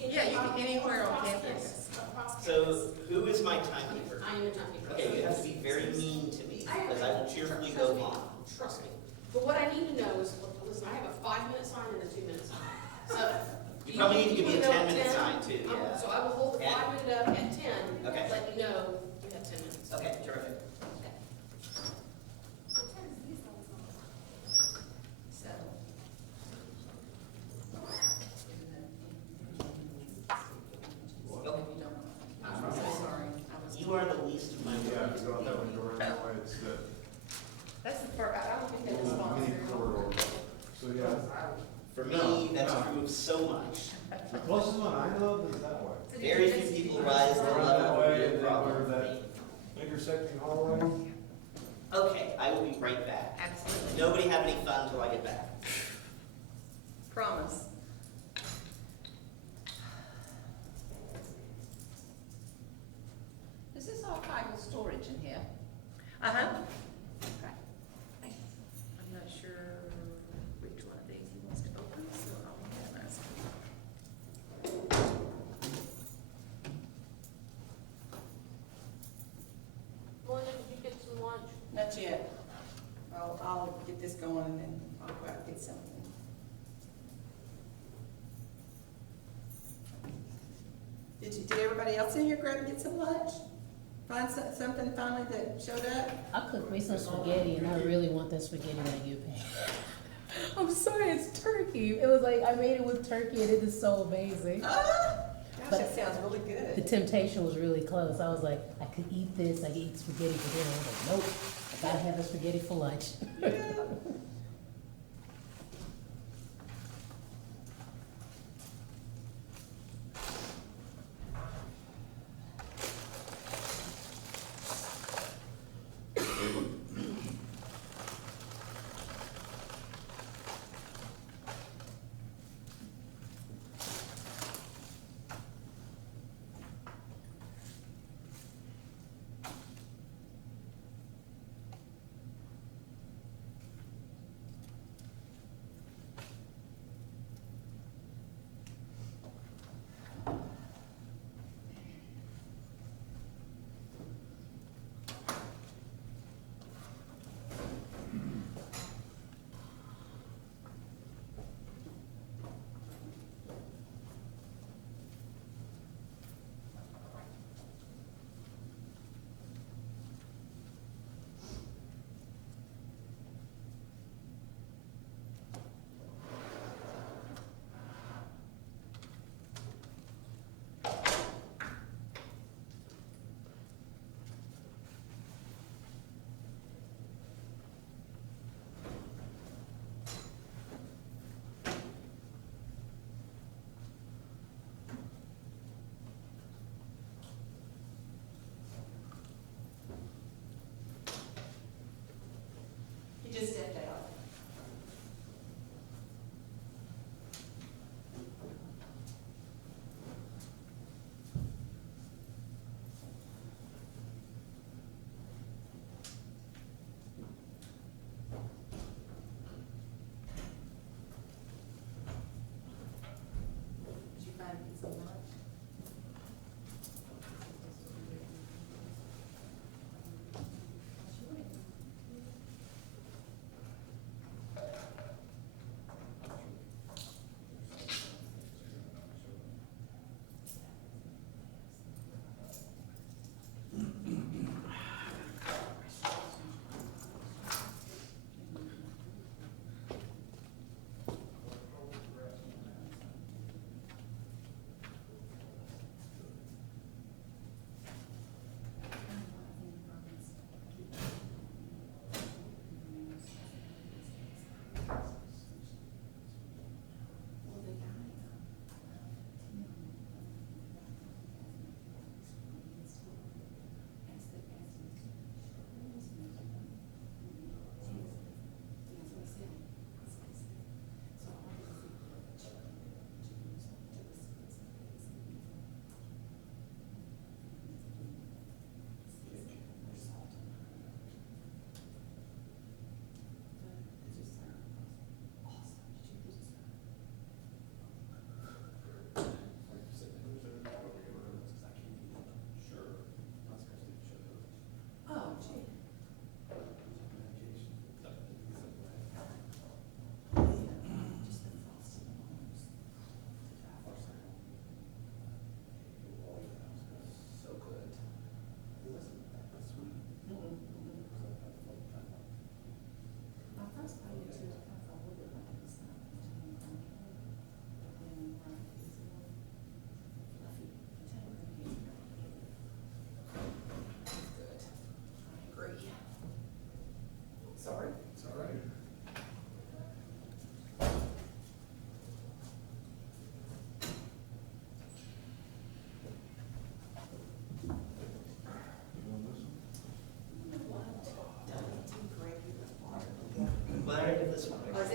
Yeah, you can anywhere on campus. So who is my timekeeper? I am your timekeeper. Okay, you have to be very mean to me, because I will cheerfully go on. Trust me. But what I need to know is, listen, I have a 5-minute sign and a 2-minute sign. So. You probably need to give me a you wanna know 10-minute 10? sign too, yeah. So I will hold the And- 5-minute up at 10. Okay. Let you know you have 10 minutes. Okay, terrific. Okay. So. Okay. I'm so sorry. I was. You are the least of my Yeah, worries. if you go out that one door anyway, it's the That's the first, I don't think that was mini sponsored. corridor. So, yeah, For No, me, that's no. true of so much. the closest one I know of is that way. Very few people rise to the Around level that of way, being and a then problem where for that me. intersecting hallway. Okay, I will be right back. Absolutely. Nobody have any fun until I get back. Promise. Is this archival storage in here? Uh-huh. Okay. I'm not sure which one of these he wants to open, so I'll have ask him. Melinda, did you get some lunch? Not yet. I'll get this going and then I'll go out and get something. Did everybody else in here grab and get some lunch? Find something finally that showed up? I cooked me some spaghetti, and I really want that spaghetti that you paid. I'm sorry, it's turkey. It was like I made it with turkey, and it is so amazing. Gosh, But- that sounds really The good. temptation was really close. I was like, I could eat this, I could eat spaghetti for dinner. I was like, nope, I gotta have the spaghetti for lunch. Yeah.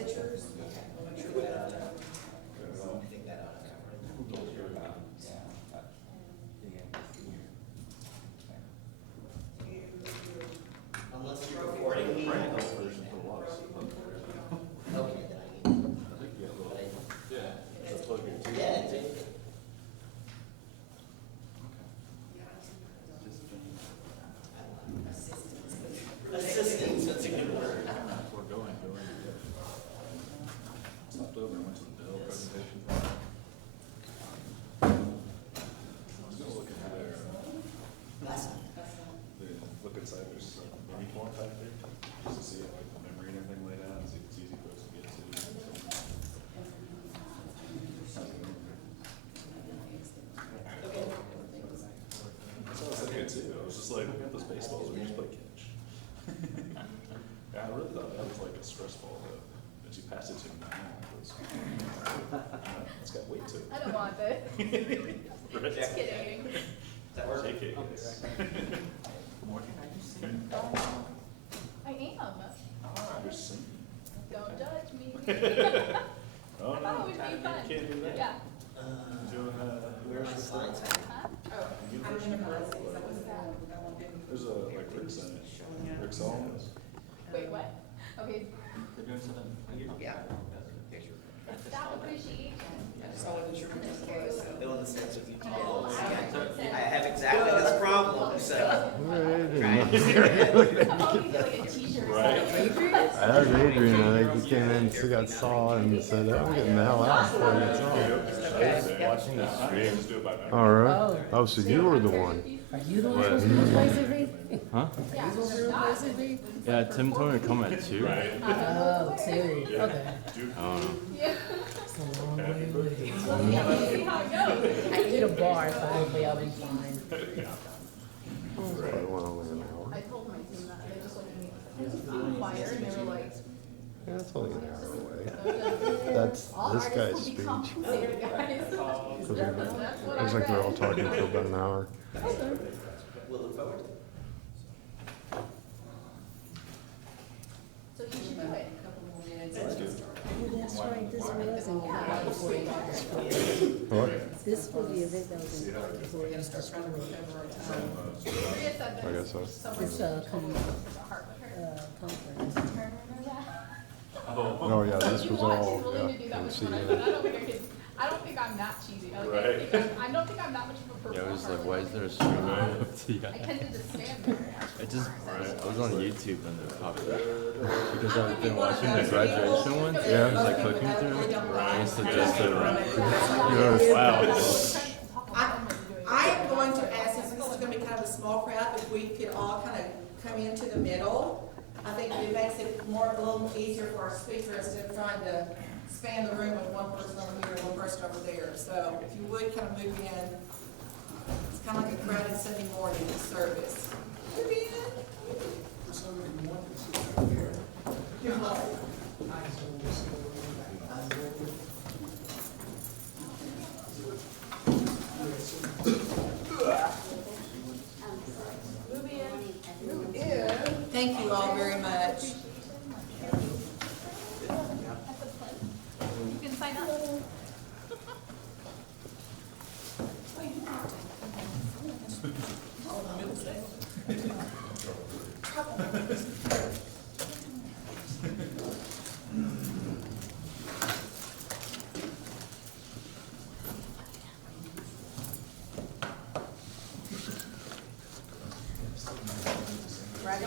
signatures? Okay, we'll make sure we have that. I think that ought to cover it. Unless you're recording me, I don't need that. Okay, then I need it. I think you have But a, I- yeah, it's a plug in too. Yeah, it's in. Assistance, that's a good word. We're going. Stopped over and went to the Dell presentation. I was gonna look into their, Last night. look inside their mini form factor, just to see like the memory and everything laid out, and see if it's easy for us to get to. That's what I was thinking too, I was just like, look at those baseballs, we just play catch. Yeah, I really thought that was like a stress ball though, that you pass it to him now, it's got weight to it. I don't want it. Right? Just kidding. Does that work? JK, yes. I am. You're singing. Don't judge me. Oh, I thought no, it would be fun. you can't do that. Yeah. Doing, lyrics My and slides. stuff. Huh? Oh, I remember I said that was that. There's a, like, Rick in it, Rick Solomon. Wait, what? Okay. They're doing something. Yeah. Staff appreciation. I just wasn't sure what this was. Doing the steps with you. Oh, I have exactly this problem, so. I'm hoping to like a t-shirt. Right. I heard Adrian, I think he came in, he got saw and said, oh, I'm getting the hell out before I get saw. Watching the stream. Just do it by memory. All right. Oh, so you were the one. Are you the one supposed to replace everything? Huh? Yeah. You supposed to replace everything? Yeah, Tim told me to come at 2. Right. Oh, two, okay. Dude, I don't know. Yeah. It's a long way away. We'll see how it goes. I eat a bar, so hopefully I'll be fine. Probably went only an hour. I told my team that. They just looked at me. I'm fire, and they were like, Yeah, it's only an hour away. That's all this artists guy's will be speech. compensated, guys. Because That's what I it's like they're all read. talking for about an hour. We'll look forward to it. So you should do it. That's good. Oh, that's right, this was in before he got destroyed. What? This was the event that was in before he got destroyed. Maria said I this. guess so. Someone It's totally took a heart with her. Conference. Remember that? Oh, yeah, this You was want, all, she's willing to do yeah, that on with someone. I don't think I could. I don't think I'm that cheesy. Like, Right. I don't think I'm that much of a performer. Yeah, I was like, why is there a stream? I tended to stand there. I just, I was on YouTube and it popped up. Because I've been watching the graduation ones. Yeah. I was like clicking through and it suggested I am going to ask, since this is gonna be kind of a small crowd, if we could all kind of come into the middle. I think it makes it a little easier for our speaker instead of trying to span the room with one person over here and one person over there. So if you would kind of move in, it's kind of like a crowded Sunday morning service. Move in. You're welcome. Thank you all very much. You can sign up.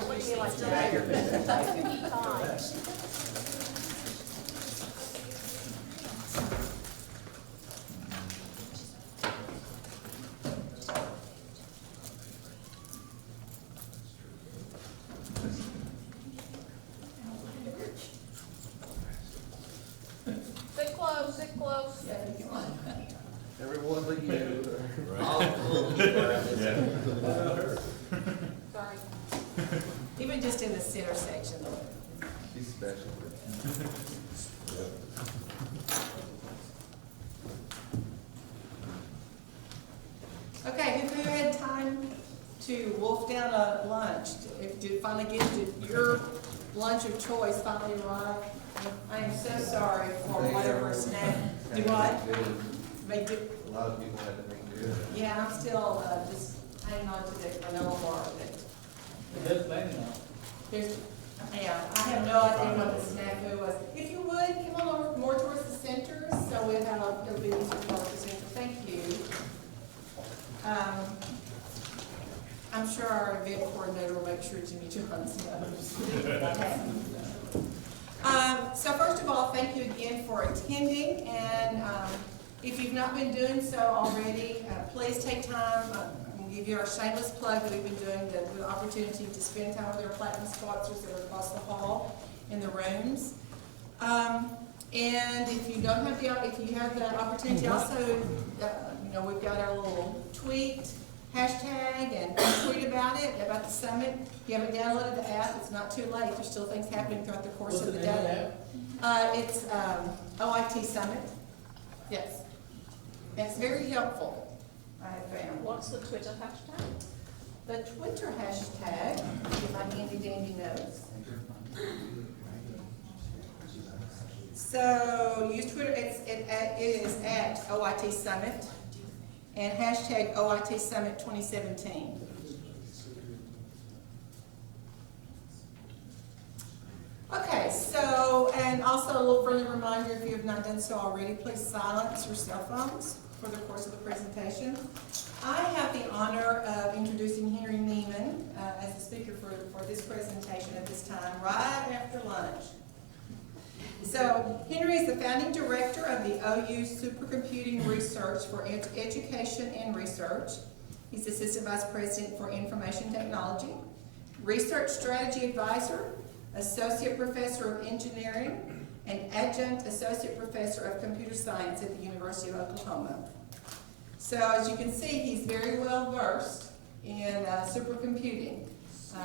That's gonna be fine. Sit close, sit close. Everyone but you. All cool. Sorry. Even just in the center section. She's special. Okay, who had time to wolf down a lunch? If you finally get to your lunch of choice finally arrive? I am so sorry for whatever snack. Do what? Make it, A lot of people had to make do. yeah, I'm still, just hanging on to the granola bar, but there's, yeah, I have no idea what the snafu was. If you would, come on over more towards the center, so we'll have, it'll be easier to follow the center. Thank you. I'm sure our event coordinator will make sure Jimmy Johns knows. So first of all, thank you again for attending, and if you've not been doing so already, please take time. We'll give you our shameless plug that we've been doing, the opportunity to spend time with our platinum sponsors that are across the hall in the rooms. And if you don't have if you have the opportunity, also, we've got our little tweet, hashtag, and tweet about it, about the summit. If you haven't downloaded the app, it's not too late. There's still things happening throughout the course of the day. It's OIT Summit. Yes. It's very helpful, I have found. What's the Twitter hashtag? The Twitter hashtag, get my handy dandy notes. So use Twitter, it is at OIT Summit, and hashtag OIT Summit 2017. Okay, so, and also a little friendly reminder, if you have not done so already, please silence your cell phones for the course of the presentation. I have the honor of introducing Henry Neiman as the speaker for this presentation at this time, right after lunch. So, Henry is the founding director of the OU Supercomputing Research for Education and Research. He's assistant vice president for information technology, research strategy advisor, associate professor of engineering, and adjunct associate professor of computer science at the University of Oklahoma. So as you can see, he's very well versed in supercomputing.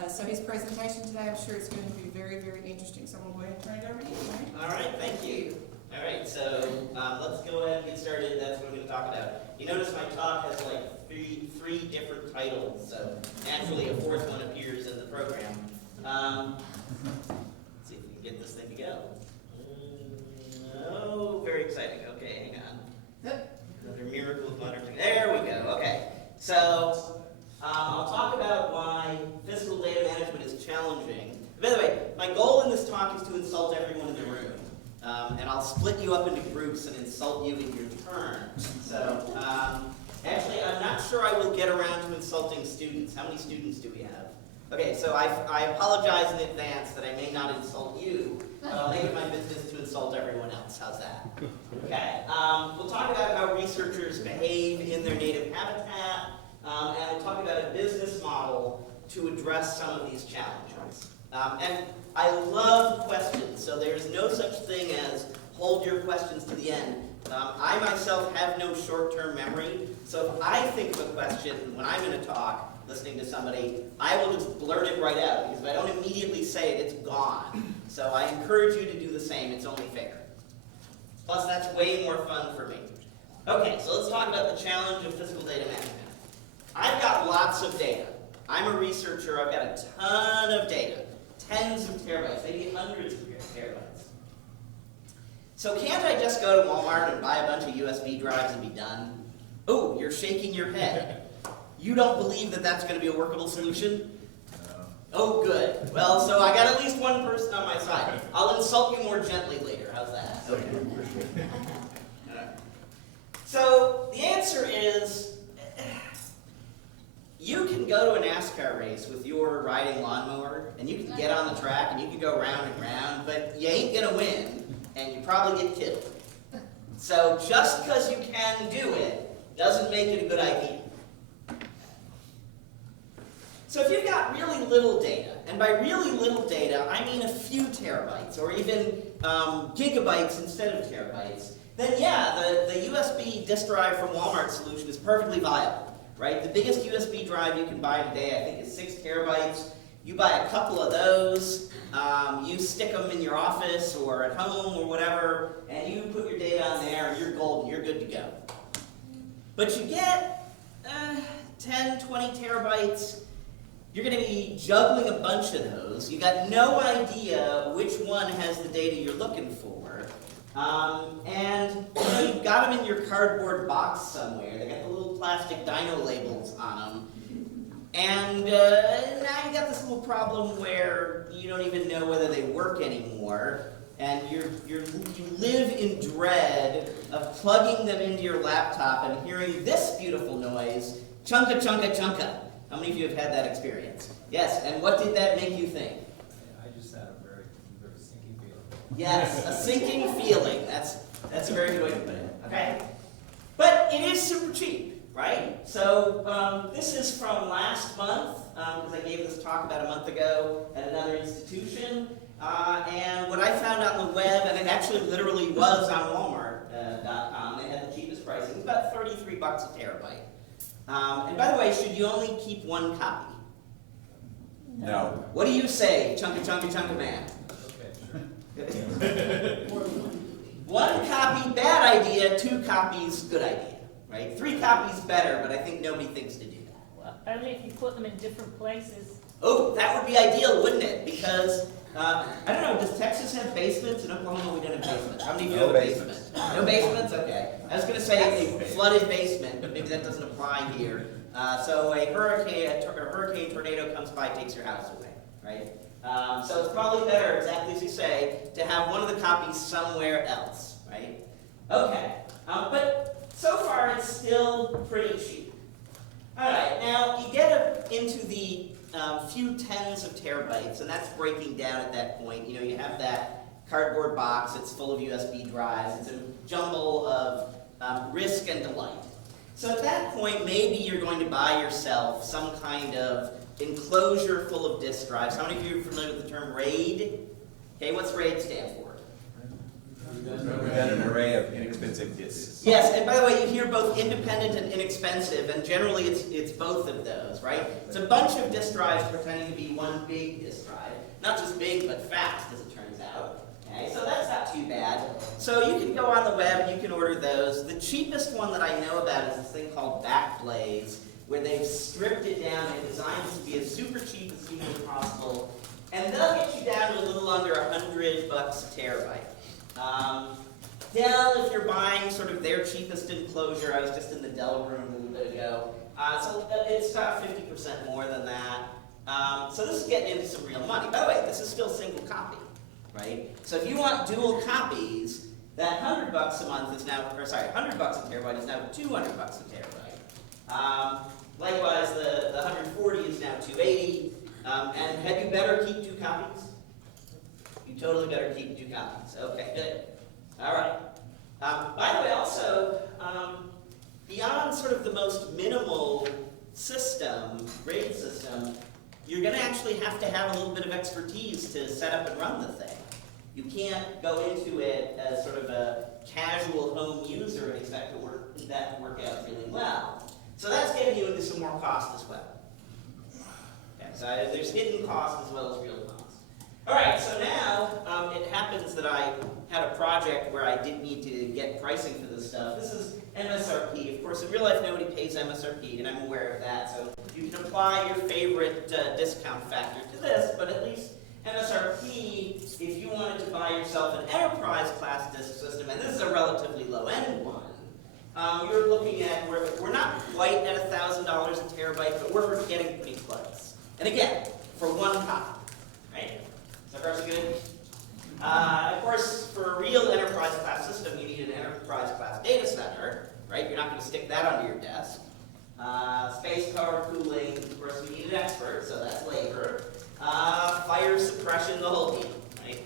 So his presentation today, I'm sure it's going to be very, very interesting. So I'm going to go ahead and turn it over to you, Henry. All right, thank you. All right, so let's go ahead and get started. That's what I'm going to talk about. You notice my talk has like three different titles, so naturally a fourth one appears in the program. Let's see if we can get this thing to go. Oh, very exciting. Okay, hang on. Another miracle of modern technology. There we go. Okay, so I'll talk about why physical data management is challenging. By the way, my goal in this talk is to insult everyone in the room. And I'll split you up into groups and insult you in your turn. So, actually, I'm not sure I will get around to insulting students. How many students do we have? Okay, so I apologize in advance that I may not insult you, but I'll make it my business to insult everyone else. How's that? Okay, we'll talk about how researchers behave in their native habitat, and we'll talk about a business model to address some of these challenges. And I love questions, so there's no such thing as hold your questions to the end. I myself have no short-term memory, so if I think of a question when I'm in a talk, listening to somebody, I will just blurt it right out, because if I don't immediately say it, it's gone. So I encourage you to do the same, it's only fair. Plus, that's way more fun for me. Okay, so let's talk about the challenge of physical data management. I've got lots of data. I'm a researcher, I've got a ton of data. Tens of terabytes, maybe hundreds of terabytes. So can't I just go to Walmart and buy a bunch of USB drives and be done? Oh, you're shaking your head. You don't believe that that's going to be a workable solution? No. Oh, good. Well, so I got at least one person on my side. I'll insult you more gently later. How's that? Okay. So the answer is, you can go to a NASCAR race with your riding lawnmower, and you can get on the track, and you can go round and round, but you ain't going to win, and you probably get killed. So just because you can do it doesn't make it a good idea. So if you've got really little data, and by really little data, I mean a few terabytes, or even gigabytes instead of terabytes, then yeah, the USB disk drive from Walmart solution is perfectly viable. Right? The biggest USB drive you can buy today, I think, is 6 terabytes. You buy a couple of those, you stick them in your office or at home or whatever, and you put your data on there, and you're golden, you're good to go. But you get 10, 20 terabytes, You're going to be juggling a bunch of those. You got no idea which one has the data you're looking for. And you've got them in your cardboard box somewhere. They got the little plastic dino labels on them. And now you got this little problem where you don't even know whether they work anymore. And you live in dread of plugging them into your laptop and hearing this beautiful noise, chunka, chunka, chunka. How many of you have had that experience? Yes, and what did that make you think? I just had a very, very sinking feeling. Yes, a sinking feeling. That's a very good way to put it. Okay? But it is super cheap, right? So this is from last month, because I gave this talk about a month ago at another institution. And what I found on the web, and it actually literally was on Walmart.com, they had the cheapest pricing. It was about $33 a terabyte. And by the way, should you only keep one copy? No. What do you say, chunka, chunka, chunka man? Okay, sure. One copy, bad idea. 2 copies, good idea. Right? 3 copies, better, but I think nobody thinks to do that. Well, only if you put them in different places. Oh, that would be ideal, wouldn't it? Because, I don't know, does Texas have basements? In Oklahoma, we don't have basements. How many of you have a basement? No basements? Okay. I was going to say a flooded basement, but maybe that doesn't apply here. So a hurricane tornado comes by, takes your house away, right? So it's probably better, exactly as you say, to have one of the copies somewhere else, right? Okay. But so far, it's still pretty cheap. All right. Now, you get into the few tens of terabytes, and that's breaking down at that point. You know, you have that cardboard box, it's full of USB drives, it's a jumble of risk and delight. So at that point, maybe you're going to buy yourself some kind of enclosure full of disk drives. How many of you are familiar with the term RAID? Okay, what's RAID stand for? We've got an array of inexpensive disks. Yes, and by the way, you hear both independent and inexpensive, and generally it's both of those, right? It's a bunch of disk drives pretending to be one big disk drive. Not just big, but fast, as it turns out. Okay, so that's not too bad. So you can go on the web and you can order those. The cheapest one that I know about is this thing called Backblaze, where they've stripped it down and designed it to be as super cheap as humanly possible. And they'll get you down to a little under $100 a terabyte. Dell, if you're buying sort of their cheapest enclosure, I was just in the Dell room a little bit ago, so it's about 50% more than that. So this is getting into some real money. By the way, this is still single copy, right? So if you want dual copies, that $100 a month is now, or sorry, $100 a terabyte is now $200 a terabyte. Likewise, the 140 is now $280. And had you better keep 2 copies? You totally better keep 2 copies. Okay, good. All right. By the way, also, beyond sort of the most minimal system, RAID system, you're going to actually have to have a little bit of expertise to set up and run the thing. You can't go into it as sort of a casual home user and expect that to work out really well. So that's getting you into some more cost as well. Okay, so there's hidden costs as well as real costs. All right, so now it happens that I had a project where I did need to get pricing for this stuff. This is MSRP. Of course, in real life, nobody pays MSRP, and I'm aware of that. So you can apply your favorite discount factor to this, but at least MSRP, if you wanted to buy yourself an enterprise class disk system, and this is a relatively low-end one, you're looking at, we're not quite at $1,000 a terabyte, but we're getting pretty close. And again, for one copy, right? Is that person good? Of course, for a real enterprise class system, you need an enterprise class data center, right? You're not going to stick that under your desk. Space, power, cooling, of course, we need an expert, so that's labor. Fire suppression, the whole deal, right?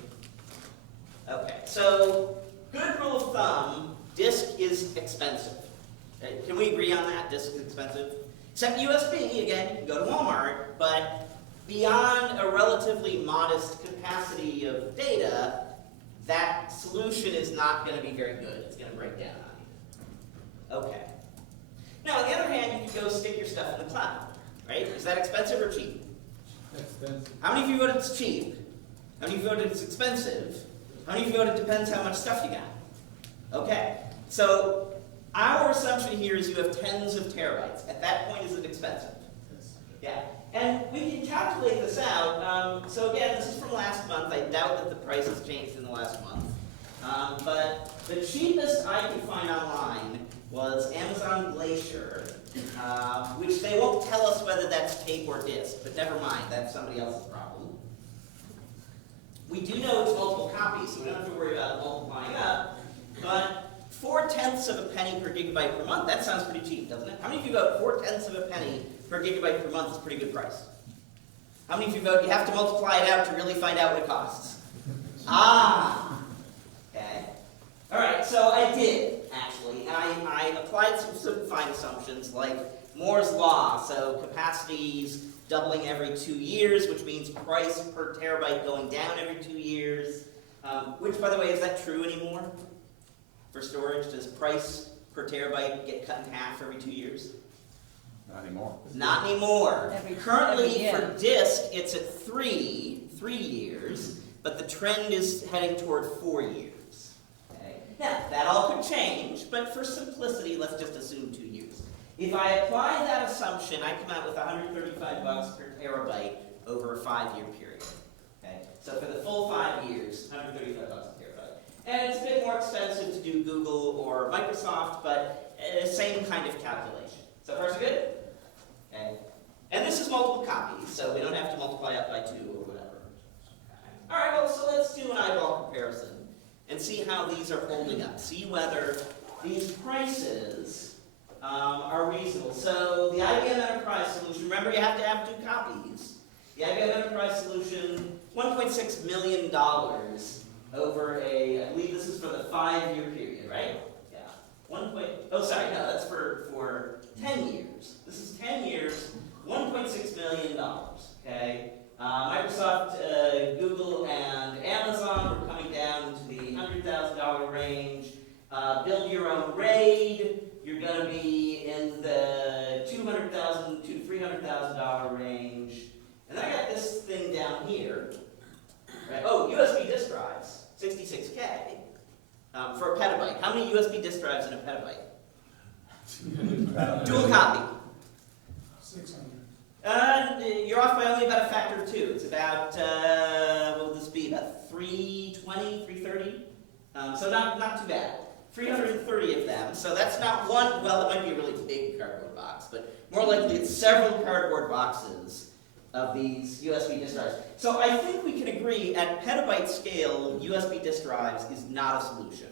Okay, so good rule of thumb, disk is expensive. Okay? Can we agree on that? Disk is expensive? Except USB, again, you can go to Walmart, but beyond a relatively modest capacity of data, that solution is not going to be very good. It's going to break down on you. Okay. Now, on the other hand, you can go stick your stuff in the cloud, right? Is that expensive or cheap? Expensive. How many of you voted it's cheap? How many of you voted it's expensive? How many of you voted it depends how much stuff you got? Okay. So our assumption here is you have tens of terabytes. At that point, is it expensive? Yes. Yeah. And we can calculate this out. So again, this is from last month. I doubt that the price has changed in the last month. But the cheapest I could find online was Amazon Glacier, which they won't tell us whether that's tape or disc, but never mind, that's somebody else's problem. We do know it's multiple copies, so we don't have to worry about multiplying up, but 4/10 of a penny per gigabyte per month, that sounds pretty cheap, doesn't it? How many of you vote 4/10 of a penny per gigabyte per month is a pretty good price? How many of you vote you have to multiply it out to really find out what it costs? Ah! Okay. Alright, so I did, actually. I applied some simplifying assumptions like Moore's Law, so capacities doubling every 2 years, which means price per terabyte going down every 2 years. Which, by the way, is that true anymore for storage? Does price per terabyte get cut in half every 2 years? Not anymore. Not anymore. Every Currently, year. for disk, it's at three years, but the trend is heading toward 4 years. Okay. Now, that all could change, but for simplicity, let's just assume 2 years. If I apply that assumption, I come out with $135 per terabyte over a 5-year period. Okay. So for the full 5 years, $135 a terabyte. And it's a bit more expensive to do Google or Microsoft, but same kind of calculation. So far so good? Okay. And this is multiple copies, so we don't have to multiply up by 2 or whatever. Okay. All right, well, so let's do an eyeball comparison and see how these are holding up. See whether these prices are reasonable. So the IBM Enterprise solution, remember you have to have 2 copies. The IBM Enterprise solution, $1.6 million over I believe this is for the 5-year period, right? Yeah. That's for 10 years. This is 10 years, $1.6 million, okay? Microsoft, Google, and Amazon were coming down to the $100,000 range. Build your own RAID, you're going to be in the $200,000 to $300,000 range. And I got this thing down here. Right? Oh, USB disk drives, 66K for a petabyte. How many USB disk drives in a petabyte? Dual copy. 600. You're off by only about a factor of 2. It's about, what would this be, about 320, 330? So not too bad. 330 of them, so that's not one, well, it might be a really big cardboard box, but more likely it's several cardboard boxes of these USB disk drives. So I think we can agree at petabyte scale, USB disk drives is not a solution.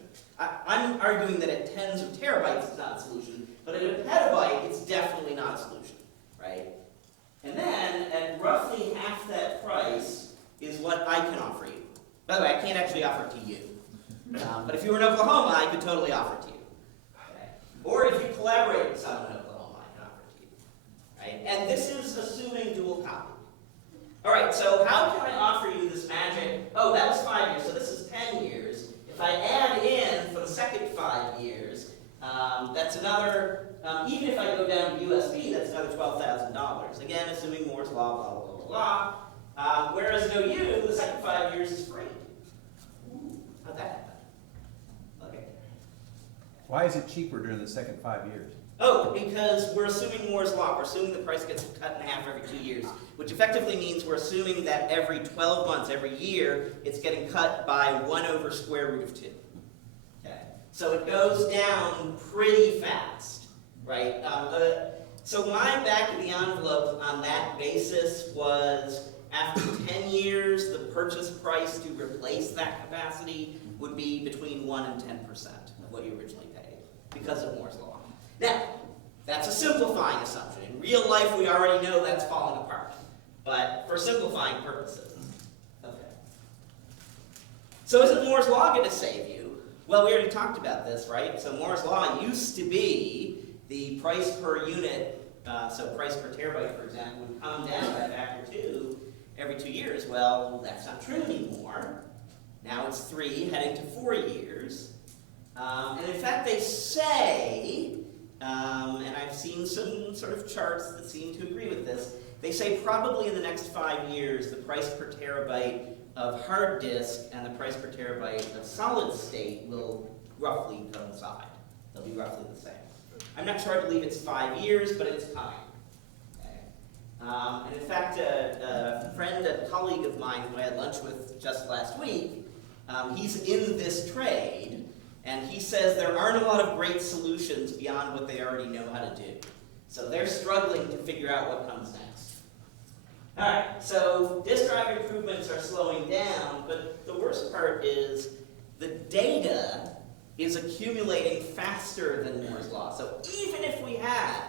I'm arguing that at tens of terabytes it's not a solution, but at a petabyte it's definitely not a solution, right? And then at roughly half that price is what I can offer you. By the way, I can't actually offer it to you. But if you were in Oklahoma, I could totally offer it to you. Okay? Or if you collaborate with someone in Oklahoma, I can offer it to you. Right? And this is assuming dual copy. All right, so how can I offer you this magic? Oh, that was 5 years, so this is 10 years. If I add in for the second 5 years, that's another, even if I go down to USB, that's another $12,000. Again, assuming Moore's Law, blah, blah, blah, blah. Whereas OU, the second 5 years is free. How'd that happen? Okay. Why is it cheaper during the second 5 years? Oh, because we're assuming Moore's Law. We're assuming the price gets cut in half every 2 years, which effectively means we're assuming that every 12 months, every year, it's getting cut by 1 over square root of 2. Okay. So it goes down pretty fast, right? So my back of the envelope on that basis was after 10 years, the purchase price to replace that capacity would be between 1 and 10% of what you originally paid because of Moore's Law. Now, that's a simplifying assumption. In real life, we already know that's falling apart. But for simplifying purposes. Okay. So isn't Moore's Law going to save you? Well, we already talked about this, right? So Moore's Law used to be the price per unit, so price per terabyte, for example, would come down by a factor 2 every 2 years. Well, that's not true anymore. Now it's 3, heading to 4 years. And in fact, they say, and I've seen some sort of charts that seem to agree with this, they say probably in the next 5 years, the price per terabyte of hard disk and the price per terabyte of solid state will roughly coincide. They'll be roughly the same. I'm not sure I believe it's 5 years, but it's coming. Okay. And in fact, a friend, a colleague of mine who I had lunch with just last week, he's in this trade, and he says there aren't a lot of great solutions beyond what they already know how to do. So they're struggling to figure out what comes next. All right, so disk drive improvements are slowing down, but the worst part is the data is accumulating faster than Moore's Law. So even if we had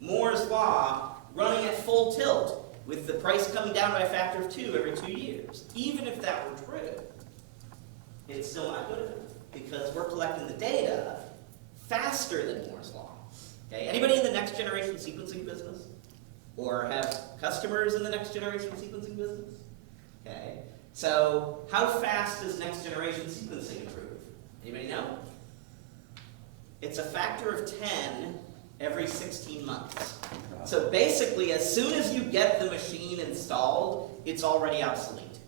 Moore's Law running at full tilt, with the price coming down by a factor of 2 every 2 years, even if that were true, it's still not good enough, because we're collecting the data faster than Moore's Law. Okay? Anybody in the next generation sequencing business? Or have customers in the next generation sequencing business? Okay. So how fast does next generation sequencing improve? Anybody know? It's a factor of 10 every 16 months. So basically, as soon as you get the machine installed, it's already obsolete.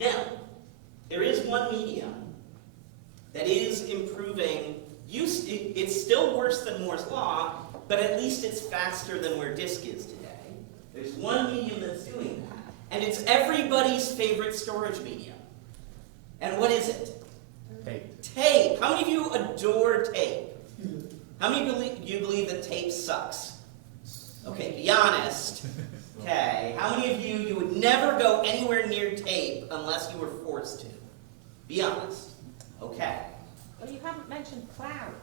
Now, there is one medium that is improving. It's still worse than Moore's Law, but at least it's faster than where disk is today. There's one medium that's doing that, and it's everybody's favorite storage medium. And what is it? Tape. Tape. How many of you adore tape? How many of you believe that tape sucks? Okay, be honest. Okay, how many of you would never go anywhere near tape unless you were forced to? Be honest. Okay. Well, you haven't mentioned cloud.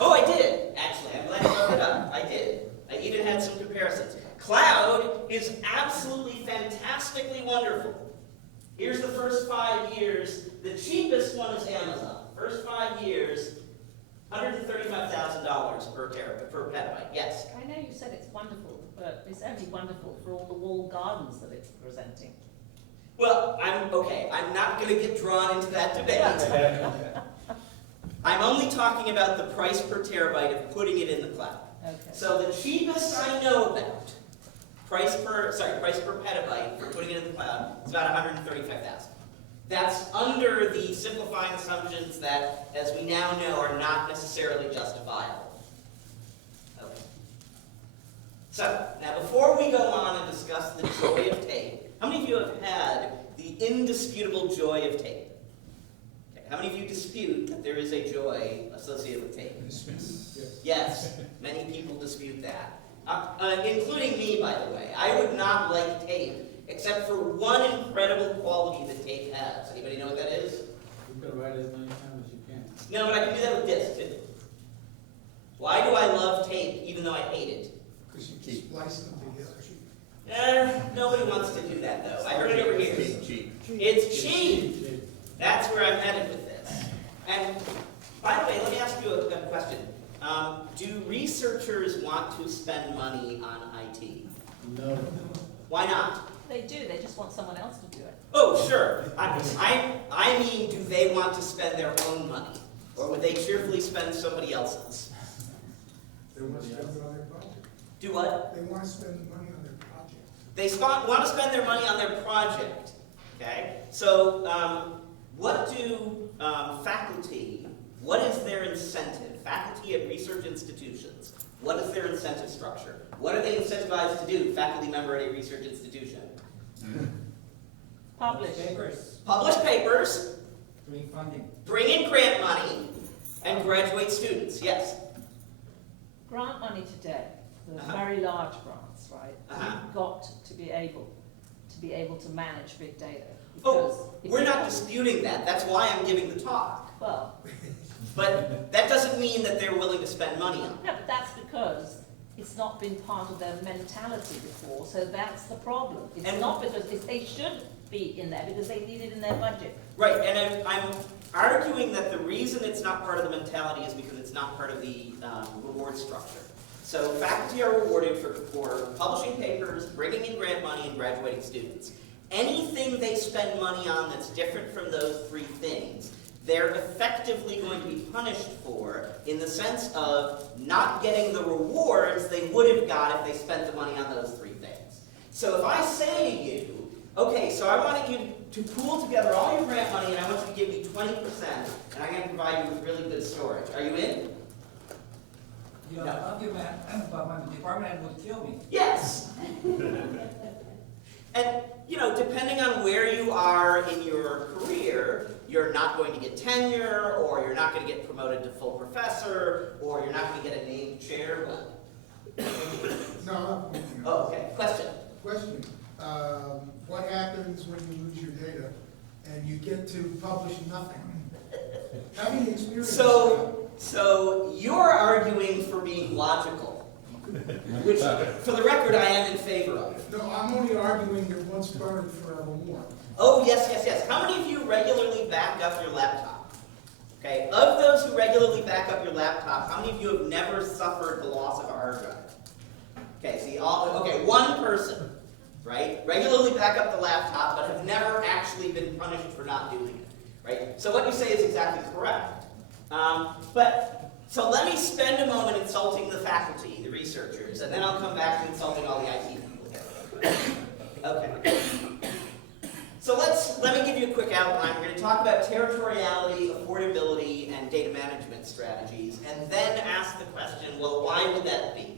Oh, I did, actually. I'm glad you brought it up. I did. I even had some comparisons. Cloud is absolutely fantastically wonderful. Here's the first 5 years. The cheapest one is Amazon. First 5 years, $135,000 per petabyte. Yes? I know you said it's wonderful, but it's only wonderful for all the walled gardens that it's presenting. Well, I'm not going to get drawn into that debate. I'm only talking about the price per terabyte of putting it in the cloud. Okay. So the cheapest I know about, price per petabyte for putting it in the cloud, is about $135,000. That's under the simplifying assumptions that, as we now know, are not necessarily justifiable. Okay. So, now before we go on and discuss the joy of tape, how many of you have had the indisputable joy of tape? Okay. How many of you dispute that there is a joy associated with tape? Yes, many people dispute that. Including me, by the way. I would not like tape, except for one incredible quality that tape has. Anybody know what that is? You can write as many times as you can. No, but I can do that with disk, too. Why do I love tape, even though I hate it? Because you can splice them together. Nobody wants to do that, though. I heard it over here. Cheap. It's cheap. That's where I'm headed with this. And, by the way, let me ask you a question. Do researchers want to spend money on IT? No. Why not? They do, they just want someone else to do it. Oh, sure. I mean, do they want to spend their own money? Or would they cheerfully spend somebody else's? They want to spend it on their project. Do what? They want to spend the money on their project. They want to spend their money on their project. Okay? So, what do faculty, what is their incentive? Faculty at research institutions, what is their incentive structure? What are they incentivized to do, faculty member at a research institution? Publish. Publish papers, Bring funding. bring in grant money, and graduate students. Yes? Grant money today, the Uh-huh. very large grants, right? Uh-huh. You've got to be able to manage big data. Oh, Because if we're you not don't- disputing that. That's why I'm giving the talk. Well, But that doesn't mean that they're willing to spend money on it. no, but that's because it's not been part of their mentality before, so that's the problem. It's And- not because they should be in there, because they need it in their budget. Right, and I'm arguing that the reason it's not part of the mentality is because it's not part of the reward structure. So faculty are rewarded for publishing papers, bringing in grant money, and graduating students. Anything they spend money on that's different from those three things, they're effectively going to be punished for in the sense of not getting the rewards they would have got if they spent the money on those three things. So if I say to you, okay, so I want you to pool together all your grant money and I want you to give me 20% and I'm going to provide you with really good storage. Are you in? You're talking about my department would kill me. Yes. And, depending on where you are in your career, you're not going to get tenure, or you're not going to get promoted to full professor, or you're not going to get a named chair. No. Oh, okay. Question. Question. What happens when you lose your data and you get to publish nothing? Having experience. So you're arguing for being logical, which, for the record, I am in favor of. No, I'm only arguing that once burned, forevermore. Oh, yes. How many of you regularly back up your laptop? Okay, of those who regularly back up your laptop, how many of you have never suffered the loss of a hard drive? Okay, see, one person, right? Regularly back up the laptop, but have never actually been punished for not doing it, right? So what you say is exactly correct. So let me spend a moment insulting the faculty, the researchers, and then I'll come back to insulting all the IT people. Okay. So let me give you a quick outline. We're going to talk about territoriality, affordability, and data management strategies, and then ask the question, well, why would that be?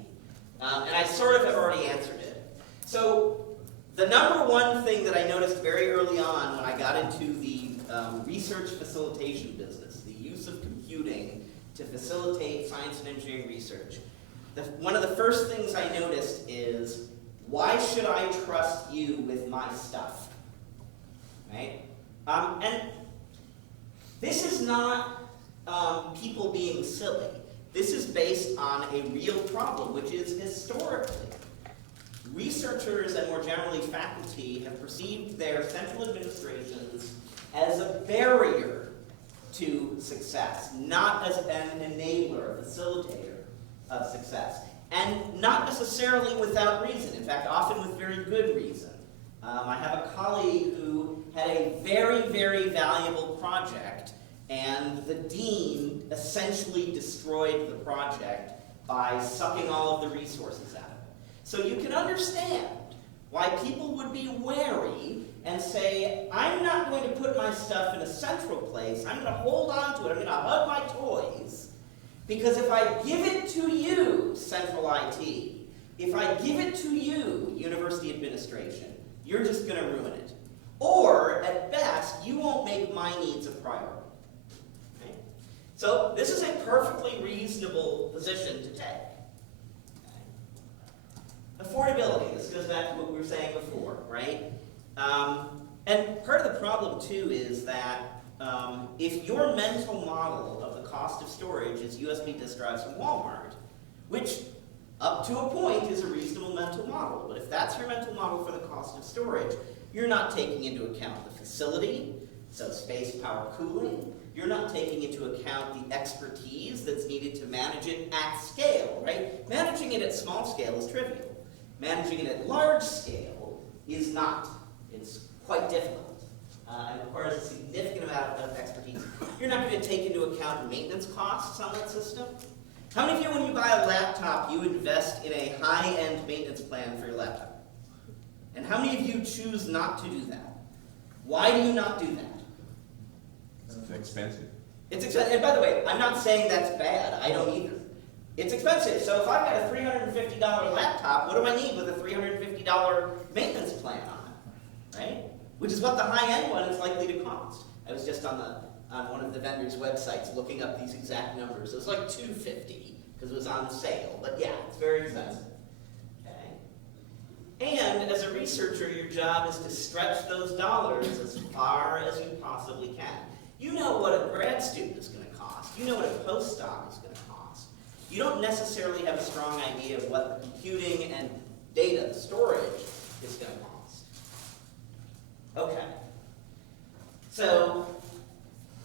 And I sort of have already answered it. So the number one thing that I noticed very early on when I got into the research facilitation business, the use of computing to facilitate science and engineering research, one of the first things I noticed is, why should I trust you with my stuff? Right? And this is not people being silly. This is based on a real problem, which is historically, researchers and more generally faculty have perceived their central administrations as a barrier to success, not as an enabler, a facilitator of success. And not necessarily without reason, in fact, often with very good reason. I have a colleague who had a very, very valuable project, and the dean essentially destroyed the project by sucking all of the resources out of it. So you can understand why people would be wary and say, I'm not going to put my stuff in a central place, I'm going to hold on to it, I'm going to hug my toys, because if I give it to you, central IT, if I give it to you, university administration, you're just going to ruin it. Or, at best, you won't make my needs a priority. Okay? So, this is a perfectly reasonable position to take. Okay? Affordability, this goes back to what we were saying before, right? And part of the problem, too, is that if your mental model of the cost of storage is USB disk drives from Walmart, which up to a point is a reasonable mental model, but if that's your mental model for the cost of storage, you're not taking into account the facility, so space, power, cooling. You're not taking into account the expertise that's needed to manage it at scale, right? Managing it at small scale is trivial. Managing it at large scale is not. It's quite difficult. And requires a significant amount of expertise. You're not going to take into account maintenance costs on that system. How many of you, when you buy a laptop, you invest in a high-end maintenance plan for your laptop? And how many of you choose not to do that? Why do you not do that? It's expensive. It's expensive. And by the way, I'm not saying that's bad. I don't either. It's expensive. So if I've got a $350 laptop, what do I need with a $350 maintenance plan on it? Right? Which is what the high-end one is likely to cost. I was just on one of the vendors' websites looking up these exact numbers. It was like $250 because it was on sale. But yeah, it's very expensive. Okay? And as a researcher, your job is to stretch those dollars as far as you possibly can. You know what a grad student is going to cost. You know what a postdoc is going to cost. You don't necessarily have a strong idea of what the computing and data storage is going to cost. Okay. So,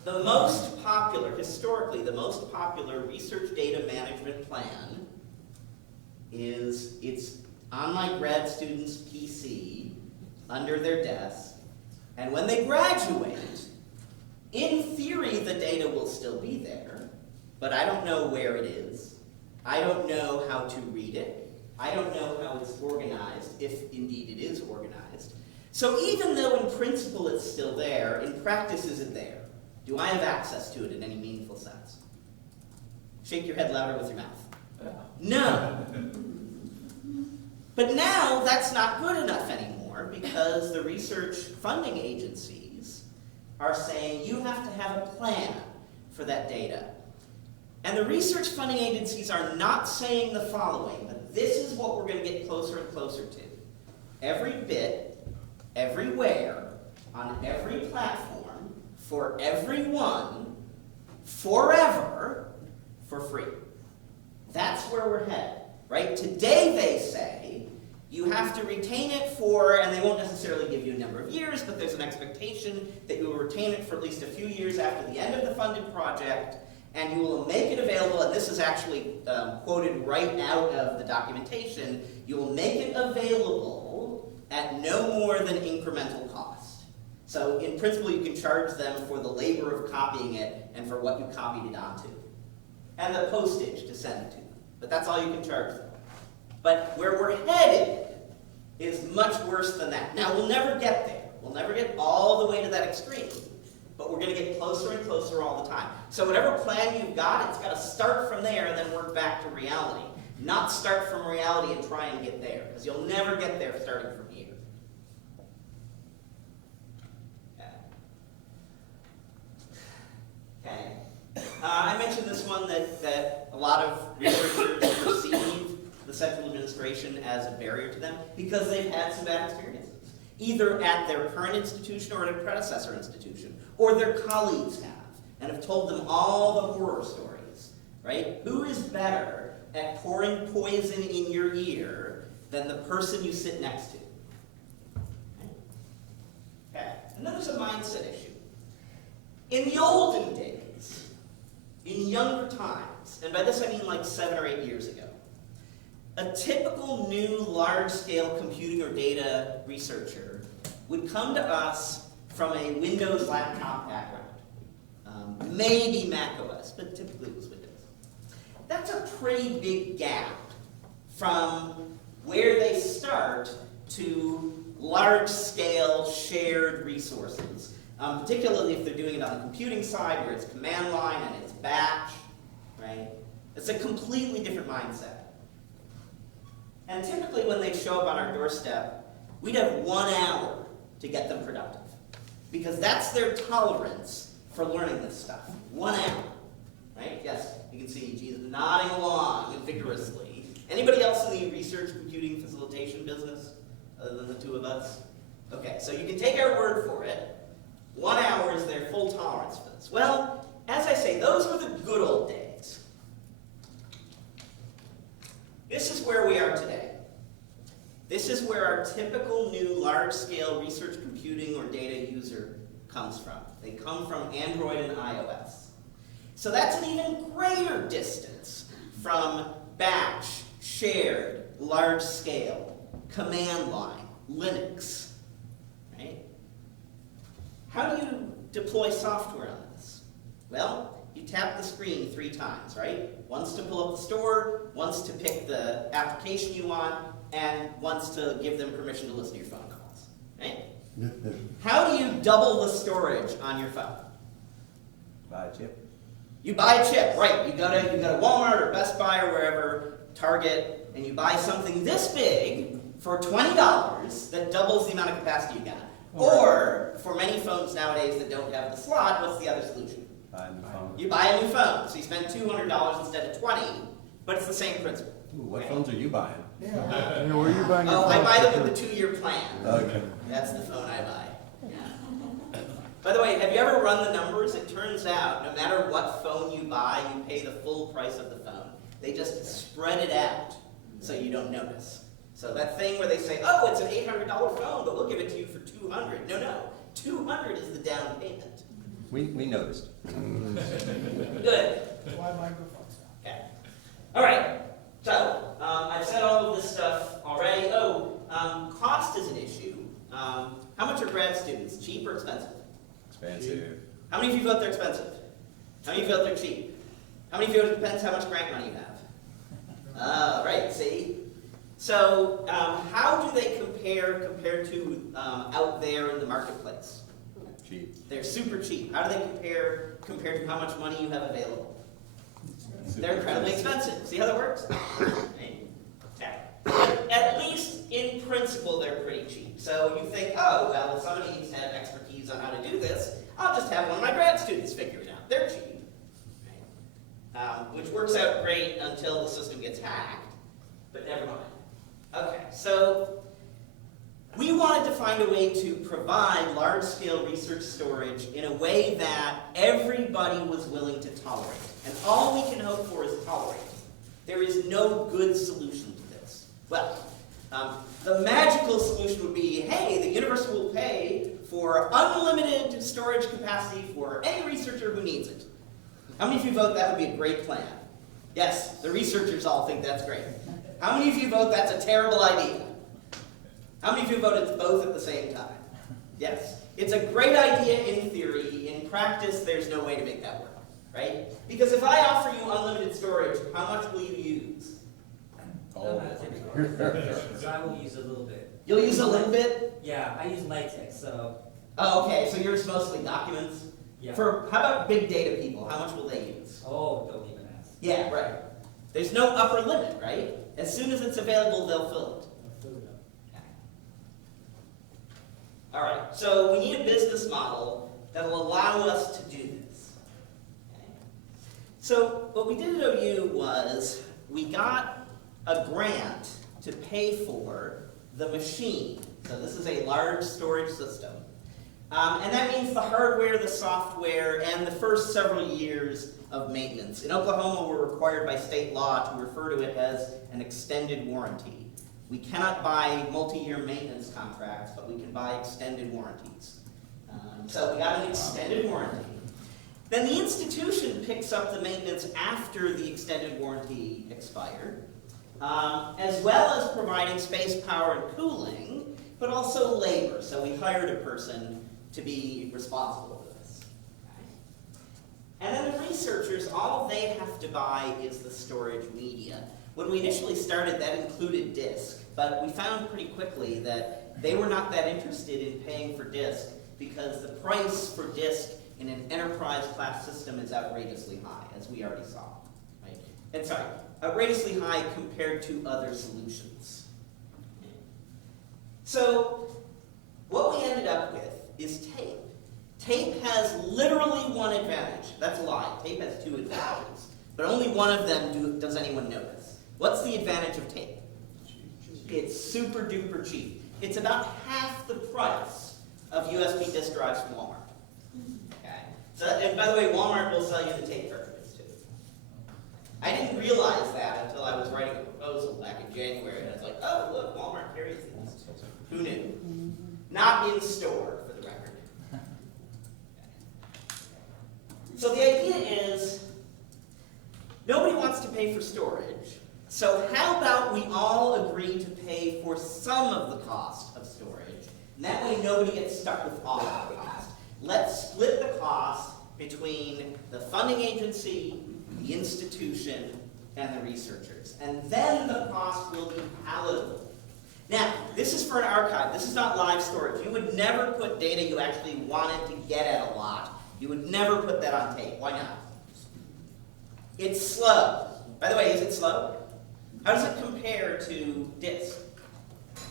the most popular, historically, the most popular research data management plan is it's on my grad student's PC, under their desk, and when they graduate, in theory, the data will still be there, but I don't know where it is. I don't know how to read it. I don't know how it's organized, if indeed it is organized. So even though in principle it's still there, in practice is it there? Do I have access to it in any meaningful sense? Shake your head louder with your mouth. No. But now that's not good enough anymore because the research funding agencies are saying you have to have a plan for that data. And the research funding agencies are not saying the following, but this is what we're going to get closer and closer to. Every bit, everywhere, on every platform, for everyone, forever, for free. That's where we're headed, right? Today they say you have to retain it for, and they won't necessarily give you a number of years, but there's an expectation that you will retain it for at least a few years after the end of the funded project, and you will make it available, and this is actually quoted right out of the documentation, you will make it available at no more than incremental cost. So in principle, you can charge them for the labor of copying it and for what you copied it onto, and the postage to send it to them. But that's all you can charge them. But where we're headed is much worse than that. Now, we'll never get there. We'll never get all the way to that extreme. But we're going to get closer and closer all the time. So whatever plan you've got, it's got to start from there and then work back to reality. Not start from reality and try and get there, because you'll never get there starting from here. Okay. I mentioned this one that a lot of researchers perceive the central administration as a barrier to them because they've had some bad experiences, either at their current institution or at a predecessor institution, or their colleagues have, and have told them all the horror stories, right? Who is better at pouring poison in your ear than the person you sit next to? Okay, and then there's a mindset issue. In the olden days, in younger times, and by this I mean like 7 or 8 years ago, a typical new large-scale computing or data researcher would come to us from a Windows laptop background. Maybe Mac OS, but typically it was Windows. That's a pretty big gap from where they start to large-scale shared resources, particularly if they're doing it on the computing side where it's command line and it's batch, right? It's a completely different mindset. And typically when they show up on our doorstep, we'd have 1 hour to get them productive. Because that's their tolerance for learning this stuff. 1 hour, right? Yes, you can see she's nodding along vigorously. Anybody else in the research computing facilitation business, other than the two of us? Okay, so you can take our word for it. 1 hour is their full tolerance for this. Well, as I say, those were the good old days. This is where we are today. This is where our typical new large-scale research computing or data user comes from. They come from Android and iOS. So that's an even greater distance from batch, shared, large-scale, command line, Linux, right? How do you deploy software on this? Well, you tap the screen 3 times, right? Once to pull up the store, once to pick the application you want, and once to give them permission to listen to your phone calls, right? How do you double the storage on your phone? Buy a chip. You buy a chip, right? You go to Walmart or Best Buy or wherever, Target, and you buy something this big for $20 that doubles the amount of capacity you got. Or, for many phones nowadays that don't have the slot, what's the other solution? Buy a new phone. You buy a new phone, so you spend $200 instead of $20, but it's the same principle. Ooh, what phones are you buying? Yeah, where are you buying your Oh, I phone? buy them with the 2-year plan. Okay. That's the phone I buy. Yeah. By the way, have you ever run the numbers? It turns out, no matter what phone you buy, you pay the full price of the phone. They just spread it out so you don't notice. So that thing where they say, oh, it's an $800 phone, but we'll give it to you for $200. No, $200 is the down payment. We noticed. Good. Why microphones? Okay. All right. So I've said all of this stuff already. Cost is an issue. How much are grad students? Cheap or expensive? Expensive. How many of you feel they're expensive? How many of you feel they're cheap? How many of you it depends how much grant money you have? Right. See. So how do they compare compared to out there in the marketplace? Cheap. They're super cheap. How do they compare compared to how much money you have available? They're incredibly expensive. See how that works? But at least in principle, they're pretty cheap. So you think, oh, well, if somebody needs to have expertise on how to do this, I'll just have one of my grad students figure it out. They're cheap. Which works out great until the system gets hacked, but never mind. Okay, so we wanted to find a way to provide large-scale research storage in a way that everybody was willing to tolerate. And all we can hope for is tolerate. There is no good solution to this. Well, the magical solution would be, hey, the university will pay for unlimited storage capacity for any researcher who needs it. How many of you vote that would be a great plan? Yes, the researchers all think that's great. How many of you vote that's a terrible idea? How many of you voted both at the same time? Yes. It's a great idea in theory. In practice, there's no way to make that work, right? Because if I offer you unlimited storage, how much will you use? So I will use a little bit. You'll use a little bit? Yeah, I use LaTeX, so. Oh, okay, so yours mostly documents? Yeah. For, how about big data people? How much will they use? Oh, don't even ask. Yeah, right. There's no upper limit, right? As soon as it's available, they'll fill it. All right, so we need a business model that will allow us to do this. Okay. So what we did at OU was we got a grant to pay for the machine. So this is a large storage system. And that means the hardware, the software, and the first several years of maintenance. In Oklahoma, we're required by state law to refer to it as an extended warranty. We cannot buy multi-year maintenance contracts, but we can buy extended warranties. So we got an extended warranty. Then the institution picks up the maintenance after the extended warranty expired, as well as providing space, power, and cooling, but also labor. So we hired a person to be responsible for this. Okay. And then the researchers, all they have to buy is the storage media. When we initially started, that included disk, but we found pretty quickly that they were not that interested in paying for disk because the price for disk in an enterprise class system is outrageously high, as we already saw. Right? And sorry, outrageously high compared to other solutions. So what we ended up with is tape. Tape has literally one advantage. That's a lie. Tape has two advantages, but only one of them does anyone notice. What's the advantage of tape? It's super duper cheap. It's about half the price of USB disk drives from Walmart. Okay. So, and by the way, Walmart will sell you the tape cartridges too. I didn't realize that until I was writing a proposal back in January, and I was like, oh look, Walmart carries these. Who knew? Not in store, for the record. So the idea is, nobody wants to pay for storage, so how about we all agree to pay for some of the cost of storage, and that way nobody gets stuck with all of the cost. Let's split the cost between the funding agency, the institution, and the researchers, and then the cost will be palatable. Now, this is for an archive. This is not live storage. You would never put data you actually wanted to get at a lot. You would never put that on tape. Why not? It's slow. By the way, is it slow? How does it compare to disk?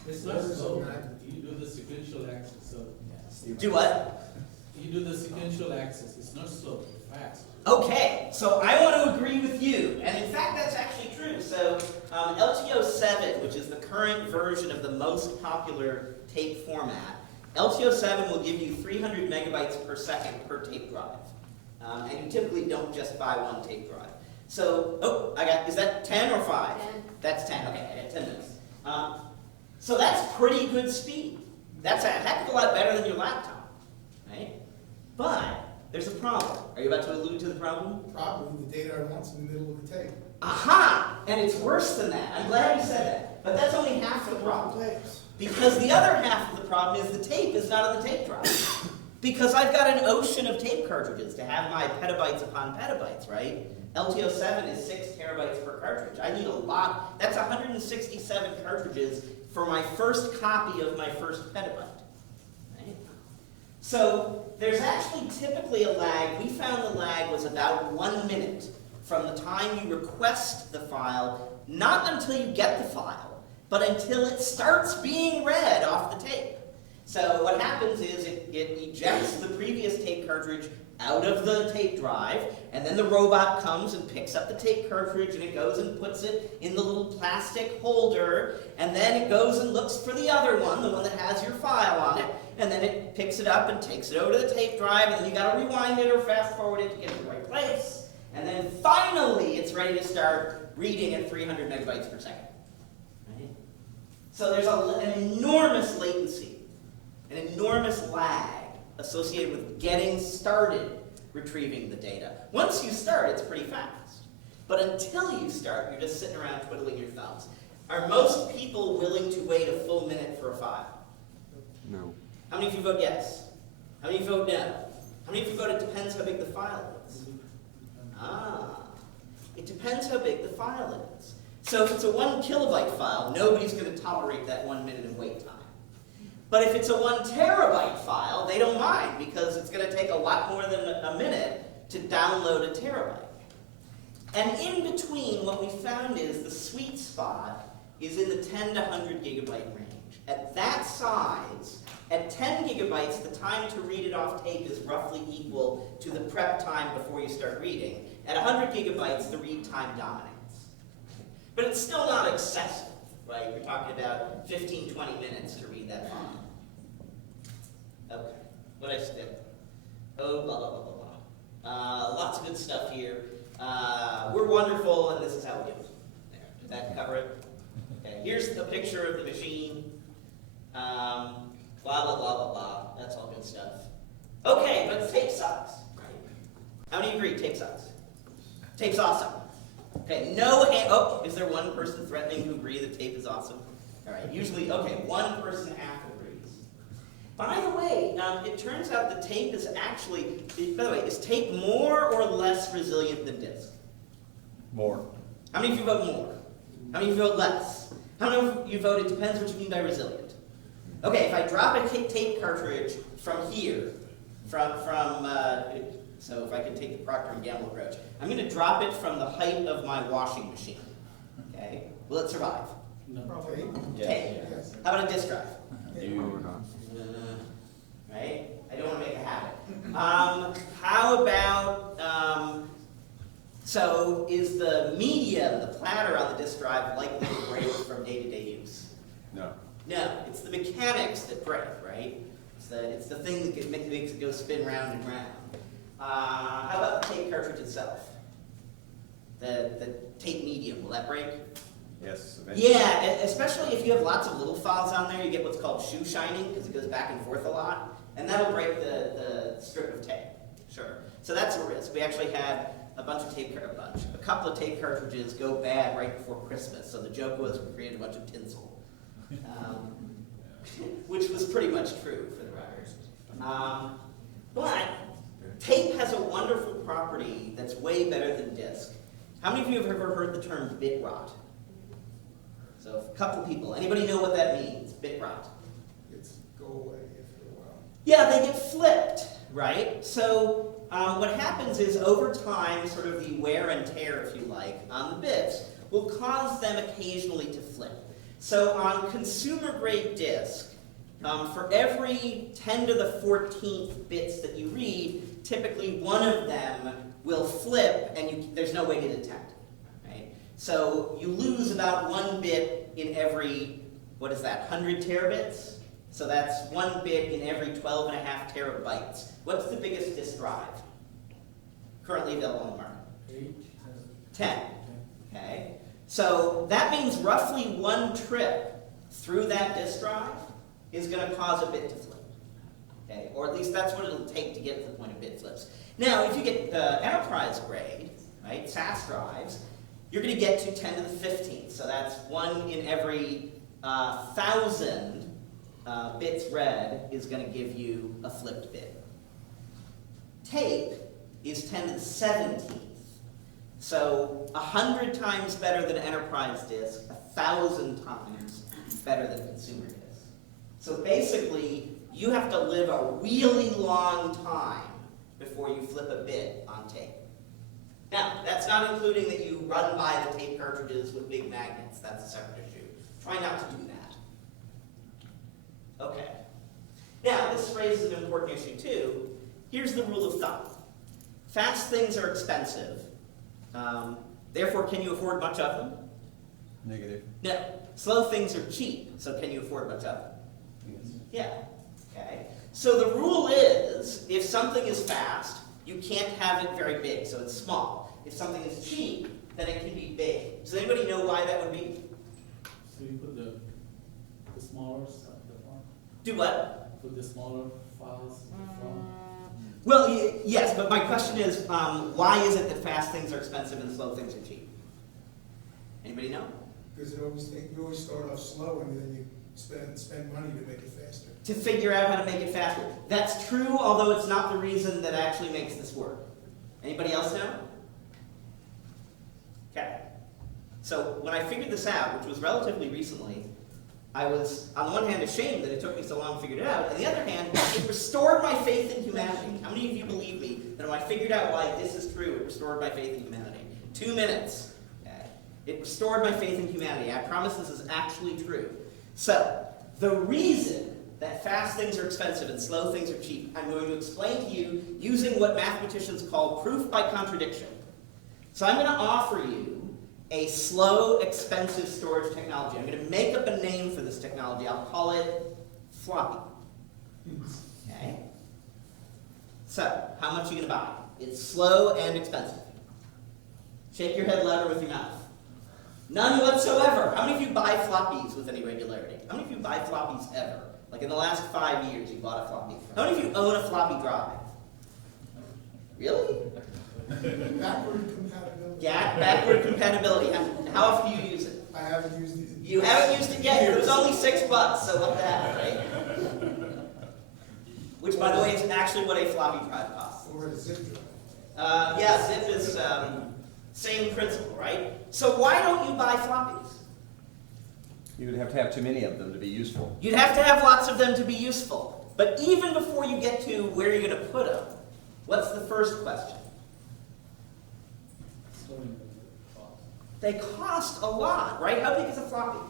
It's not slow. You do the sequential access. So do what? You do the sequential access. It's not slow. It's fast. Okay, so I want to agree with you. And in fact, that's actually true. So LTO7, which is the current version of the most popular tape format, LTO7 will give you 300 megabytes per second per tape drive. And you typically don't just buy one tape drive. So, is that 10 or 5? 10. That's 10, okay, I got 10 minutes. So that's pretty good speed. That's a heck of a lot better than your laptop, right? But there's a problem. Are you about to allude to the problem? Probably the data are once in the middle of the tape. Aha! And it's worse than that. I'm glad you said that. But that's only half the problem. Because the other half of the problem is the tape is not on the tape drive. Because I've got an ocean of tape cartridges to have my petabytes upon petabytes, right? LTO7 is 6 terabytes per cartridge. I need a lot. That's 167 cartridges for my first copy of my first petabyte. Right? So there's actually typically a lag. We found the lag was about 1 minute from the time you request the file, not until you get the file, but until it starts being read off the tape. So what happens is it ejects the previous tape cartridge out of the tape drive, and then the robot comes and picks up the tape cartridge, and it goes and puts it in the little plastic holder, and then it goes and looks for the other one, the one that has your file on it, and then it picks it up and takes it over to the tape drive, and then you gotta rewind it or fast forward it to get it in the right place, and then finally it's ready to start reading at 300 megabytes per second. Right? So there's an enormous latency, an enormous lag associated with getting started retrieving the data. Once you start, it's pretty fast. But until you start, you're just sitting around twiddling your thumbs. Are most people willing to wait a full minute for a file? No. How many of you vote yes? How many of you vote no? How many of you vote it depends how big the file is? It depends how big the file is. So if it's a 1 kilobyte file, nobody's going to tolerate that 1 minute of wait time. But if it's a 1 terabyte file, they don't mind because it's going to take a lot more than a minute to download a terabyte. And in between, what we found is the sweet spot is in the 10 to 100 gigabyte range. At that size, at 10 gigabytes, the time to read it off tape is roughly equal to the prep time before you start reading. At 100 gigabytes, the read time dominates. But it's still not excessive, right? We're talking about 15, 20 minutes to read that file. Okay, what did I skip? Oh, blah, blah, blah, blah, blah. Lots of good stuff here. We're wonderful, and this is how we do it. There, did that cover it? Okay, here's the picture of the machine. Blah, blah, blah, blah, blah. That's all good stuff. Okay, but tape sucks. Right? How many agree tape sucks? Tape's awesome. Okay, no hand. Oh, is there one person threatening to agree that tape is awesome? All right, usually, okay, one person half agrees. By the way, it turns out that tape is actually, by the way, is tape more or less resilient than disk? More. How many of you vote more? How many of you vote less? How many of you vote it depends what you mean by resilient? Okay, if I drop a tape cartridge from here, so if I can take the Procter & Gamble approach, I'm going to drop it from the height of my washing machine. Okay, will it survive? No. Tape? Tape. How about a disk drive? Right? I don't want to make a habit. How about, so is the medium, the platter on the disk drive likely to break from day-to-day use? No. No, it's the mechanics that break, right? It's the thing that makes it go spin round and round. How about the tape cartridge itself? The tape medium, will that break? Yes. Eventually. Yeah, especially if you have lots of little files on there, you get what's called shoe shining because it goes back and forth a lot, and that'll break the strip of tape. Sure. So that's a risk. We actually had a couple of tape cartridges go bad right before Christmas. So the joke was we created a bunch of tinsel, which was pretty much true for the record. But tape has a wonderful property that's way better than disk. How many of you have ever heard the term bit rot? So a couple people. Anybody know what that means? Bit rot. It's go away after a while. Yeah, they get flipped, right? So what happens is over time, sort of the wear and tear, if you like, on the bits will cause them occasionally to flip. So on consumer grade disk, for every 10 to the 14th bits that you read, typically one of them will flip and there's no way to detect it, right? So you lose about 1 bit in every, 100 terabits? So that's 1 bit in every 12.5 terabytes. What's the biggest disk drive currently available on the market? 10. Okay. So that means roughly 1 trip through that disk drive is going to cause a bit to flip. Okay? Or at least that's what it'll take to get to the point of bit flips. Now, if you get enterprise grade, right, SAS drives, you're going to get to 10 to the 15th. So that's 1 in every 1,000 bits read is going to give you a flipped bit. Tape is 10 to the 17th. So 100 times better than enterprise disk, 1,000 times better than consumer disk. So basically, you have to live a really long time before you flip a bit on tape. Now, that's not including that you run by the tape cartridges with big magnets. That's a separate issue. Try not to do that. Okay. Now, this raises an important issue too. Here's the rule of thumb. Fast things are expensive. Therefore, can you afford much of them? Negative. No. Slow things are cheap, so can you afford much of them? Yeah. Okay. So the rule is, if something is fast, you can't have it very big, so it's small. If something is cheap, then it can be big. Does anybody know why that would be? So you put the smaller stuff at the front? Do what? Put the smaller files at the front? Well, yes, but my question is, why is it that fast things are expensive and slow things are cheap? Anybody know? Because you always start off slow and then you spend money to make it faster. To figure out how to make it faster. That's true, although it's not the reason that actually makes this work. Anybody else know? Okay. So when I figured this out, which was relatively recently, I was, on the one hand, ashamed that it took me so long to figure it out. On the other hand, it restored my faith in humanity. How many of you believe me that when I figured out why this is true, it restored my faith in humanity? 2 minutes. Okay. It restored my faith in humanity. I promise this is actually true. So, the reason that fast things are expensive and slow things are cheap, I'm going to explain to you using what mathematicians call proof by contradiction. So I'm going to offer you a slow, expensive storage technology. I'm going to make up a name for this technology. I'll call it floppy. Okay? So, how much are you going to buy? It's slow and expensive. Shake your head louder with your mouth. None whatsoever. How many of you buy floppies with any regularity? How many of you buy floppies ever? Like in the last 5 years, you bought a floppy. How many of you own a floppy drive? Really? Backward compatibility. Yeah, backward compatibility. How often do you use it? I haven't used it. You haven't used it yet. It was only $6, so what the heck, right? Which, by the way, is actually what a floppy drive costs. Or a zip drive. Yeah, zip is same principle, right? So why don't you buy floppies? You would have to have too many of them to be useful. You'd have to have lots of them to be useful. But even before you get to where you're going to put them, what's the first question? They cost a lot, right? How big is a floppy?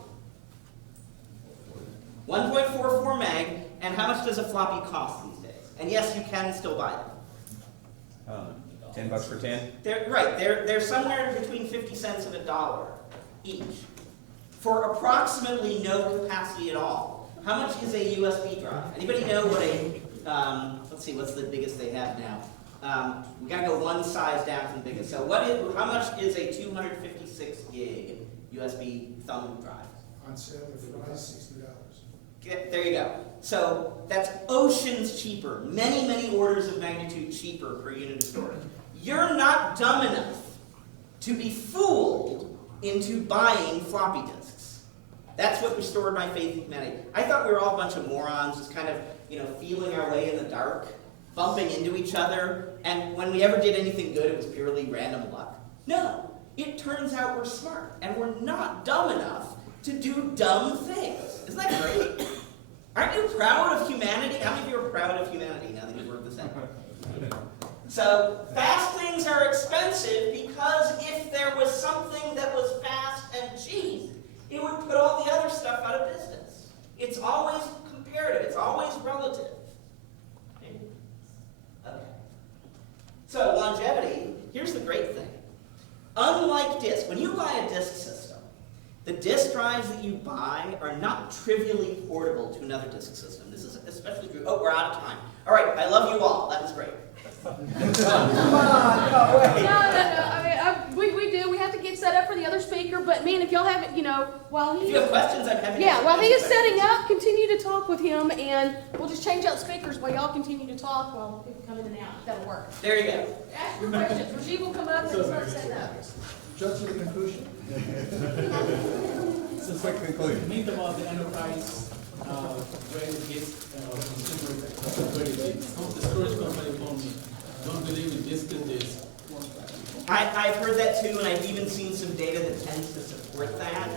1.44 meg, and how much does a floppy cost these days? And yes, you can still buy them. $10 for 10? They're somewhere between 50 cents and $1 each. For approximately no capacity at all. How much is a USB drive? Anybody know what a, let's see, what's the biggest they have now? We gotta go one size down from the biggest. So how much is a 256 gig USB thumb drive? On sale at Fry's, $60. There you go. So that's oceans cheaper, many, many orders of magnitude cheaper per unit of storage. You're not dumb enough to be fooled into buying floppy disks. That's what restored my faith in humanity. I thought we were all a bunch of morons, just kind of, feeling our way in the dark, bumping into each other, and when we ever did anything good, it was purely random luck. No, it turns out we're smart, and we're not dumb enough to do dumb things. Isn't that great? Aren't you proud of humanity? How many of you are proud of humanity now that you've worked this out? So, fast things are expensive because if there was something that was fast and cheap, it would put all the other stuff out of business. It's always comparative. It's always relative. Okay. So, longevity, here's the great thing. Unlike disk, when you buy a disk system, the disk drives that you buy are not trivially portable to another disk system. This is especially true. Oh, we're out of time. All right, I love you all. That was great. Come on, no way. No. I mean, we do. We have to get set up for the other speaker. But man, if y'all haven't, while If he you have questions, I'm happy to yeah, answer while he is questions. setting up, continue to talk with him, and we'll just change out speakers while y'all continue to talk while people come in and out. That'll work. There you go. Ask your questions. Rajiv will come up and start setting up. Just to the conclusion. It's a quick conclusion. Meet about the enterprise, where it gets, consumer, where it gets. The storage company told me, don't believe in disk to disk. I've heard that too, and I've even seen some data that tends to support that.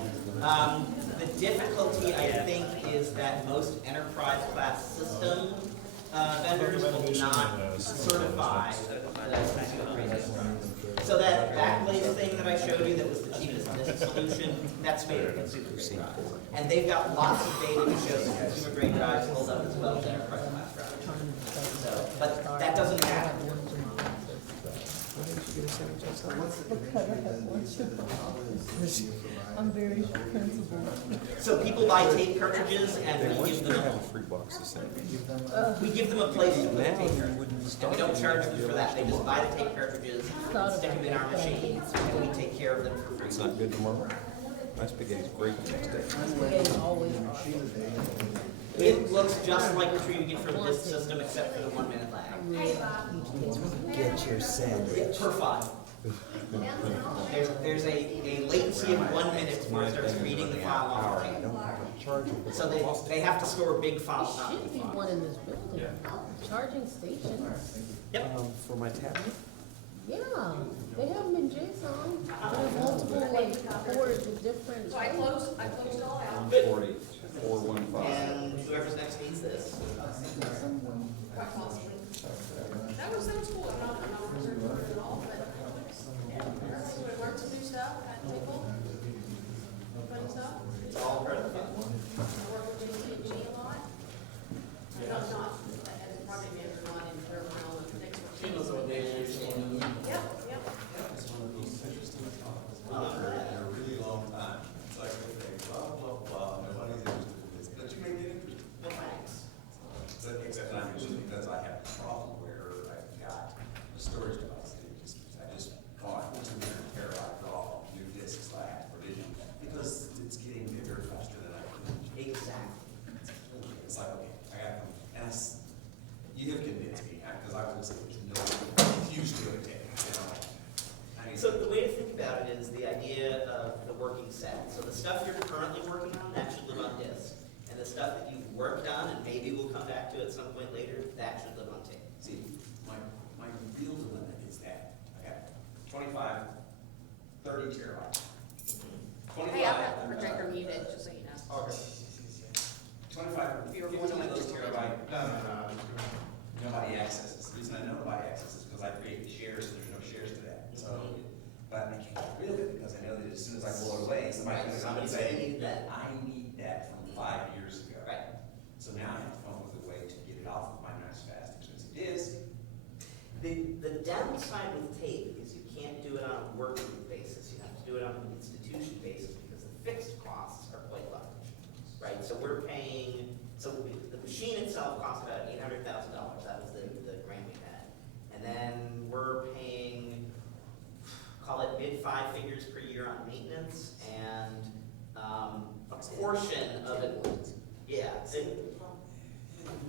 The difficulty, I think, is that most enterprise class systems vendors will not certify the consumer grade disc drives. So that backblaze thing that I showed you that was the cheapest solution, that's made of consumer grade drives. And they've got lots of data that shows that consumer grade drives hold up as well as enterprise class drives. So, but that doesn't happen. I'm very principled. So people buy tape cartridges and we give them we give them a place to put the tape cartridges. And we don't charge them for that. They just buy the tape cartridges, stick them in our machine, and we take care of them for free. It's not good tomorrow. My spaghetti's great the next day. Spaghetti's always It looks just like the tree we get from the disc system except for the 1 minute lag. Get your sandwich. Per file. There's a latency of 1 minute before it starts reading the file off the tape. So they have to store big files, not should little be files. one in this building. Charging stations. Yep. For my tablet? Yeah, they have them in JSON. They have multiple like boards with different. So I closed it all out. 41415. And whoever's next needs this. Quite possibly. That was cool. I'm not reserved for it at all, but so we learned some new stuff, had people, fun stuff. It's all part of the fun. I work with JTG a lot. Not as a project manager, not in their realm of next. She knows what they are saying. Yep, yep. It's one of those interesting topics. I've heard it in a really long time. It's like, okay, blah, blah, blah, nobody's interested in this, but you may get interested. Well, thanks. But except I'm interested because I have a problem where I've got a storage device. I just bought 200 terabyte raw new disks I have for vision because it's getting bigger faster than I can. Exactly. It's like, okay, I got them. And you have convinced me, because I was no huge to it, you know. So the way to think about it is the idea of the working set. So the stuff you're currently working on, that should live on disk. And the stuff that you've worked on and maybe we'll come back to at some point later, that should live on tape. See, my real dilemma is that I got 25, 30 terabytes. 25. Hey, I've got the projector muted, just so you know. Okay. 25, 50 of those terabyte, nobody accesses. The reason I know nobody accesses is because I create the shares and there's no shares to that. So, but I can't get rid of it because I know that as soon as I blow it away, somebody's going to come and say, I need that from 5 years ago. Right. So now I have to come up with a way to get it off of my nice fast expensive disk. The downside with tape is you can't do it on a working basis. You have to do it on an institution basis because the fixed costs are quite large. Right, so we're paying, the machine itself costs about $800,000. That was the grant we had. And then we're paying, call it mid 5 figures per year on maintenance and a portion of it. Yeah.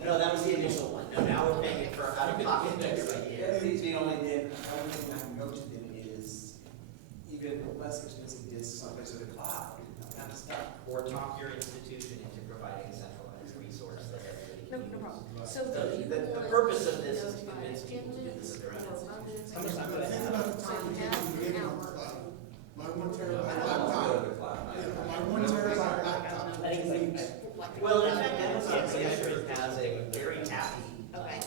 No, that was the initial one. No, now we're paying it for out of pocket next year. The only thing I can go to them is even less expensive disks someplace in the cloud, kind of stuff. Or talk your institution into providing a centralized resource that everybody No, can no use. problem. So The purpose of this is to convince people to do this at their own institution. How much time did I think about the time it takes to get in the cloud? My 1 terabyte laptop. My 1 terabyte laptop. I think it's well, in fact, Amazon Azure has a very happy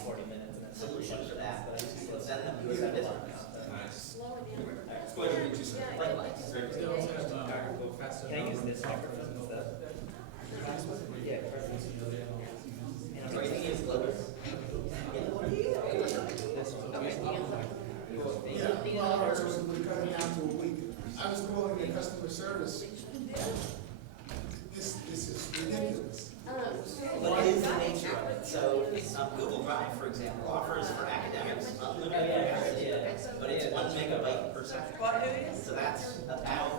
40 minutes solution for that, but I just people send them to us at this point. Nice. It's pleasure to meet you, sir. Likewise. They also have, Can I use this microphone instead? Yeah. And everything is global. I was calling the customer service. This is ridiculous. What is the nature of it? So, Google Drive, for example, offers for academics unlimited capacity, but it's 1 megabyte per second. So that's about,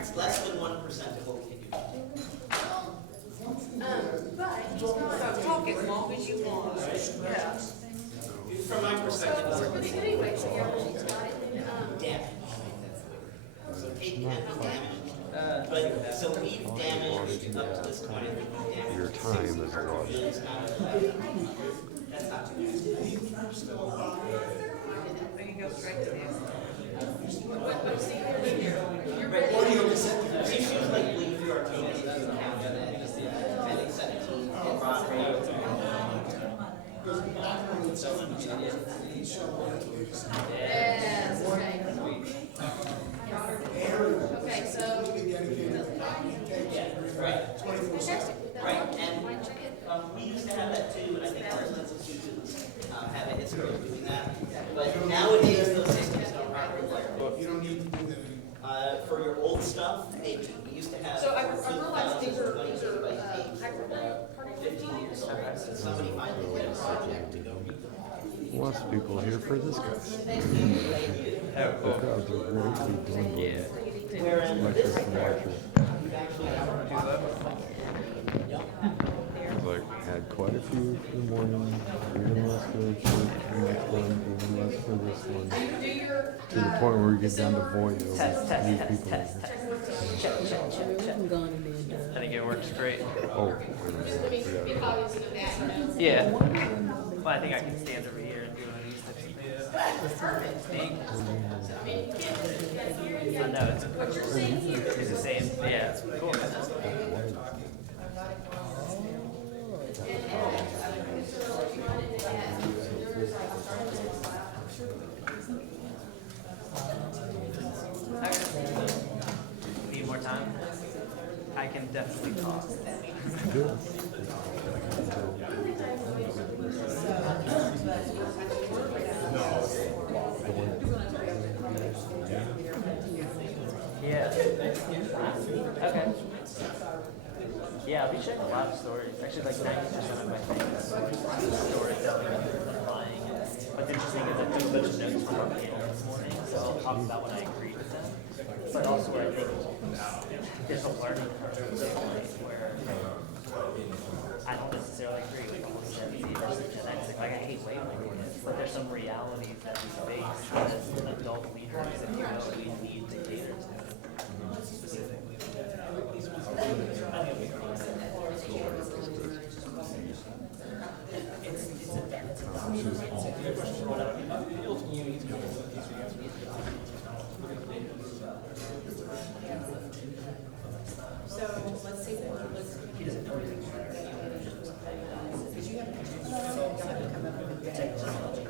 it's less than 1% of what we can do. But he's not. Talk as long as you want. Yeah. From my perspective, it doesn't But really anyway, so yeah, she's got it, and, damage. So tape can be damaged. But, so we've damaged up to this point, I think we've damaged. Your time is lost. cartridges out of that. That's not too bad. Then you go straight to this. but see, you're Right, ready. issues like bleed through our community, if you count that, just the 17 hit rod rate, Yes, okay. Okay, so. Right. Fantastic. Right, and we used to have that too, and I think our institutions have a history of doing that. But nowadays, those systems don't require. You don't need to do that anymore. For your old stuff, we used to have. So I realized these are 22 by 8, hybrid. 15 years old, so somebody finally did a project to go read them. Lots of people here for this guy. Thank you, thank you. The crowds are great people. Yeah. Whereas Like this this natural. you actually have. Like, had quite a few for the morning, even less for the next one, even less for this one. Do your, To the point where we get down to void over these people. I'm going to be I think it works great. Oh. be cognizant of that, you know? Yeah. Well, I think I can stand over here and do one of these types of things. That's perfect. I mean, you can't, But no, it's what you're seeing here. it's the same. Yeah, it's cool. Need more time? I can definitely talk. Yeah. Okay. Yeah, I'll be sharing a lot of stories. Actually, like 90% of my things is storytelling and applying. What's interesting is I took a bunch of notes from our panel this morning, so I'll talk about when I agreed with them. But also where I think there's a learning curve at this point where I don't necessarily agree with all the Gen Z versus Gen X. Like I hate labeling it, but there's some realities that we face as adult leaders that you know we need to cater to. Specifically. So, let's see what was. He doesn't know anything. Because you haven't come up with the technology.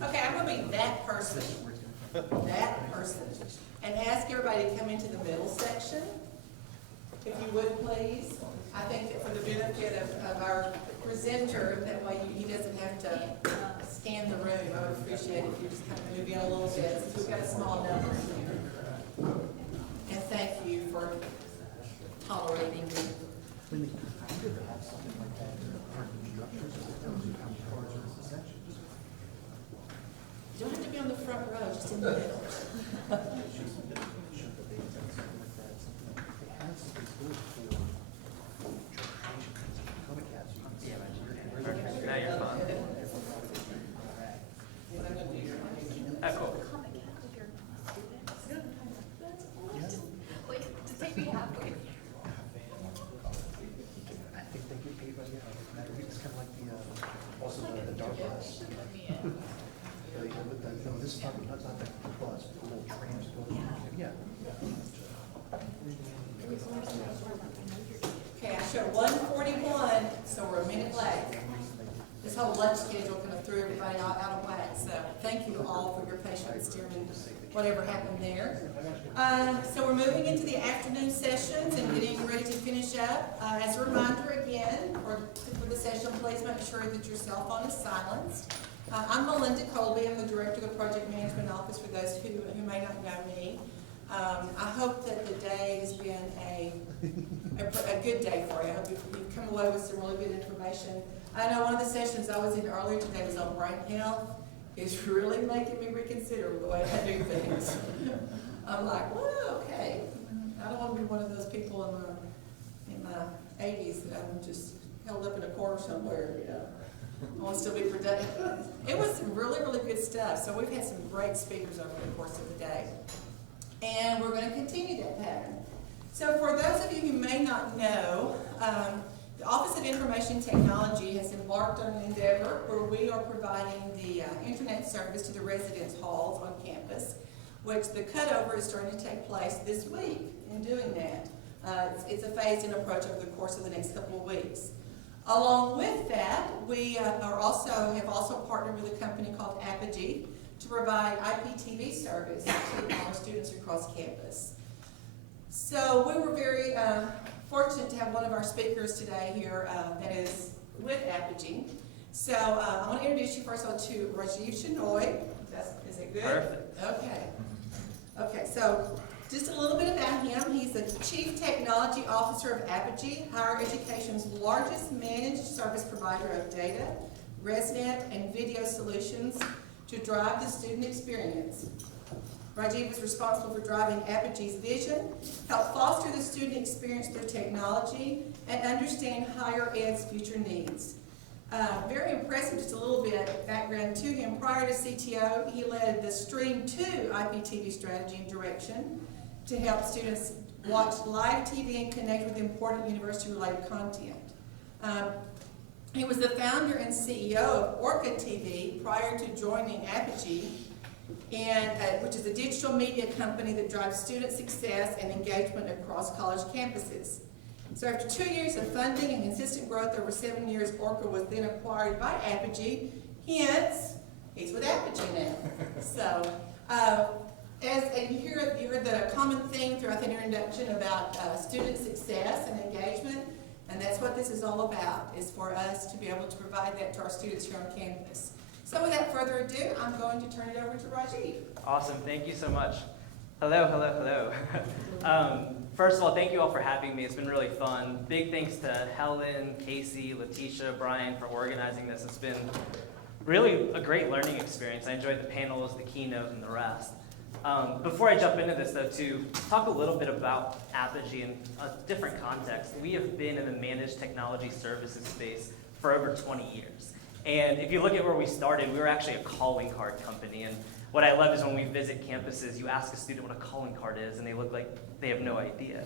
Okay, I'm gonna be that person, and ask everybody to come into the middle section, if you would please. I think that for the benefit of our presenter, that way he doesn't have to scan the room. I would appreciate if you just kind of move in a little bit, since we've got a small number here. And thank you for tolerating me. You don't have to be on the front row, just in the middle. Now you're fine. Oh, cool. Maybe halfway. I think they get paid by the hour. It's kind of like the, also the dark bus. No, this is not the bus, the little trams going. Yeah. Okay, I showed 1:41, so we're a minute late. This whole lunch schedule kind of threw everybody out of whack, so thank you all for your patience during whatever happened there. So we're moving into the afternoon sessions and getting ready to finish up. As a reminder again, for the session, please make sure that your cell phone is silenced. I'm Melinda Colby. I'm the Director of the Project Management Office for those who may not know me. I hope that the day has been a good day for you. I hope you've come away with some really good information. I know one of the sessions I was in earlier today was on brain health. It's really making me reconsider the way I do things. I'm like, well, okay. I don't want to be one of those people in my 80s that I'm just held up in a corner somewhere, you know. I want to still be productive. It was some really, really good stuff. So we've had some great speakers over the course of the day. And we're going to continue that pattern. So for those of you who may not know, the Office of Information Technology has embarked on an endeavor where we are providing the internet service to the residence halls on campus, which the cutover is starting to take place this week in doing that. It's a phased-in approach over the course of the next couple of weeks. Along with that, we have also partnered with a company called Apogee to provide IPTV service to our students across campus. So we were very fortunate to have one of our speakers today here that is with Apogee. So I want to introduce you first of all to Rajiv Shenoy. Is it good? Perfect. Okay. Okay, so just a little bit about him. He's the Chief Technology Officer of Apogee, higher education's largest managed service provider of data, ResNet, and video solutions to drive the student experience. Rajiv is responsible for driving Apogee's vision, help foster the student experience through technology, and understand higher ed's future needs. Very impressive, just a little bit background to him. Prior to CTO, he led the Stream 2 IPTV strategy and direction to help students watch live TV and connect with important university-related content. He was the founder and CEO of Orca TV prior to joining Apogee, which is a digital media company that drives student success and engagement across college campuses. So after 2 years of funding and consistent growth over 7 years, Orca was then acquired by Apogee. Hence, he's with Apogee now. So, as you hear the common theme throughout the introduction about student success and engagement, and that's what this is all about, is for us to be able to provide that to our students here on campus. So without further ado, I'm going to turn it over to Rajiv. Awesome, thank you so much. Hello. First of all, thank you all for having me. It's been really fun. Big thanks to Helen, Casey, Letitia, Brian for organizing this. It's been really a great learning experience. I enjoyed the panels, the keynote, and the rest. Before I jump into this, though, to talk a little bit about Apogee in a different context, we have been in the managed technology services space for over 20 years. And if you look at where we started, we were actually a calling card company. And what I love is when we visit campuses, you ask a student what a calling card is, and they look like they have no idea.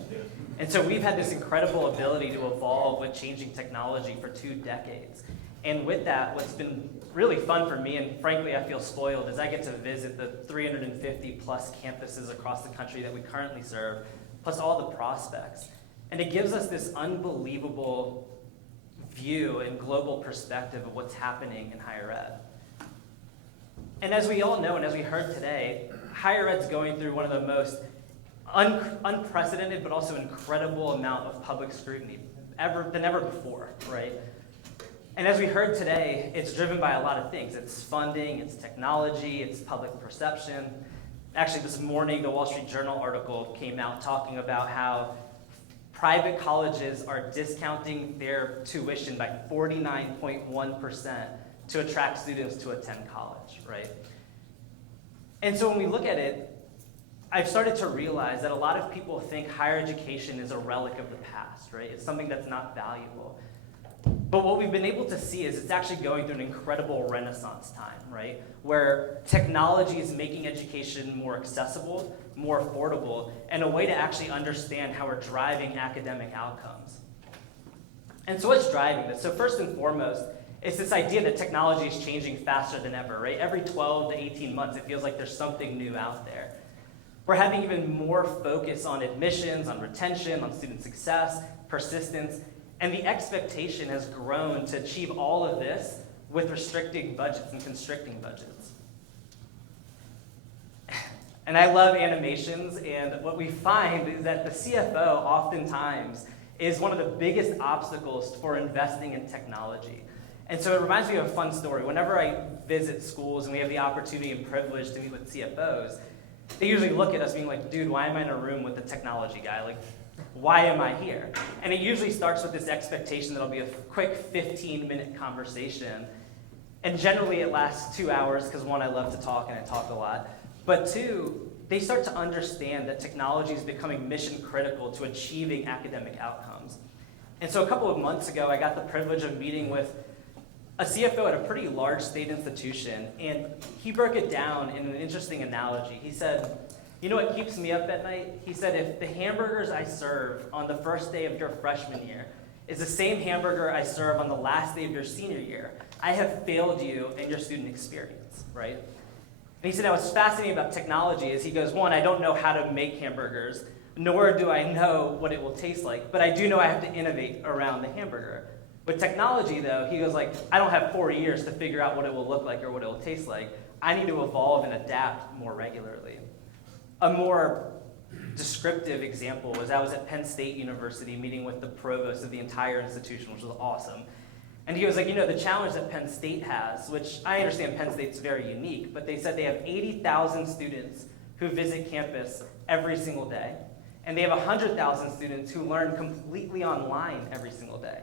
And so we've had this incredible ability to evolve with changing technology for 2 decades. And with that, what's been really fun for me, and frankly I feel spoiled, is I get to visit the 350 plus campuses across the country that we currently serve, plus all the prospects. And it gives us this unbelievable view and global perspective of what's happening in higher ed. And as we all know, and as we heard today, higher ed's going through one of the most unprecedented but also incredible amount of public scrutiny than ever before, right? And as we heard today, it's driven by a lot of things. It's funding, it's technology, it's public perception. Actually, this morning, the Wall Street Journal article came out talking about how private colleges are discounting their tuition by 49.1% to attract students to attend college, right? And so when we look at it, I've started to realize that a lot of people think higher education is a relic of the past, right? It's something that's not valuable. But what we've been able to see is it's actually going through an incredible renaissance time, right? Where technology is making education more accessible, more affordable, and a way to actually understand how we're driving academic outcomes. And so what's driving this? So first and foremost, it's this idea that technology is changing faster than ever, right? Every 12 to 18 months, it feels like there's something new out there. We're having even more focus on admissions, on retention, on student success, persistence, and the expectation has grown to achieve all of this with restricting budgets and constricting budgets. And I love animations, and what we find is that the CFO oftentimes is one of the biggest obstacles for investing in technology. And so it reminds me of a fun story. Whenever I visit schools and we have the opportunity and privilege to meet with CFOs, they usually look at us being like, dude, why am I in a room with the technology guy? Like, why am I here? And it usually starts with this expectation that it'll be a quick 15-minute conversation. And generally it lasts 2 hours because one, I love to talk and I talk a lot. But two, they start to understand that technology is becoming mission critical to achieving academic outcomes. And so a couple of months ago, I got the privilege of meeting with a CFO at a pretty large state institution, and he broke it down in an interesting analogy. He said, you know what keeps me up at night? He said, if the hamburgers I serve on the first day of your freshman year is the same hamburger I serve on the last day of your senior year, I have failed you in your student experience, right? And he said, now what's fascinating about technology is he goes, one, I don't know how to make hamburgers, nor do I know what it will taste like, but I do know I have to innovate around the hamburger. With technology, though, he goes like, I don't have 4 years to figure out what it will look like or what it will taste like. I need to evolve and adapt more regularly. A more descriptive example was I was at Penn State University meeting with the provost of the entire institution, which was awesome. And he was like, you know, the challenge that Penn State has, which I understand Penn State's very unique, but they said they have 80,000 students who visit campus every single day. And they have 100,000 students who learn completely online every single day.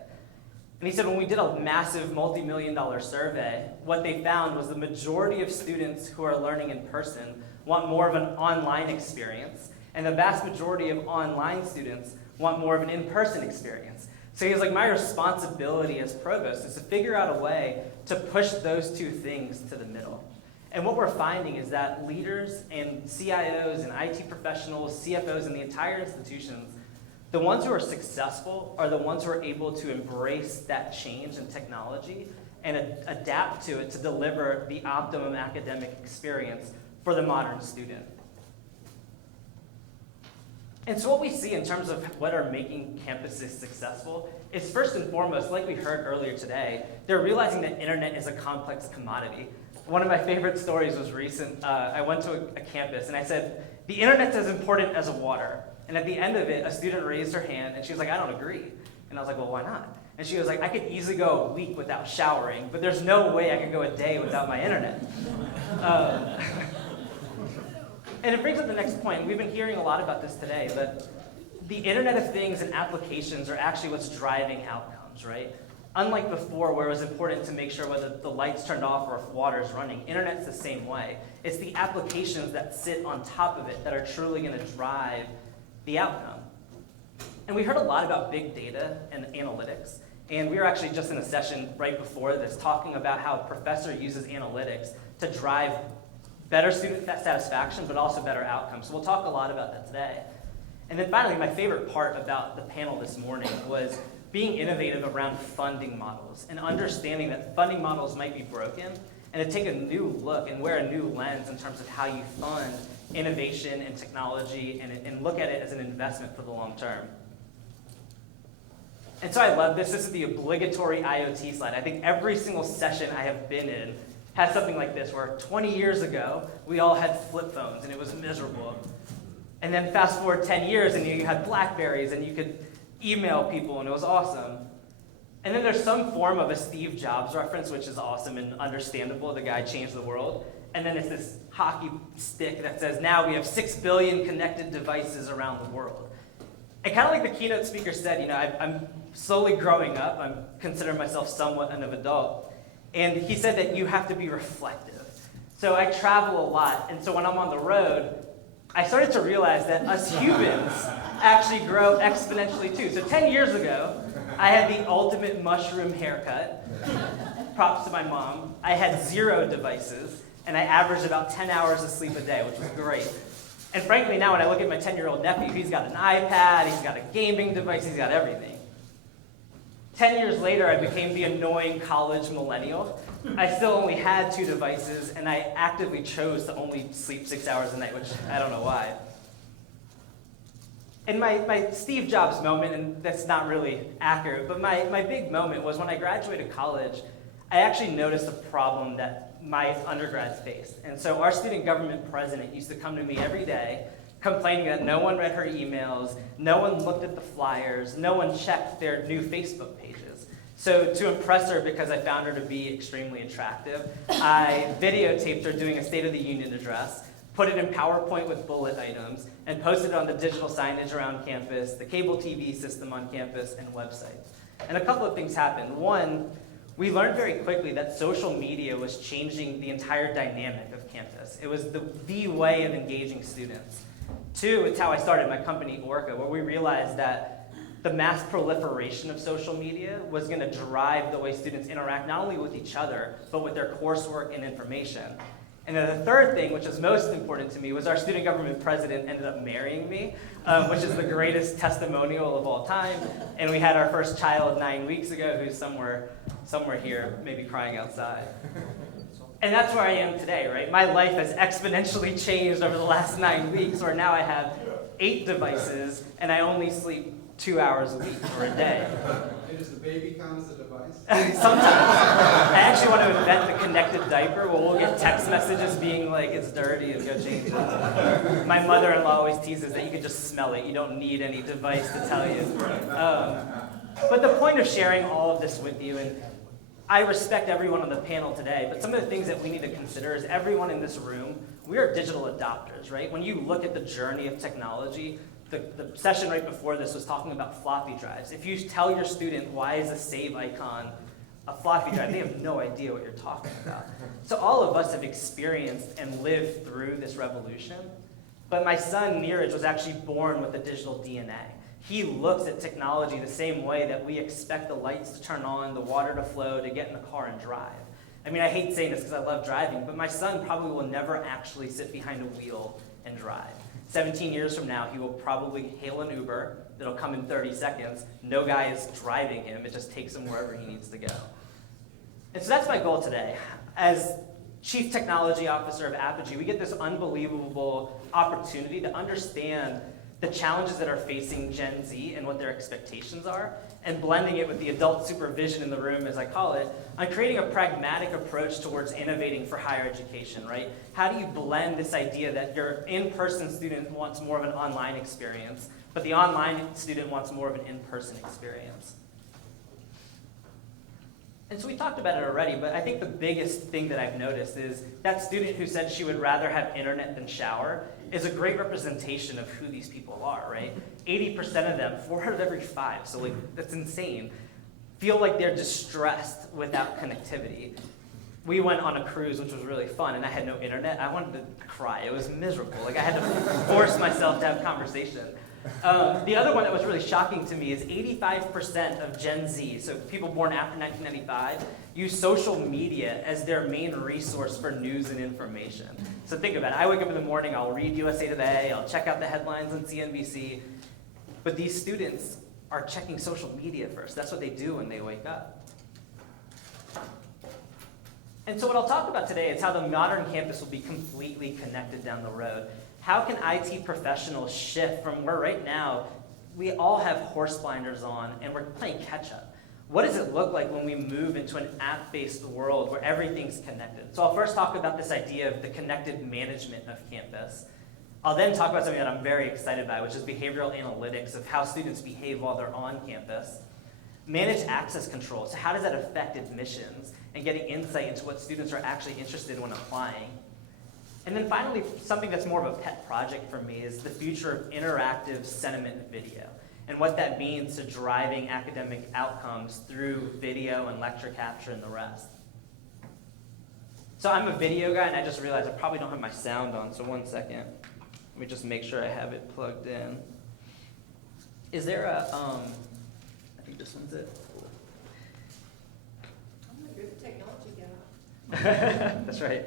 And he said when we did a massive multi-million-dollar survey, what they found was the majority of students who are learning in person want more of an online experience, and the vast majority of online students want more of an in-person experience. So he was like, my responsibility as provost is to figure out a way to push those two things to the middle. And what we're finding is that leaders and CIOs and IT professionals, CFOs, and the entire institutions, the ones who are successful are the ones who are able to embrace that change in technology and adapt to it to deliver the optimum academic experience for the modern student. And so what we see in terms of what are making campuses successful is first and foremost, like we heard earlier today, they're realizing that internet is a complex commodity. One of my favorite stories was recent. I went to a campus and I said, the internet's as important as water. And at the end of it, a student raised her hand and she was like, I don't agree. And I was like, well, why not? And she was like, I could easily go a week without showering, but there's no way I could go a day without my internet. And it brings up the next point. We've been hearing a lot about this today, but the Internet of Things and applications are actually what's driving outcomes, right? Unlike before, where it was important to make sure whether the lights turned off or if water is running, internet's the same way. It's the applications that sit on top of it that are truly going to drive the outcome. And we heard a lot about big data and analytics, and we were actually just in a session right before this talking about how a professor uses analytics to drive better student satisfaction, but also better outcomes. So we'll talk a lot about that today. And then finally, my favorite part about the panel this morning was being innovative around funding models and understanding that funding models might be broken and to take a new look and wear a new lens in terms of how you fund innovation and technology and look at it as an investment for the long term. And so I love this. This is the obligatory IoT slide. I think every single session I have been in has something like this, where 20 years ago, we all had flip phones and it was miserable. And then fast forward 10 years and you had BlackBerries and you could email people and it was awesome. And then there's some form of a Steve Jobs reference, which is awesome and understandable. The guy changed the world. And then it's this hockey stick that says, now we have 6 billion connected devices around the world. And kind of like the keynote speaker said, you know, I'm slowly growing up. I'm considering myself somewhat an adult. And he said that you have to be reflective. So I travel a lot. And so when I'm on the road, I started to realize that us humans actually grow exponentially too. So 10 years ago, I had the ultimate mushroom haircut. Props to my mom. I had 0 devices, and I averaged about 10 hours of sleep a day, which was great. And frankly, now when I look at my 10-year-old nephew, he's got an iPad, he's got a gaming device, he's got everything. 10 years later, I became the annoying college millennial. I still only had 2 devices, and I actively chose to only sleep 6 hours a night, which I don't know why. And my Steve Jobs moment, and that's not really accurate, but my big moment was when I graduated college, I actually noticed a problem that my undergrads faced. And so our student government president used to come to me every day complaining that no one read her emails, no one looked at the flyers, no one checked their new Facebook pages. So to impress her, because I found her to be extremely attractive, I videotaped her doing a State of the Union address, put it in PowerPoint with bullet items, and posted it on the digital signage around campus, the cable TV system on campus, and websites. And a couple of things happened. One, we learned very quickly that social media was changing the entire dynamic of campus. It was the way of engaging students. 2, it's how I started my company, Orca, where we realized that the mass proliferation of social media was going to drive the way students interact not only with each other, but with their coursework and information. And then the third thing, which is most important to me, was our student government president ended up marrying me, which is the greatest testimonial of all time. And we had our first child 9 weeks ago, who's somewhere here, maybe crying outside. And that's where I am today, right? My life has exponentially changed over the last 9 weeks, where now I have 8 devices, and I only sleep 2 hours a week or a day. And does the baby count as a device? Sometimes. I actually want to invent the connected diaper where we'll get text messages being like, it's dirty, and go change it. My mother-in-law always teases that you can just smell it. You don't need any device to tell you. But the point of sharing all of this with you, and I respect everyone on the panel today, but some of the things that we need to consider is everyone in this room, we are digital adopters, right? When you look at the journey of technology, the session right before this was talking about floppy drives. If you tell your student, why is a save icon a floppy drive, they have no idea what you're talking about. So all of us have experienced and lived through this revolution, but my son, Neeraj, was actually born with the digital DNA. He looks at technology the same way that we expect the lights to turn on, the water to flow, to get in the car and drive. I mean, I hate saying this because I love driving, but my son probably will never actually sit behind a wheel and drive. 17 years from now, he will probably hail an Uber that'll come in 30 seconds. No guy is driving him. It just takes him wherever he needs to go. And so that's my goal today. As Chief Technology Officer of Apogee, we get this unbelievable opportunity to understand the challenges that are facing Gen Z and what their expectations are, and blending it with the adult supervision in the room, as I call it, on creating a pragmatic approach towards innovating for higher education, right? How do you blend this idea that your in-person student wants more of an online experience, but the online student wants more of an in-person experience? And so we talked about it already, but I think the biggest thing that I've noticed is that student who said she would rather have internet than shower is a great representation of who these people are, right? 80% of them, 4 out of every 5, so like that's insane, feel like they're distressed without connectivity. We went on a cruise, which was really fun, and I had no internet. I wanted to cry. It was miserable. Like I had to force myself to have conversation. The other one that was really shocking to me is 85% of Gen Z, so people born after 1995, use social media as their main resource for news and information. So think about it. I wake up in the morning, I'll read USA Today, I'll check out the headlines on CNBC, but these students are checking social media first. That's what they do when they wake up. And so what I'll talk about today is how the modern campus will be completely connected down the road. How can IT professionals shift from where right now we all have horse blinders on and we're playing catch up? What does it look like when we move into an app-based world where everything's connected? So I'll first talk about this idea of the connected management of campus. I'll then talk about something that I'm very excited by, which is behavioral analytics of how students behave while they're on campus. Manage access control. So how does that affect admissions and getting insight into what students are actually interested in when applying? And then finally, something that's more of a pet project for me is the future of interactive sentiment video and what that means to driving academic outcomes through video and lecture capture and the rest. So I'm a video guy, and I just realized I probably don't have my sound on, so 1 second. Let me just make sure I have it plugged in. Is there a, I think this one's it. I'm a good technology guy. That's right.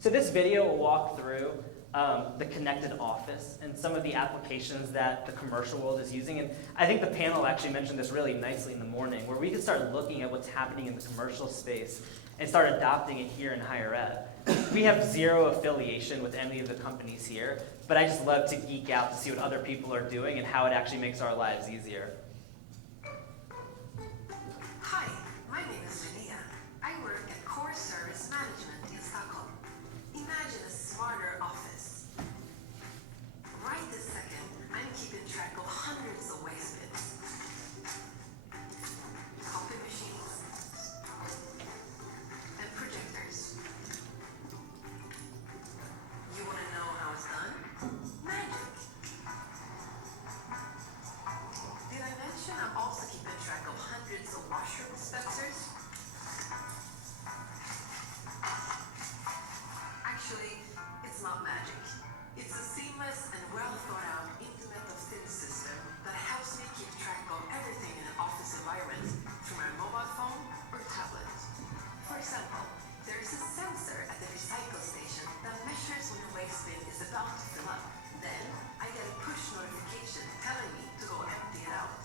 So this video will walk through the connected office and some of the applications that the commercial world is using. And I think the panel actually mentioned this really nicely in the morning, where we can start looking at what's happening in the commercial space and start adopting it here in higher ed. We have zero affiliation with any of the companies here, but I just love to geek out to see what other people are doing and how it actually makes our lives easier. Hi, my name is Linnea. I work at Core Service Management in Stockholm. Imagine a smarter office. Right this second, I'm keeping track of hundreds of waste bins, copy machines, and projectors. You want to know how it's done? Magic! Did I mention I'm also keeping track of hundreds of washroom dispensers? Actually, it's not magic. It's a seamless and well thought out Internet of Things system that helps me keep track of everything in an office environment through my mobile phone or tablet. For example, there is a sensor at the recycle station that measures when the waste bin is about to fill up. Then, I get a push notification telling me to go empty it out.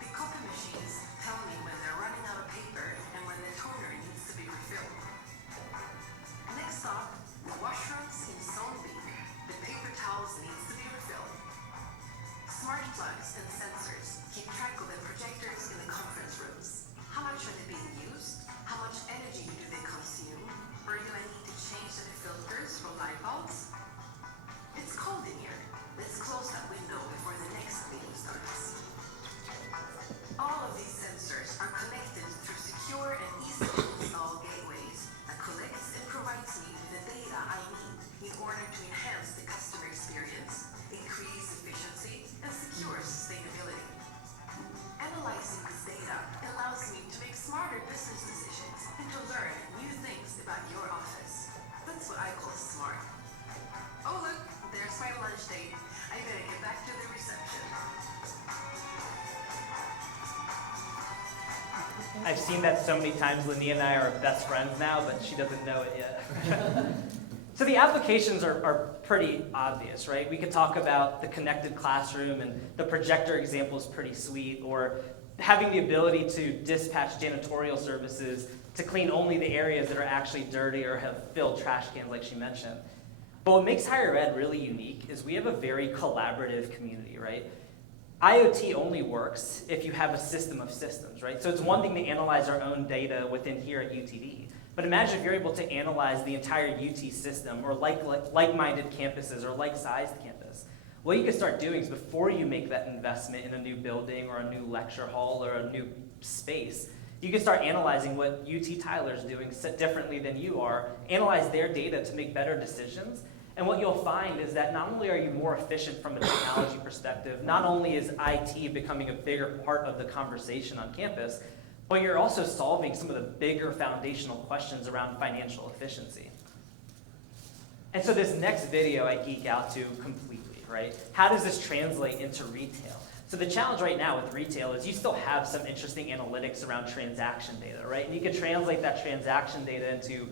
The copy machines tell me when they're running out of paper and when the toner needs to be refilled. Next stop, the washrooms in Zone B. The paper towels needs to be refilled. Smart plugs and sensors keep track of the projectors in the conference rooms. How much are they being used? How much energy do they consume? Or do I need to change the filters for light bulbs? It's cold in here. Let's close that window before the next meeting starts. All of these sensors are connected through secure and easy to install gateways that collects and provides me with the data I need in order to enhance the customer experience, increase efficiency, and secure sustainability. Analyzing this data allows me to make smarter business decisions and to learn new things about your office. That's what I call smart. Oh look, there's my lunch date. I better get back to the reception. I've seen that so many times. Linnea and I are best friends now, but she doesn't know it yet. So the applications are pretty obvious, right? We could talk about the connected classroom, and the projector example is pretty sweet, or having the ability to dispatch janitorial services to clean only the areas that are actually dirty or have filled trash cans, like she mentioned. But what makes higher ed really unique is we have a very collaborative community, right? IoT only works if you have a system of systems, right? So it's one thing to analyze our own data within here at UTD, but imagine if you're able to analyze the entire UT system, or like-minded campuses, or like-sized campus. What you can start doing is, before you make that investment in a new building or a new lecture hall or a new space, you can start analyzing what UT Tyler is doing differently than you are, analyze their data to make better decisions. And what you'll find is that not only are you more efficient from a technology perspective, not only is IT becoming a bigger part of the conversation on campus, but you're also solving some of the bigger foundational questions around financial efficiency. And so this next video I geek out to completely, right? How does this translate into retail? So the challenge right now with retail is you still have some interesting analytics around transaction data, right? And you can translate that transaction data into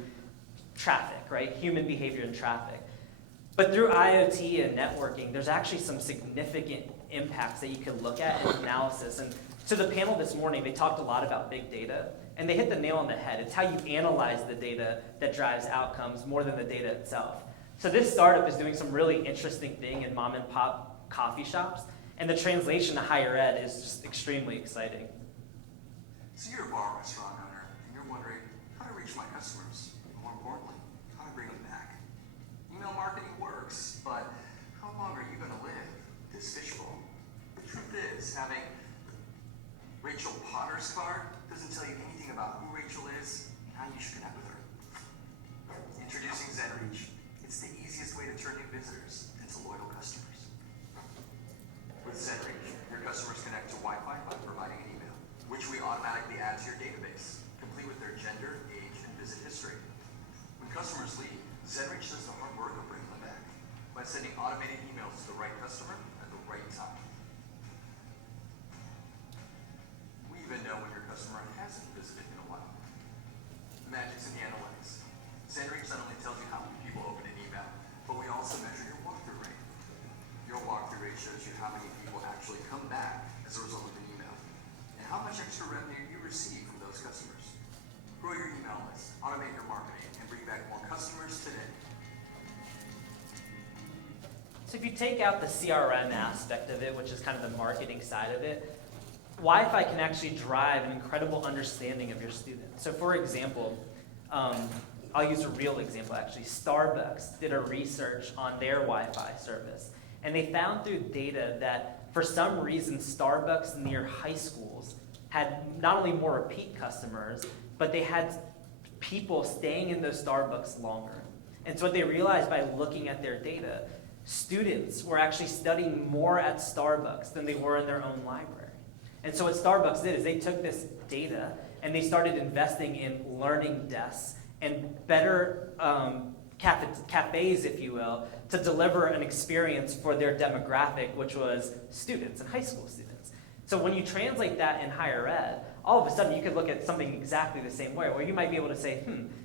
traffic, right? Human behavior and traffic. But through IoT and networking, there's actually some significant impacts that you can look at in analysis. And to the panel this morning, they talked a lot about big data, and they hit the nail on the head. It's how you analyze the data that drives outcomes more than the data itself. So this startup is doing some really interesting thing in mom and pop coffee shops, and the translation to higher ed is just extremely exciting. So you're a bar restaurant owner, and you're wondering how to reach my customers, and more importantly, how to bring them back. Email marketing works, but how long are you going to live this fishbowl? The truth is, having Rachel Potter's card doesn't tell you anything about who Rachel is and how you should connect with her. Introducing ZenReach. It's the easiest way to turn new visitors into loyal customers. With ZenReach, your customers connect to Wi-Fi by providing an email, which we automatically add to your database, complete with their gender, age, and visit history. When customers leave, ZenReach does the hard work of bringing them back by sending automated emails to the right customer at the right time. shows you how many people actually come back as a result of the email, and how much extra revenue you receive from those customers. Grow your email list, automate your marketing, and bring back more customers today. So if you take out the CRM aspect of it, which is kind of the marketing side of it, Wi-Fi can actually drive an incredible understanding of your students. So for example, I'll use a real example actually. Starbucks did a research on their Wi-Fi service, and they found through data that for some reason Starbucks near high schools had not only more repeat customers, but they had people staying in those Starbucks longer. And so what they realized by looking at their data, students were actually studying more at Starbucks than they were in their own library. And so what Starbucks did is they took this data and they started investing in learning desks and better cafes, if you will, to deliver an experience for their demographic, which was students and high school students. So when you translate that in higher ed, all of a sudden you could look at something exactly the same way, where you might be able to say,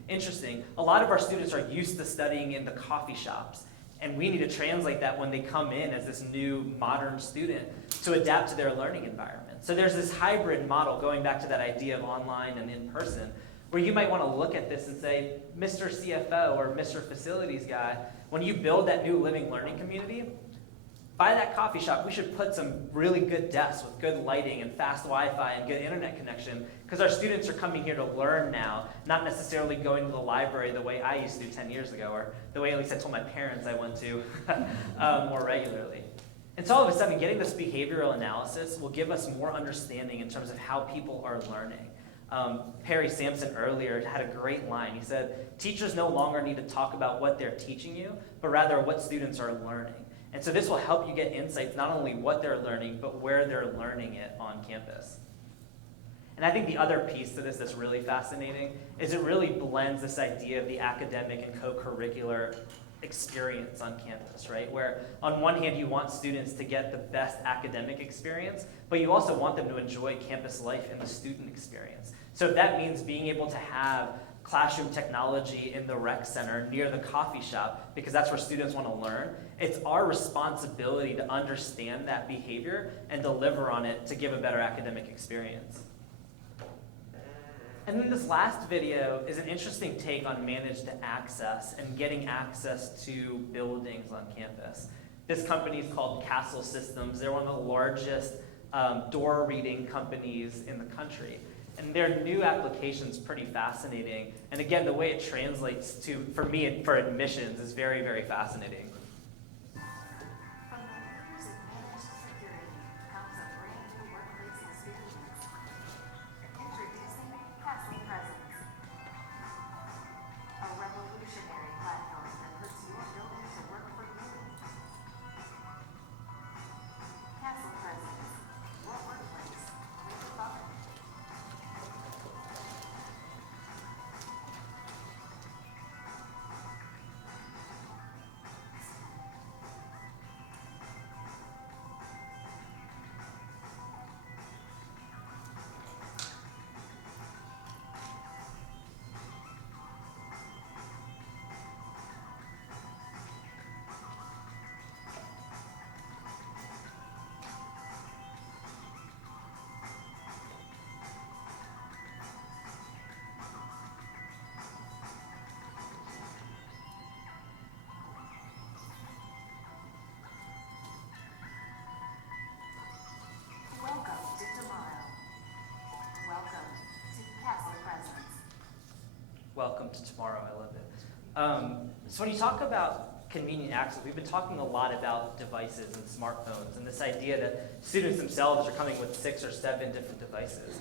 interesting, a lot of our students are used to studying in the coffee shops, and we need to translate that when they come in as this new modern student to adapt to their learning environment. So there's this hybrid model, going back to that idea of online and in person, where you might want to look at this and say, Mr. CFO or Mr. Facilities guy, when you build that new living learning community, by that coffee shop, we should put some really good desks with good lighting and fast Wi-Fi and good internet connection, because our students are coming here to learn now, not necessarily going to the library the way I used to 10 years ago, or the way at least I told my parents I went to more regularly. And so all of a sudden, getting this behavioral analysis will give us more understanding in terms of how people are learning. Perry Sampson earlier had a great line. He said, teachers no longer need to talk about what they're teaching you, but rather what students are learning. And so this will help you get insights, not only what they're learning, but where they're learning it on campus. And I think the other piece to this that's really fascinating is it really blends this idea of the academic and co-curricular experience on campus, right? Where on one hand, you want students to get the best academic experience, but you also want them to enjoy campus life and the student experience. So if that means being able to have classroom technology in the rec center near the coffee shop, because that's where students want to learn, it's our responsibility to understand that behavior and deliver on it to give a better academic experience. And then this last video is an interesting take on managed access and getting access to buildings on campus. This company is called Castle Systems. They're one of the largest door reading companies in the country. And their new application is pretty fascinating. And again, the way it translates to, for me, for admissions is very, very fascinating. Welcome to tomorrow, I love it. So when you talk about convenient access, we've been talking a lot about devices and smartphones and this idea that students themselves are coming with 6 or 7 different devices.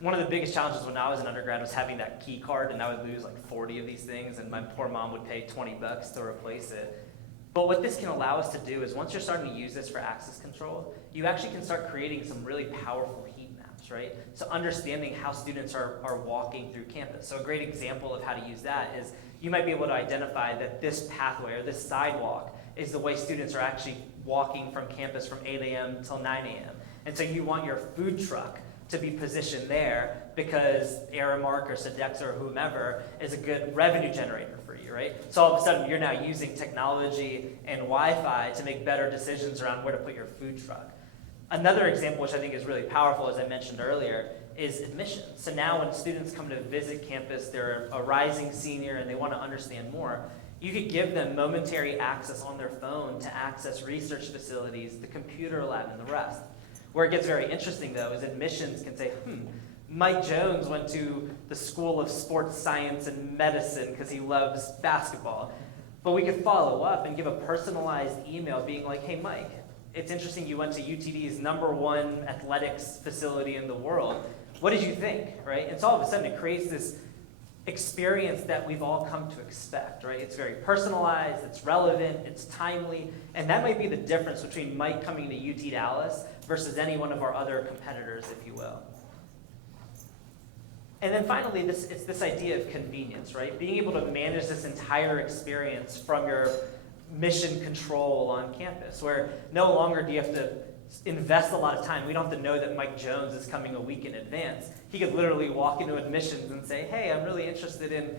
One of the biggest challenges when I was an undergrad was having that key card, and I would lose like 40 of these things, and my poor mom would pay $20 to replace it. But what this can allow us to do is once you're starting to use this for access control, you actually can start creating some really powerful heat maps, right? So understanding how students are walking through campus. So a great example of how to use that is you might be able to identify that this pathway or this sidewalk is the way students are actually walking from campus from 8 a.m. till 9 a.m. And so you want your food truck to be positioned there because Aramark or Sodexo or whomever is a good revenue generator for you, right? So all of a sudden you're now using technology and Wi-Fi to make better decisions around where to put your food truck. Another example, which I think is really powerful, as I mentioned earlier, is admissions. So now when students come to visit campus, they're a rising senior and they want to understand more, you could give them momentary access on their phone to access research facilities, the computer lab, and the rest. Where it gets very interesting, though, is admissions can say, Mike Jones went to the School of Sports Science and Medicine because he loves basketball. But we could follow up and give a personalized email being like, hey, Mike, it's interesting you went to UTD's #1 athletics facility in the world. What did you think, right? And so all of a sudden it creates this experience that we've all come to expect, right? It's very personalized, it's relevant, it's timely, and that might be the difference between Mike coming to UT Dallas versus any one of our other competitors, if you will. And then finally, it's this idea of convenience, right? Being able to manage this entire experience from your mission control on campus, where no longer do you have to invest a lot of time. We don't have to know that Mike Jones is coming a week in advance. He could literally walk into admissions and say, hey, I'm really interested in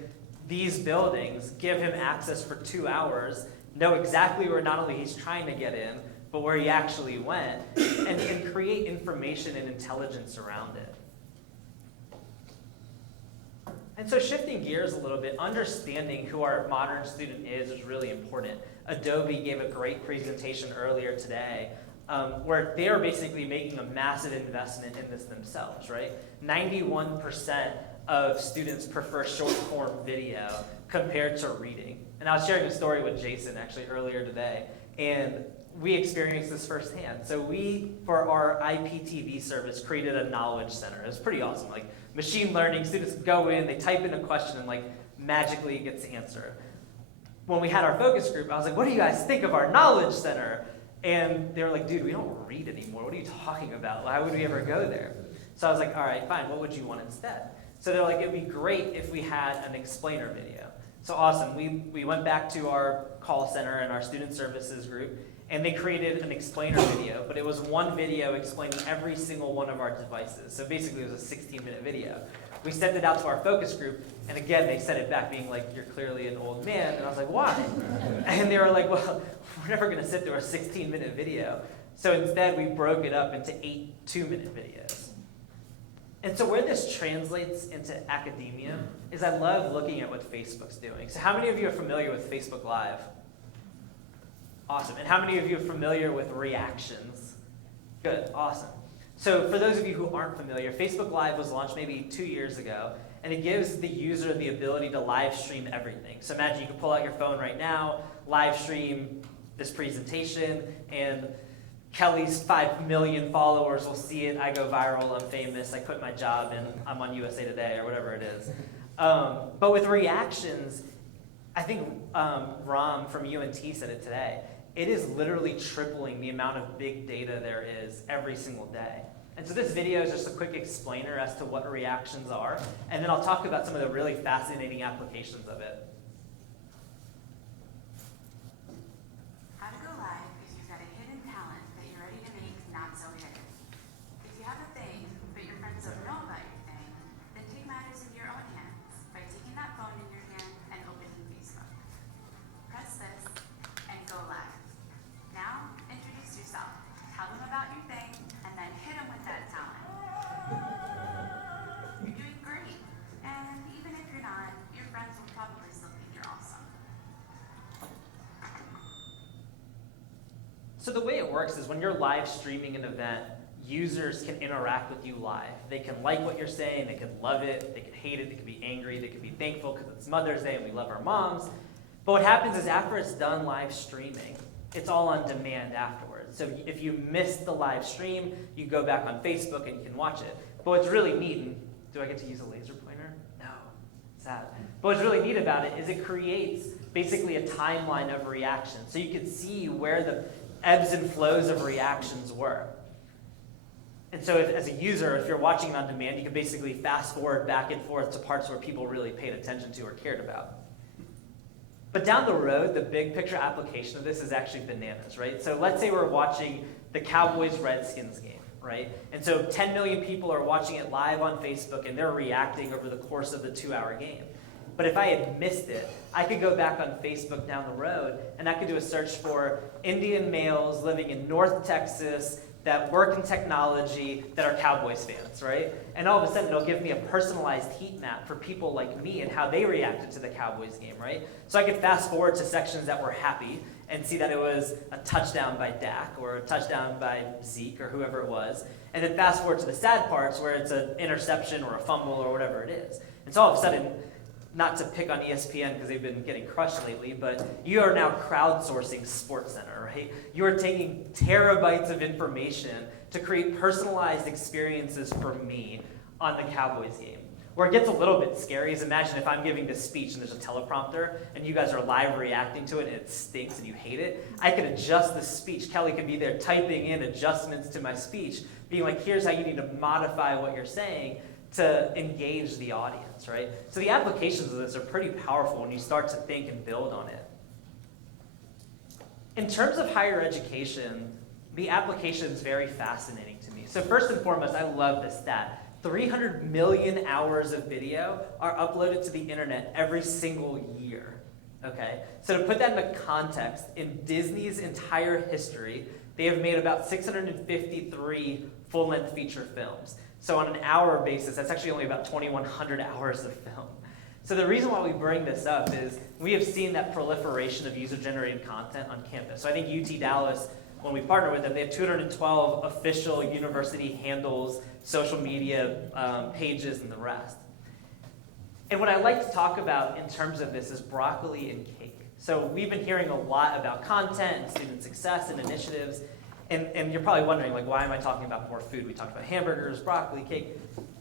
these buildings, give him access for 2 hours, know exactly where not only he's trying to get in, but where he actually went, and create information and intelligence around it. And so shifting gears a little bit, understanding who our modern student is really important. Adobe gave a great presentation earlier today where they are basically making a massive investment in this themselves, right? 91% of students prefer short form video compared to reading. And I was sharing a story with Jason actually earlier today, and we experienced this firsthand. So we, for our IPTV service, created a knowledge center. It was pretty awesome. Like machine learning, students go in, they type in a question, and like magically it gets answered. When we had our focus group, I was like, what do you guys think of our knowledge center? And they were like, dude, we don't read anymore. What are you talking about? Why would we ever go there? So I was like, all right, fine. What would you want instead? So they're like, it'd be great if we had an explainer video. So awesome. We went back to our call center and our student services group, and they created an explainer video, but it was one video explaining every single one of our devices. So basically it was a 16-minute video. We sent it out to our focus group, and again, they sent it back being like, you're clearly an old man. And I was like, why? And they were like, well, we're never going to sit through a 16-minute video. So instead, we broke it up into 8 2-minute videos. And so where this translates into academia is I love looking at what Facebook's doing. So how many of you are familiar with Facebook Live? Awesome. And how many of you are familiar with reactions? Good. Awesome. So for those of you who aren't familiar, Facebook Live was launched maybe 2 years ago, and it gives the user the ability to live stream everything. So imagine you can pull out your phone right now, live stream this presentation, and Kelly's 5 million followers will see it. I go viral, I'm famous, I quit my job, and I'm on USA Today or whatever it is. But with reactions, I think Ram from UNT said it today. It is literally tripling the amount of big data there is every single day. And so this video is just a quick explainer as to what reactions are, and then I'll talk about some of the really fascinating applications of it. How to go live if you've got a hidden talent that you're ready to make not so hidden. If you have a thing, but your friends don't know about your thing, then take matters in your own hands by taking that phone in your hand and opening Facebook. Press this and go live. Now, introduce yourself. Tell them about your thing, and then hit them with that talent. You're doing great. And even if you're not, your friends will probably still think you're awesome. So the way it works is when you're live streaming an event, users can interact with you live. They can like what you're saying, they can love it, they can hate it, they can be angry, they can be thankful because it's Mother's Day and we love our moms. But what happens is after it's done live streaming, it's all on demand afterwards. So if you missed the live stream, you go back on Facebook and you can watch it. But what's really neat, and do I get to use a laser pointer? No, sad. But what's really neat about it is it creates basically a timeline of reactions. So you can see where the ebbs and flows of reactions were. And so as a user, if you're watching on demand, you can basically fast forward back and forth to parts where people really paid attention to or cared about. But down the road, the big picture application of this is actually bananas, right? So let's say we're watching the Cowboys-Redskins game. right? And so 10 million people are watching it live on Facebook, and they're reacting over the course of the 2-hour game. But if I had missed it, I could go back on Facebook down the road, and I could do a search for Indian males living in North Texas that work in technology that are Cowboys fans, right? And all of a sudden, it'll give me a personalized heat map for people like me and how they reacted to the Cowboys game, right? So I could fast forward to sections that were happy and see that it was a touchdown by Dak or a touchdown by Zeke or whoever it was, and then fast forward to the sad parts where it's an interception or a fumble or whatever it is. And so all of a sudden, not to pick on ESPN because they've been getting crushed lately, but you are now crowdsourcing SportsCenter, right? You are taking terabytes of information to create personalized experiences for me on the Cowboys game. Where it gets a little bit scary is imagine if I'm giving this speech and there's a teleprompter and you guys are live reacting to it and it stinks and you hate it. I could adjust the speech. Kelly could be there typing in adjustments to my speech, being like, here's how you need to modify what you're saying to engage the audience, right? So the applications of this are pretty powerful when you start to think and build on it. In terms of higher education, the application is very fascinating to me. So first and foremost, I love this stat. 300 million hours of video are uploaded to the internet every single year, okay? So to put that into context, in Disney's entire history, they have made about 653 full-length feature films. So on an hour basis, that's actually only about 2,100 hours of film. So the reason why we bring this up is we have seen that proliferation of user-generated content on campus. So I think UT Dallas, when we partner with them, they have 212 official university handles, social media pages, and the rest. And what I like to talk about in terms of this is broccoli and cake. So we've been hearing a lot about content and student success and initiatives. And you're probably wondering, like, why am I talking about more food? We talked about hamburgers, broccoli, cake.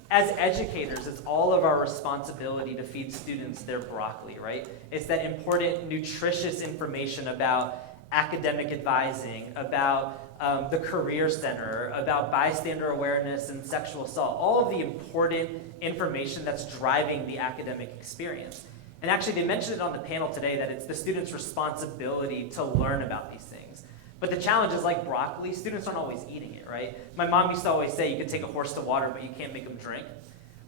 As educators, it's all of our responsibility to feed students their broccoli, right? It's that important, nutritious information about academic advising, about the Career Center, about bystander awareness and sexual assault, all of the important information that's driving the academic experience. And actually, they mentioned it on the panel today that it's the student's responsibility to learn about these things. But the challenge is like broccoli, students aren't always eating it, right? My mom used to always say you can take a horse to water, but you can't make them drink.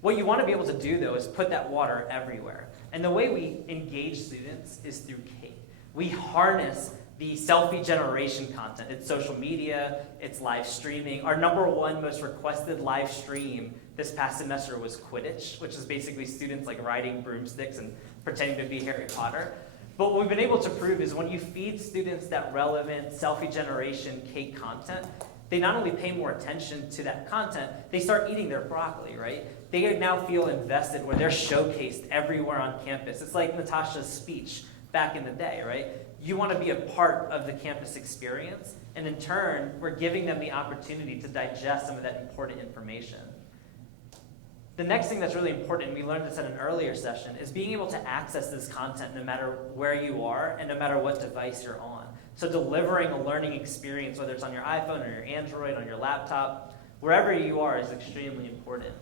What you want to be able to do, though, is put that water everywhere. And the way we engage students is through cake. We harness the selfie generation content. It's social media, it's live streaming. Our #1 most requested live stream this past semester was Quidditch, which is basically students like riding broomsticks and pretending to be Harry Potter. But what we've been able to prove is when you feed students that relevant selfie generation cake content, they not only pay more attention to that content, they start eating their broccoli, right? They now feel invested where they're showcased everywhere on campus. It's like Natasha's speech back in the day, right? You want to be a part of the campus experience, and in turn, we're giving them the opportunity to digest some of that important information. The next thing that's really important, and we learned this at an earlier session, is being able to access this content no matter where you are and no matter what device you're on. So delivering a learning experience, whether it's on your iPhone or your Android, on your laptop, wherever you are is extremely important.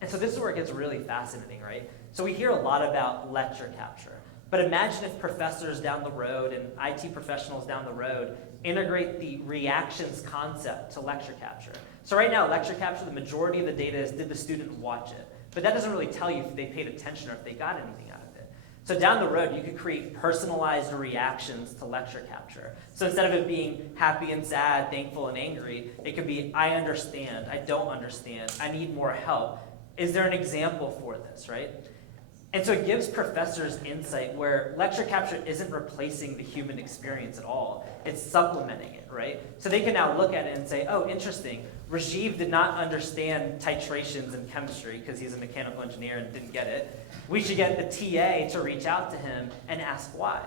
And so this is where it gets really fascinating, right? So we hear a lot about lecture capture. But imagine if professors down the road and IT professionals down the road integrate the reactions concept to lecture capture. So right now, lecture capture, the majority of the data is did the student watch it? But that doesn't really tell you if they paid attention or if they got anything out of it. So down the road, you could create personalized reactions to lecture capture. So instead of it being happy and sad, thankful and angry, it could be, I understand, I don't understand, I need more help. Is there an example for this, right? And so it gives professors insight where lecture capture isn't replacing the human experience at all. It's supplementing it, right? So they can now look at it and say, oh, interesting. Rajiv did not understand titrations in chemistry because he's a mechanical engineer and didn't get it. We should get the TA to reach out to him and ask why.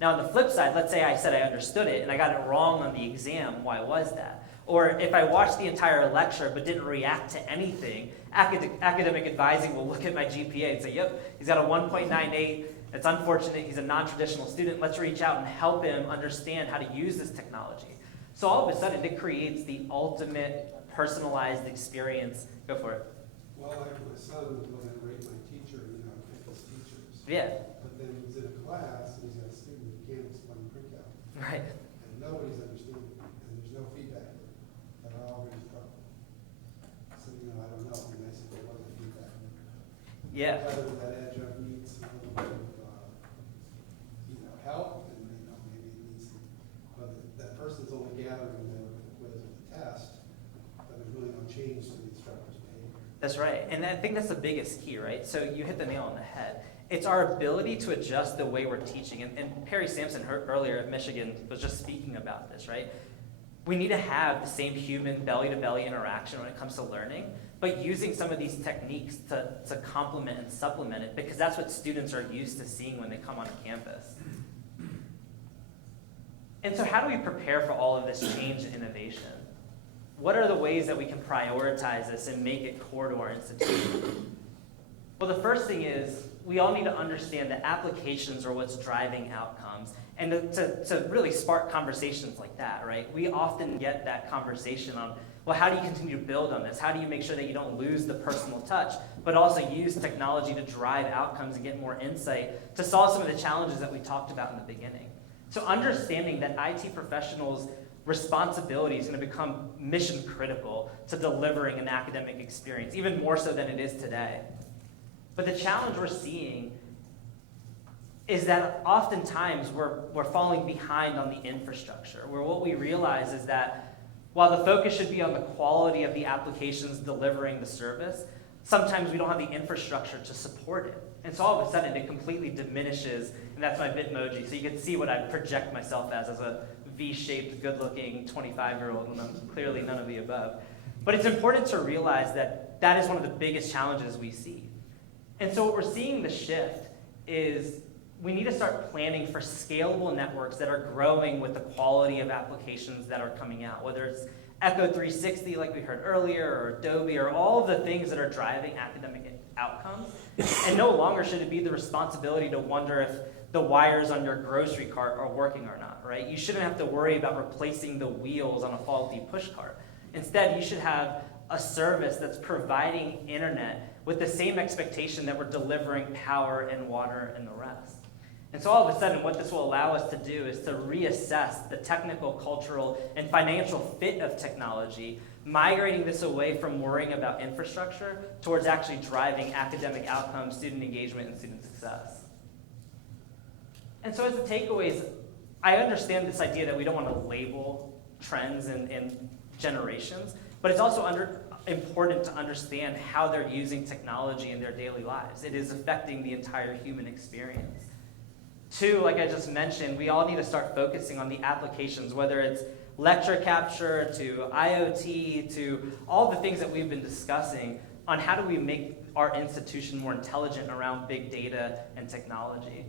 Now, on the flip side, let's say I said I understood it and I got it wrong on the exam. Why was that? Or if I watched the entire lecture but didn't react to anything, academic advising will look at my GPA and say, yep, he's got a 1.98. It's unfortunate. He's a non-traditional student. Let's reach out and help him understand how to use this technology. So all of a sudden, it creates the ultimate personalized experience. Go for it. Well, like my son, when I rate my teacher, I pick his teachers. Yeah. But then he's in a class, and he's got a student who can't explain printout. Right. And nobody's understanding, and there's no feedback. Yeah. Whether that adjunct needs a little bit of, help, and, maybe it needs, whether that person's only gathering the quiz or the test, but there's really no change to the instructor's behavior. That's right. And I think that's the biggest key, right? So you hit the nail on the head. It's our ability to adjust the way we're teaching. And Perry Sampson earlier at Michigan was just speaking about this, right? We need to have the same human belly-to-belly interaction when it comes to learning, but using some of these techniques to complement and supplement it, because that's what students are used to seeing when they come on campus. And so how do we prepare for all of this change and innovation? What are the ways that we can prioritize this and make it core to our institution? Well, the first thing is we all need to understand that applications are what's driving outcomes, and to really spark conversations like that, right? We often get that conversation on, well, how do you continue to build on this? How do you make sure that you don't lose the personal touch, but also use technology to drive outcomes and get more insight to solve some of the challenges that we talked about in the beginning? So understanding that IT professionals' responsibility is going to become mission critical to delivering an academic experience, even more so than it is today. But the challenge we're seeing is that oftentimes we're falling behind on the infrastructure, where what we realize is that while the focus should be on the quality of the applications delivering the service, sometimes we don't have the infrastructure to support it. And so all of a sudden it completely diminishes, and that's my Bitmoji. So you can see what I project myself as a V-shaped, good-looking 25-year-old, and I'm clearly none of the above. But it's important to realize that that is one of the biggest challenges we see. And so what we're seeing the shift is we need to start planning for scalable networks that are growing with the quality of applications that are coming out, whether it's Echo 360 like we heard earlier, or Adobe, or all of the things that are driving academic outcomes. And no longer should it be the responsibility to wonder if the wires on your grocery cart are working or not, right? You shouldn't have to worry about replacing the wheels on a faulty push cart. Instead, you should have a service that's providing internet with the same expectation that we're delivering power and water and the rest. And so all of a sudden, what this will allow us to do is to reassess the technical, cultural, and financial fit of technology, migrating this away from worrying about infrastructure towards actually driving academic outcomes, student engagement, and student success. And so as the takeaways, I understand this idea that we don't want to label trends and generations, but it's also important to understand how they're using technology in their daily lives. It is affecting the entire human experience. Two, like I just mentioned, we all need to start focusing on the applications, whether it's lecture capture to IoT to all the things that we've been discussing on how do we make our institution more intelligent around big data and technology.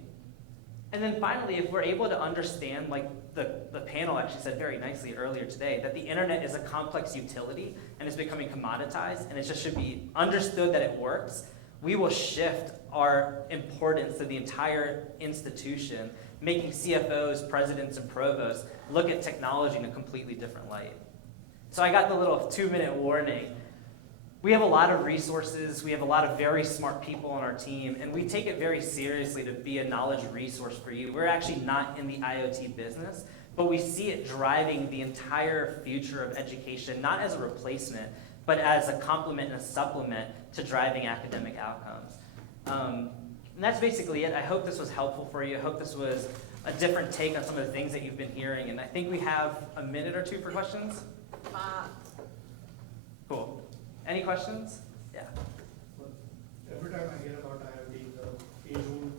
And then finally, if we're able to understand, like the panel actually said very nicely earlier today, that the internet is a complex utility and is becoming commoditized, and it just should be understood that it works, we will shift our importance to the entire institution, making CFOs, presidents, and provosts look at technology in a completely different light. So I got the little 2-minute warning. We have a lot of resources, we have a lot of very smart people on our team, and we take it very seriously to be a knowledge resource for you. We're actually not in the IoT business, but we see it driving the entire future of education, not as a replacement, but as a complement and a supplement to driving academic outcomes. And that's basically it. I hope this was helpful for you. I hope this was a different take on some of the things that you've been hearing, and I think we have a minute or two for questions. Cool. Any questions? Yeah. Every time I hear about IoT, the evil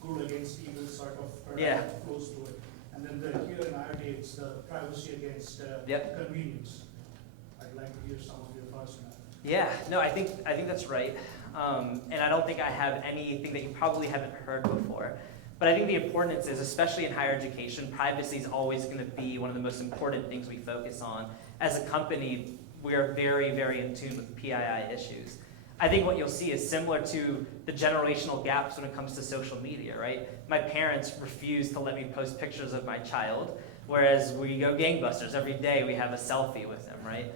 good against evil sort of goes to it. And then here in IoT, it's the privacy against convenience. I'd like to hear some of your thoughts on that. Yeah, no, I think that's right. And I don't think I have anything that you probably haven't heard before. But I think the importance is, especially in higher education, privacy is always going to be one of the most important things we focus on. As a company, we are very, very in tune with PII issues. I think what you'll see is similar to the generational gaps when it comes to social media, right? My parents refuse to let me post pictures of my child, whereas we go gangbusters. Every day we have a selfie with them, right?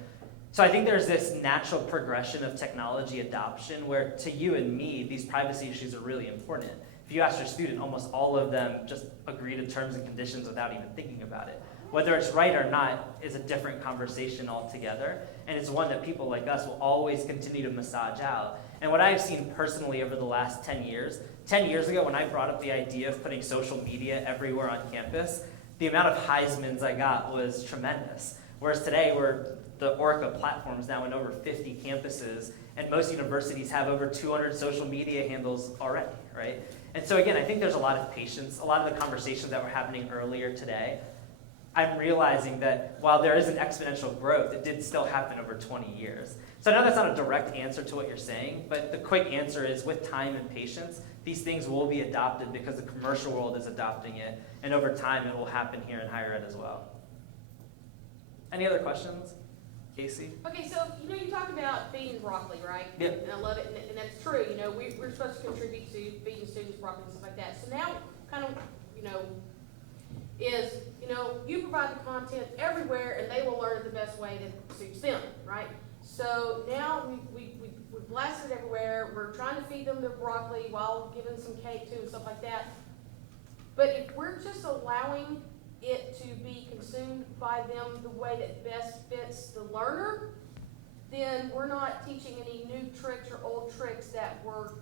So I think there's this natural progression of technology adoption where to you and me, these privacy issues are really important. If you ask your student, almost all of them just agree to terms and conditions without even thinking about it. Whether it's right or not is a different conversation altogether, and it's one that people like us will always continue to massage out. And what I've seen personally over the last 10 years, 10 years ago when I brought up the idea of putting social media everywhere on campus, the amount of Heismans I got was tremendous. Whereas today, the Orca platform is now in over 50 campuses, and most universities have over 200 social media handles already, right? And so again, I think there's a lot of patience. A lot of the conversations that were happening earlier today, I'm realizing that while there is an exponential growth, it did still happen over 20 years. So I know that's not a direct answer to what you're saying, but the quick answer is with time and patience, these things will be adopted because the commercial world is adopting it, and over time it will happen here in higher ed as well. Any other questions? Casey? Okay, so, you talk about feeding broccoli, right? Yep. And I love it, and that's true, we're supposed to contribute to feeding students broccoli and stuff like that. So now, kind of, is, you provide the content everywhere, and they will learn it the best way that suits them, right? So now we blast it everywhere, we're trying to feed them their broccoli while giving some cake too and stuff like that. But if we're just allowing it to be consumed by them the way that best fits the learner, then we're not teaching any new tricks or old tricks that were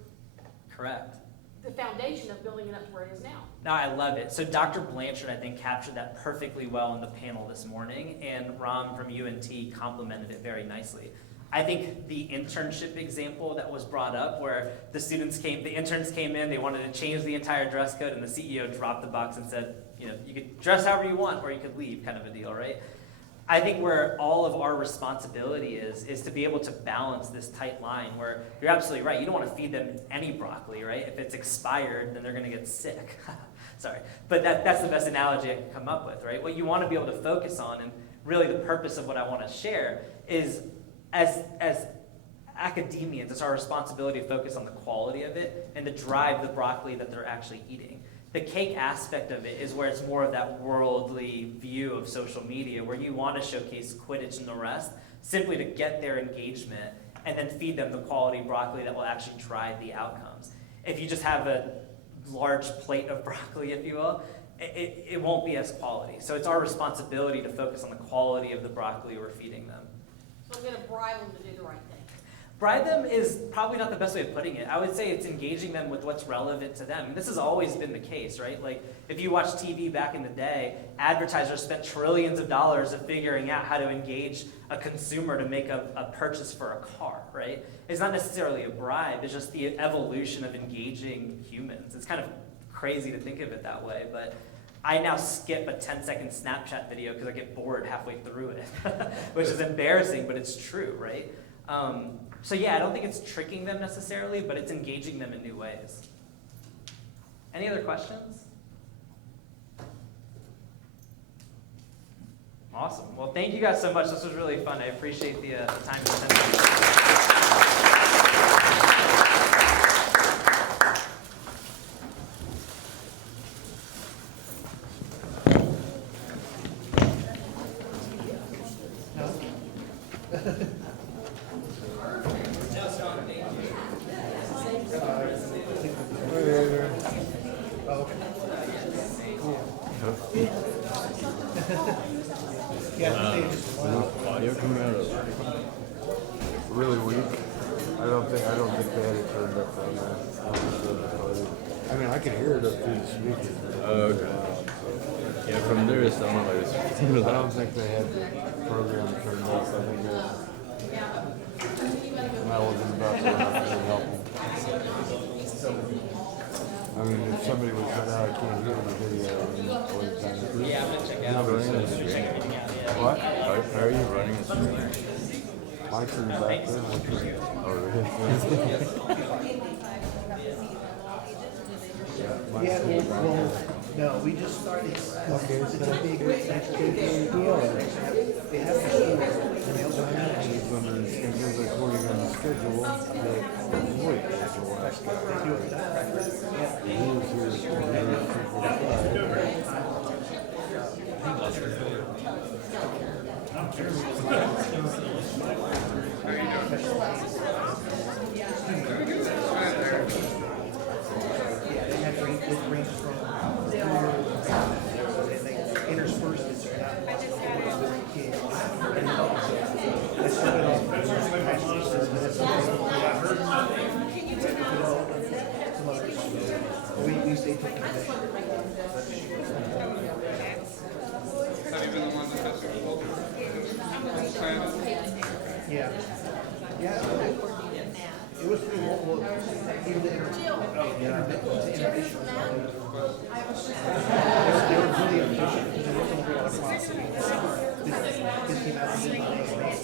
Correct. the foundation of building it up to where it is now. No, I love it. So Dr. Blanchard, I think, captured that perfectly well in the panel this morning, and Ram from UNT complemented it very nicely. I think the internship example that was brought up where the interns came in, they wanted to change the entire dress code, and the CEO dropped the box and said, you could dress however you want or you could leave, kind of a deal, right? I think where all of our responsibility is to be able to balance this tight line where you're absolutely right. You don't want to feed them any broccoli, right? If it's expired, then they're going to get sick. Sorry. But that's the best analogy I can come up with, right? What you want to be able to focus on, and really the purpose of what I want to share is as academians, it's our responsibility to focus on the quality of it and to drive the broccoli that they're actually eating. The cake aspect of it is where it's more of that worldly view of social media where you want to showcase Quidditch and the rest simply to get their engagement and then feed them the quality broccoli that will actually drive the outcomes. If you just have a large plate of broccoli, if you will, it won't be as quality. So it's our responsibility to focus on the quality of the broccoli we're feeding them. So I'm going to bribe them to do the right thing. Bribe them is probably not the best way of putting it. I would say it's engaging them with what's relevant to them. This has always been the case, right? Like, if you watch TV back in the day, advertisers spent trillions of dollars of figuring out how to engage a consumer to make a purchase for a car, right? It's not necessarily a bribe. It's just the evolution of engaging humans. It's kind of crazy to think of it that way, but I now skip a 10-second Snapchat video because I get bored halfway through it, which is embarrassing, but it's true, right? So yeah, I don't think it's tricking them necessarily, but it's engaging them in new ways. Any other questions? Awesome. Well, thank you guys so much. This was really fun. I appreciate the time you spent. Audio coming out of really weak. I don't think they had it turned up on that. I mean, I could hear it up through the speakers. Oh, okay. Yeah, from there it sounded like it's. I don't think they had the program turned up. I think that wasn't about to help. I mean, if somebody was cut out, I can't hear the video. Yeah, I'm gonna check out. What? How are you running a stream? Mike's in the back there. Yeah, well, no, we just started. Okay, it's a big deal. They have to see it. If there's according on the schedule, the work is the last guy. He was here Yeah, they have to range from interspersed it throughout the kids. And also, they started off Yeah. Yeah. It was pretty well, even the intermission. They were really efficient because there wasn't a whole lot of process. This came out and they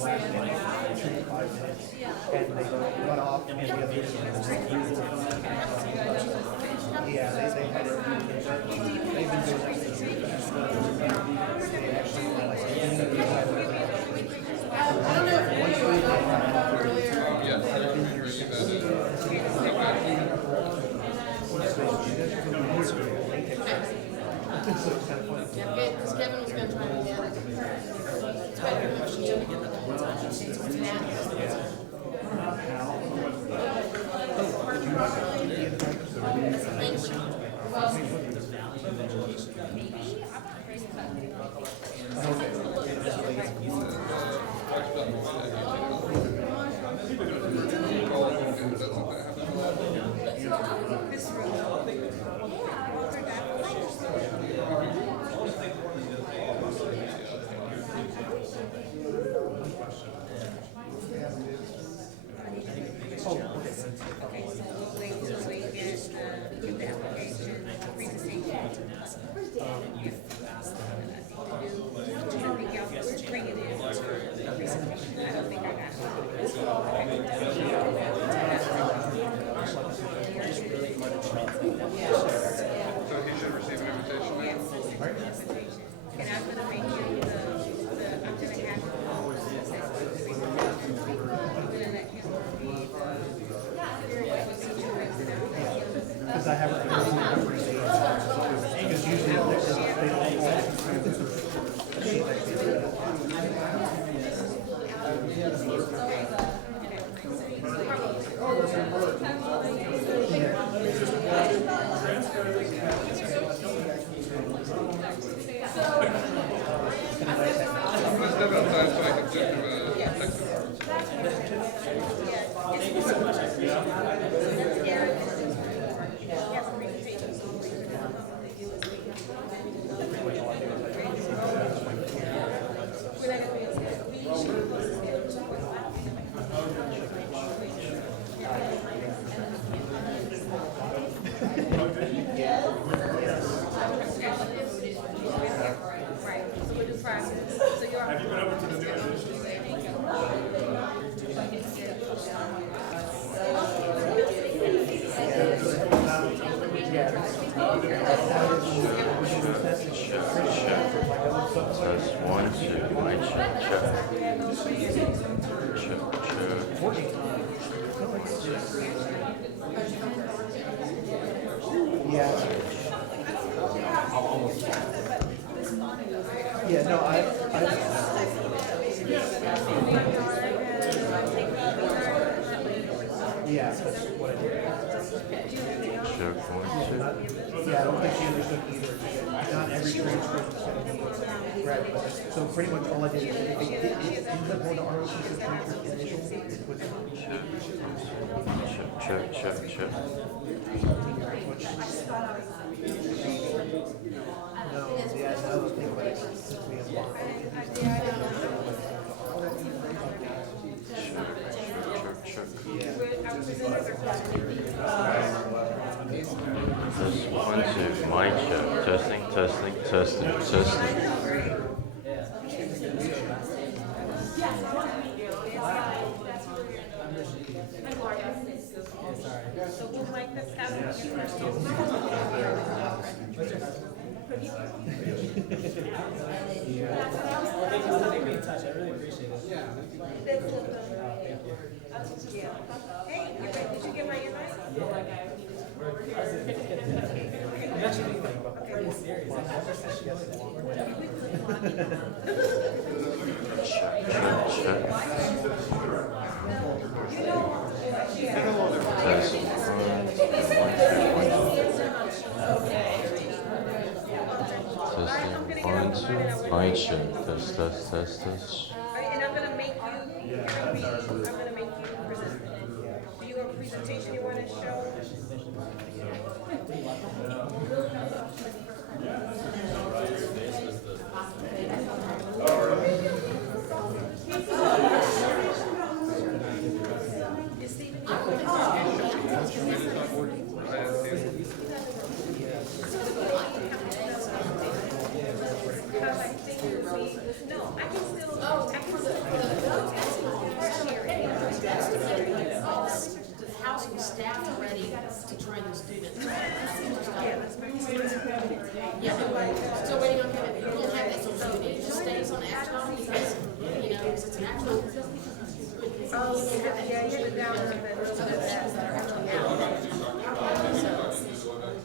last minute, 2 to 5 minutes, and they got off and the other. Yeah, they had it. They've been doing that since they actually Because Kevin was gonna try to get it. It's better than what she did. Because I haven't heard of because usually they Have you been over to the new edition? Says 1, 2, mic check, Yeah, no, yeah, that's what I did. Yeah, I don't think she understood either. Not every transcript is going to be right. So pretty much all I did is if it ends up going to ROC transcript initial, it puts it on. check. No, yeah, now let's think about it. Since we have one. Says 1, 2, mic check, testing. So we'll make this happen. Be in touch. I really appreciate it. Hey, did you get my invite? I'm actually pretty serious. I never said she was Test. And I'm gonna make you, present. Do you have a presentation you wanna show? Yeah, still waiting on Kevin. You don't have that social media, it just stays on action, because, you know, because it's an actual. Oh, yeah, you have to download that. So there's apps that are actually out.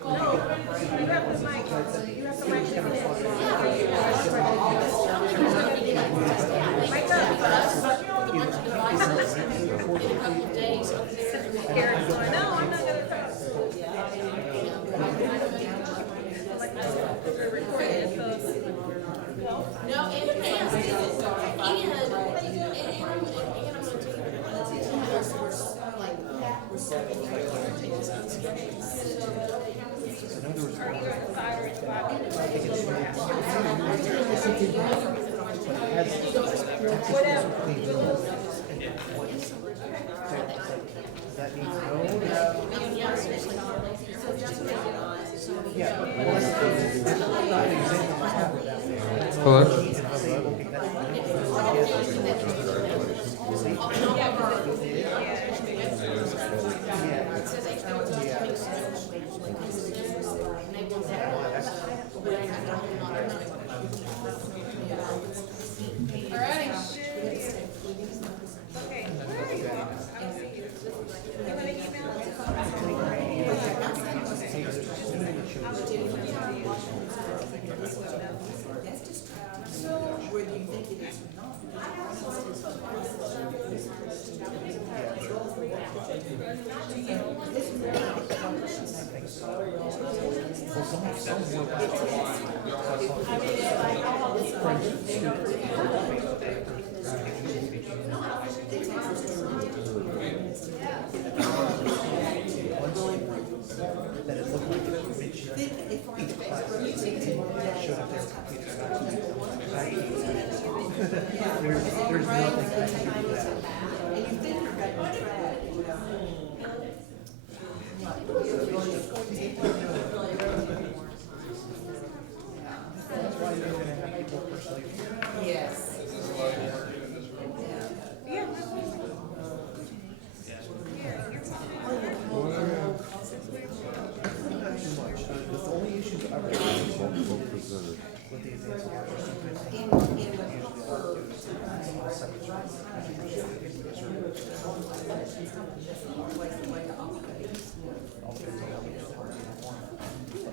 No, you have the mic, you have the mic. Mic up. With a bunch of devices, in a couple of days up there. Eric's going, no, I'm not gonna talk. We're recording, so. No, and I'm gonna tell you, we're serving Are you at 5 or Does that mean yeah, but well, that's not an example I have with that there. Hello? Alright. Okay, where are you? I don't see you. You want to email us? So, where do you think it is or not? That it looked like it was each class showed up their computers. There's nothing I can do with that. And you think you're right on track, you know? That's why you're gonna have people personally. Yes. Yeah. Not too much. The only issues I've ever had with the advanced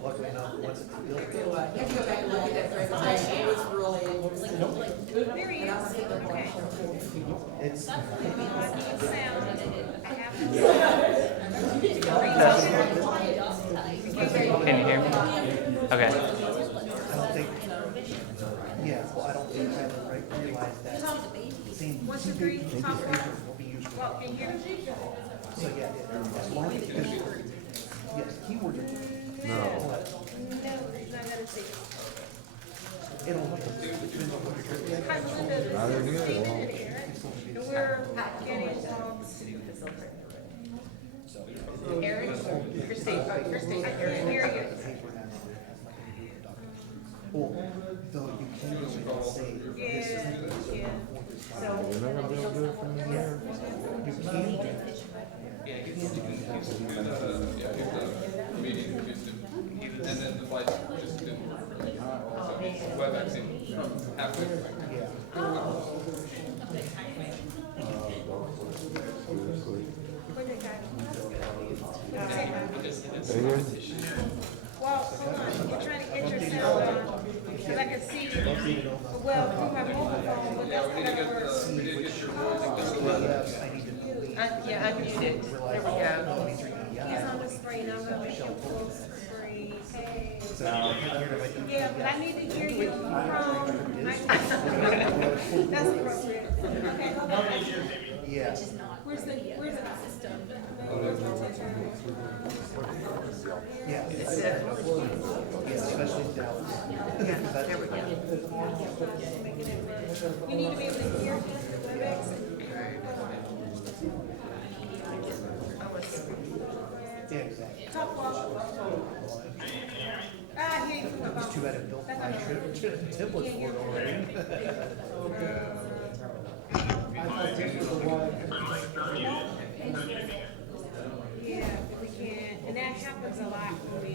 luckily enough, once it's built. You have to go back and look at that presentation, it was really. There he is. Okay. It's. I need sound. I have Can you hear me? Okay. I don't think, yeah, well, I don't think I realized that same. 1, 2, 3, talk. Will be used. Well, can you hear me? So, yeah, as long as, yes, keywords are. No. No, he's not gonna see. It'll depend on what you're. Hi, Melinda. Neither do This is I. David here. And we're getting, Eric, Christine, Christine, I can't hear you. Well, though you can go in and say, this is. Yeah. You're not gonna be able to do it from here. You can. Meeting, and then the flight just didn't work really. So WebEx seemed halfway. Well, hold on, you're trying to get your sound on, because I can see, well, you have mobile phone, but that's We did get your voice. yeah, unmuted, there we go. he's on the screen, I'm gonna make him full screen. Hey. Yeah, but I need to hear you from, that's appropriate. Okay, hold on. Yeah. Where's the system? Yeah. Yeah, especially in Dallas. There we go. You need to be able to hear WebEx. Yeah, exactly. Talk well. I hear you. It's too bad it built my template for it already. Yeah, we can, and that happens a lot when we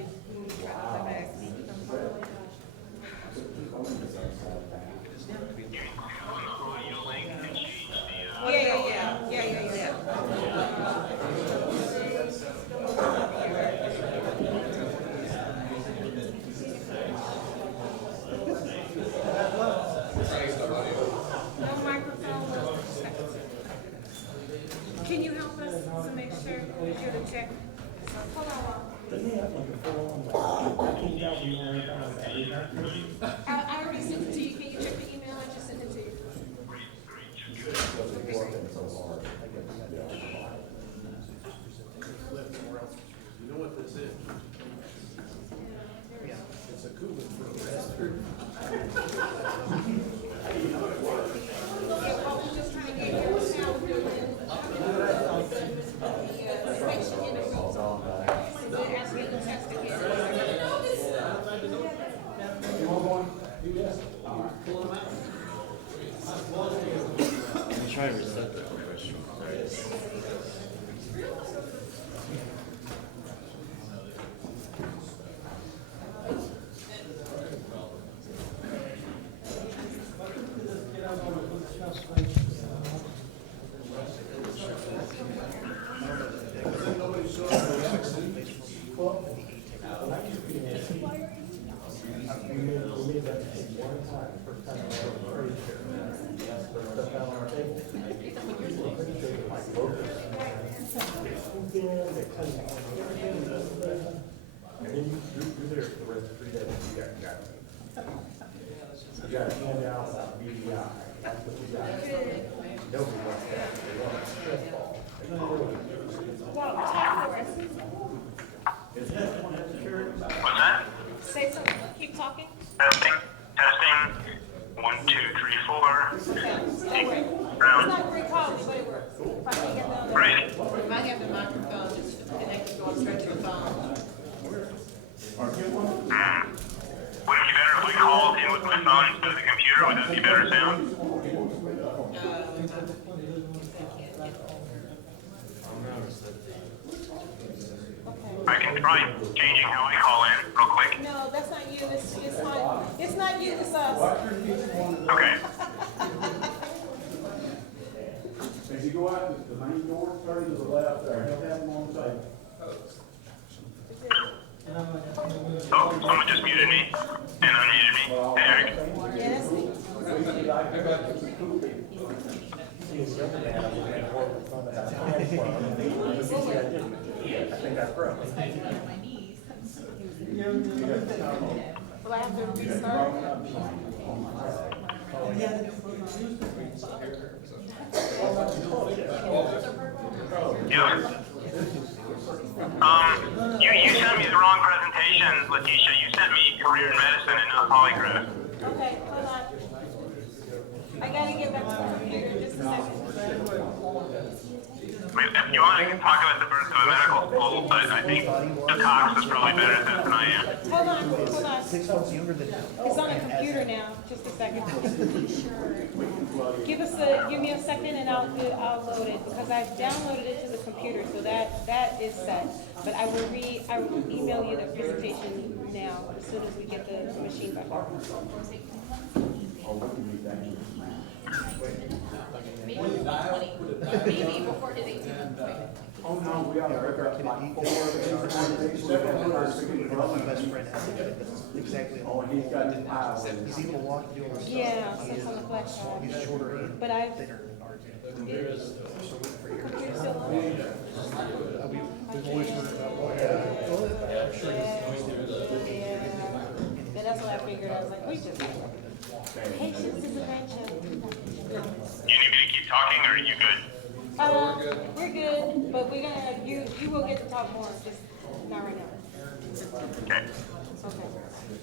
try to WebEx. sure to check. Hold on. Doesn't he have like a full-on, like, 15,000 battery pack? I already sent it to you. Can you check the email? I just sent it to you. You know what this is? Yeah, it's a coolant for a raspberry. I'm trying to reset that question. And then you're there for the rest of 3 days, you got to hand out about BDI, that's what you got. Nobody wants that, they want a stress ball. Well, talk for us. Is that one that's secured? What's that? Say something. Keep talking. Testing, testing. 1, 2, 3, 4. It's Round. not very calling, but it works. If I can't get the other. Right. If I have the microphone, just connect it going straight to the phone. Wouldn't it be better if we called in with my phone instead of the computer? Would that be better sound? I can try changing how I call in real quick. No, that's not you. It's not. It's not you. It's us. Okay. As you go out the main door, turn to the left there, he'll have them on the table. Oh, someone just muted me and unmuted me. Hey, Eric. Yeah, that's me. I think that's broke. Will I have to restart? Yeah. You sent me the wrong presentation, Letitia. You sent me career in medicine and not polygraph. Okay, hold on. I gotta get back to the computer just a second. I mean, if you want, I can talk about the birth of a medical school, but I think the Cox is probably better at this than I am. Hold on, hold on. 6 months younger than you. It's on the computer now, just a second. Give me a second and I'll load it, because I've downloaded it to the computer, so that is set. But I will email you the presentation now, as soon as we get the machine back on. Maybe before his 18th birthday. Oh, no, we got to like 4 My best friend has it, exactly. Oh, and he's got the pile. He's able to walk and do all this stuff. Yeah, sits on the flash drive. He's shorter and But I've, thinner than RJ. computer's still on? We've always heard about Yeah, that's what I figured. I was like, we just, patience is a virtue. You need me to keep talking, or are you good? We're good, but we're gonna, you will get to talk more, just not right now. Okay. Okay.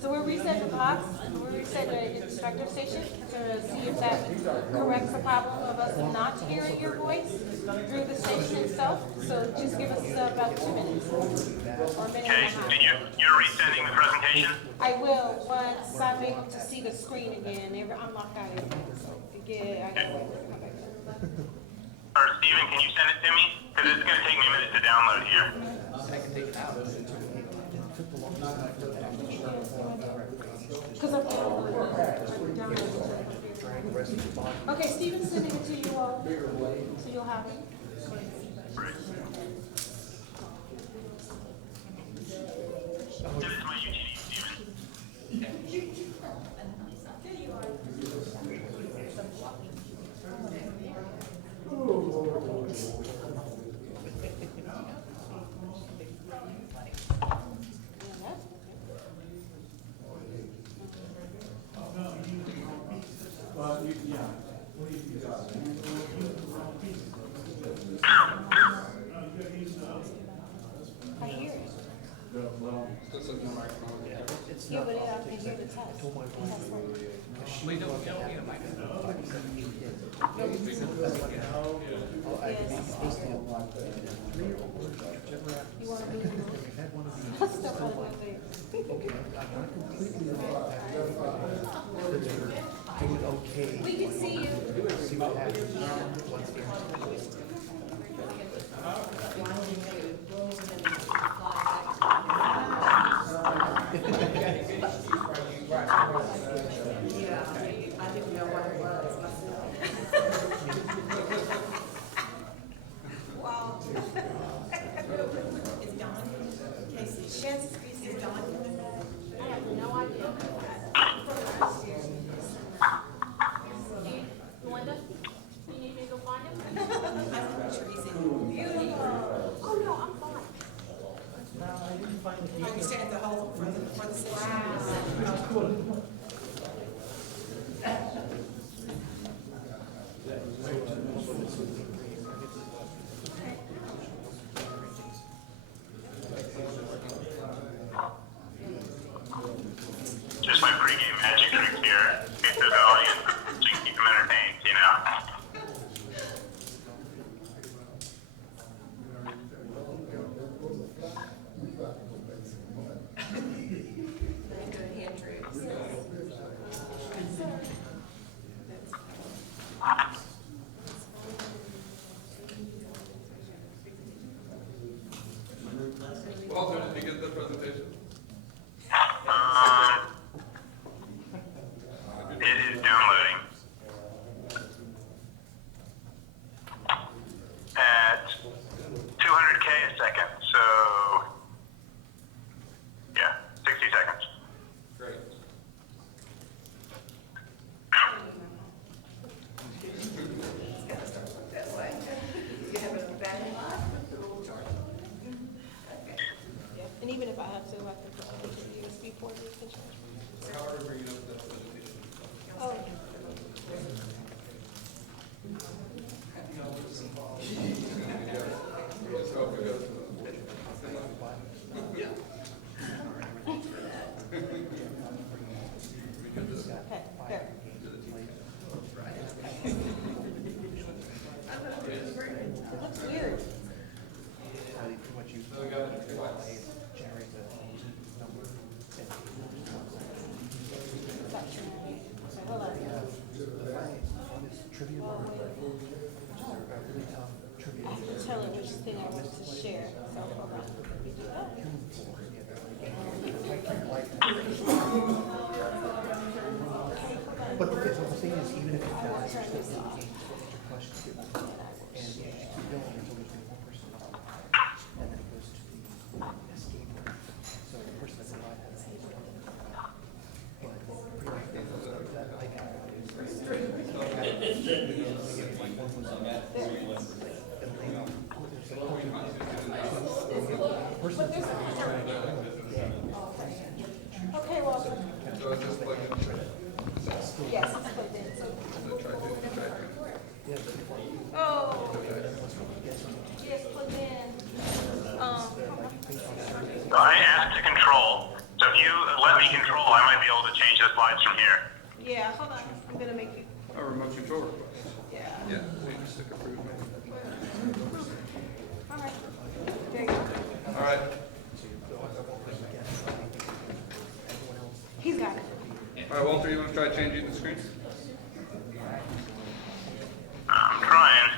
So we'll reset the box, we'll reset the instructor station to see if that corrects the problem of us not hearing your voice through the station itself. So just give us about 2 minutes or a minute Okay, and a and half. you're resetting the presentation? I will, once I'm able to see the screen again. I'm locked out of it. Again, I gotta wait to come back. Or Steven, can you send it to me? Because it's going to take me a minute to download here. I can take it out. It took the long time. Because I'm down. Okay, Steven's sending it to you all, so you'll have it. Send it to my UTD, Steven. I hear it. Yeah, but I can hear the test. We don't get a microphone. You want to move? Step out of my way. Okay. We can see you. See what happens. Yeah, I didn't know what it was myself. Wow. Is Dawn, Casey, is Dawn coming back? I have no idea. Melinda, do you need me to go find him? I'm sure he's in. Oh, no, I'm fine. Oh, you stand at the whole for the session? Just my pregame magic tricks here. Get to the audience, so you can keep them entertained, you know. Good hand tricks. Walter, did you get the presentation? It is downloading. At 200K a second, so yeah, 60 seconds. Great. It's gotta start that way. You have a battery life with the little charger. Okay. And even if I have to, I can put the USB port in the charge. How are we bringing up the presentation? Oh. Just hope it goes to the. Okay, there. It looks weird. So we got it. Hold on. I have to tell it which thing I want to share, so hold on. Let me do that. But the thing is, even if you I will turn this off. questions get and if you don't until there's only one person allowed, and then it goes to the escape room. So the person that's allowed has a Okay, well. So it's just like. Yes, it's plugged in, so. Oh. Yes, plugged in. So I asked to control, so if you let me control, I might be able to change the slides from here. Yeah, hold on, I'm gonna make you. A remote control request. Yeah. Yeah, so you just stick approve. All right. There you go. All right. He's got it. All right, Walter, you want to try changing the screen? I'm trying.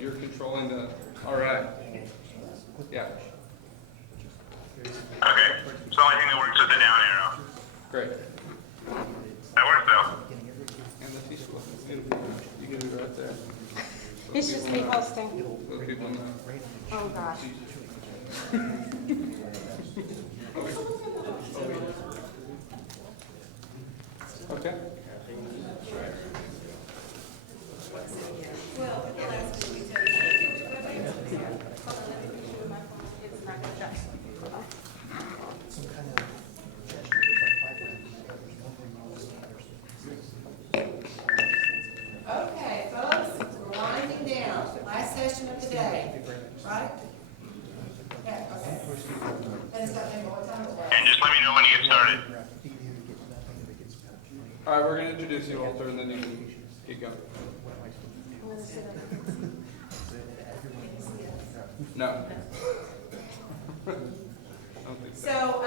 You're controlling the, all right. Yeah, Okay, it's the only thing that works with the down arrow. great. That works though. And the T-School, you can do it right there. It's just me hosting. Those people know. Oh, gosh. Okay. Well, the last thing we tell you. It's not gonna shut. some kind of gesture, like 5 minutes. introduce you, Walter, and then you can keep going. No. So,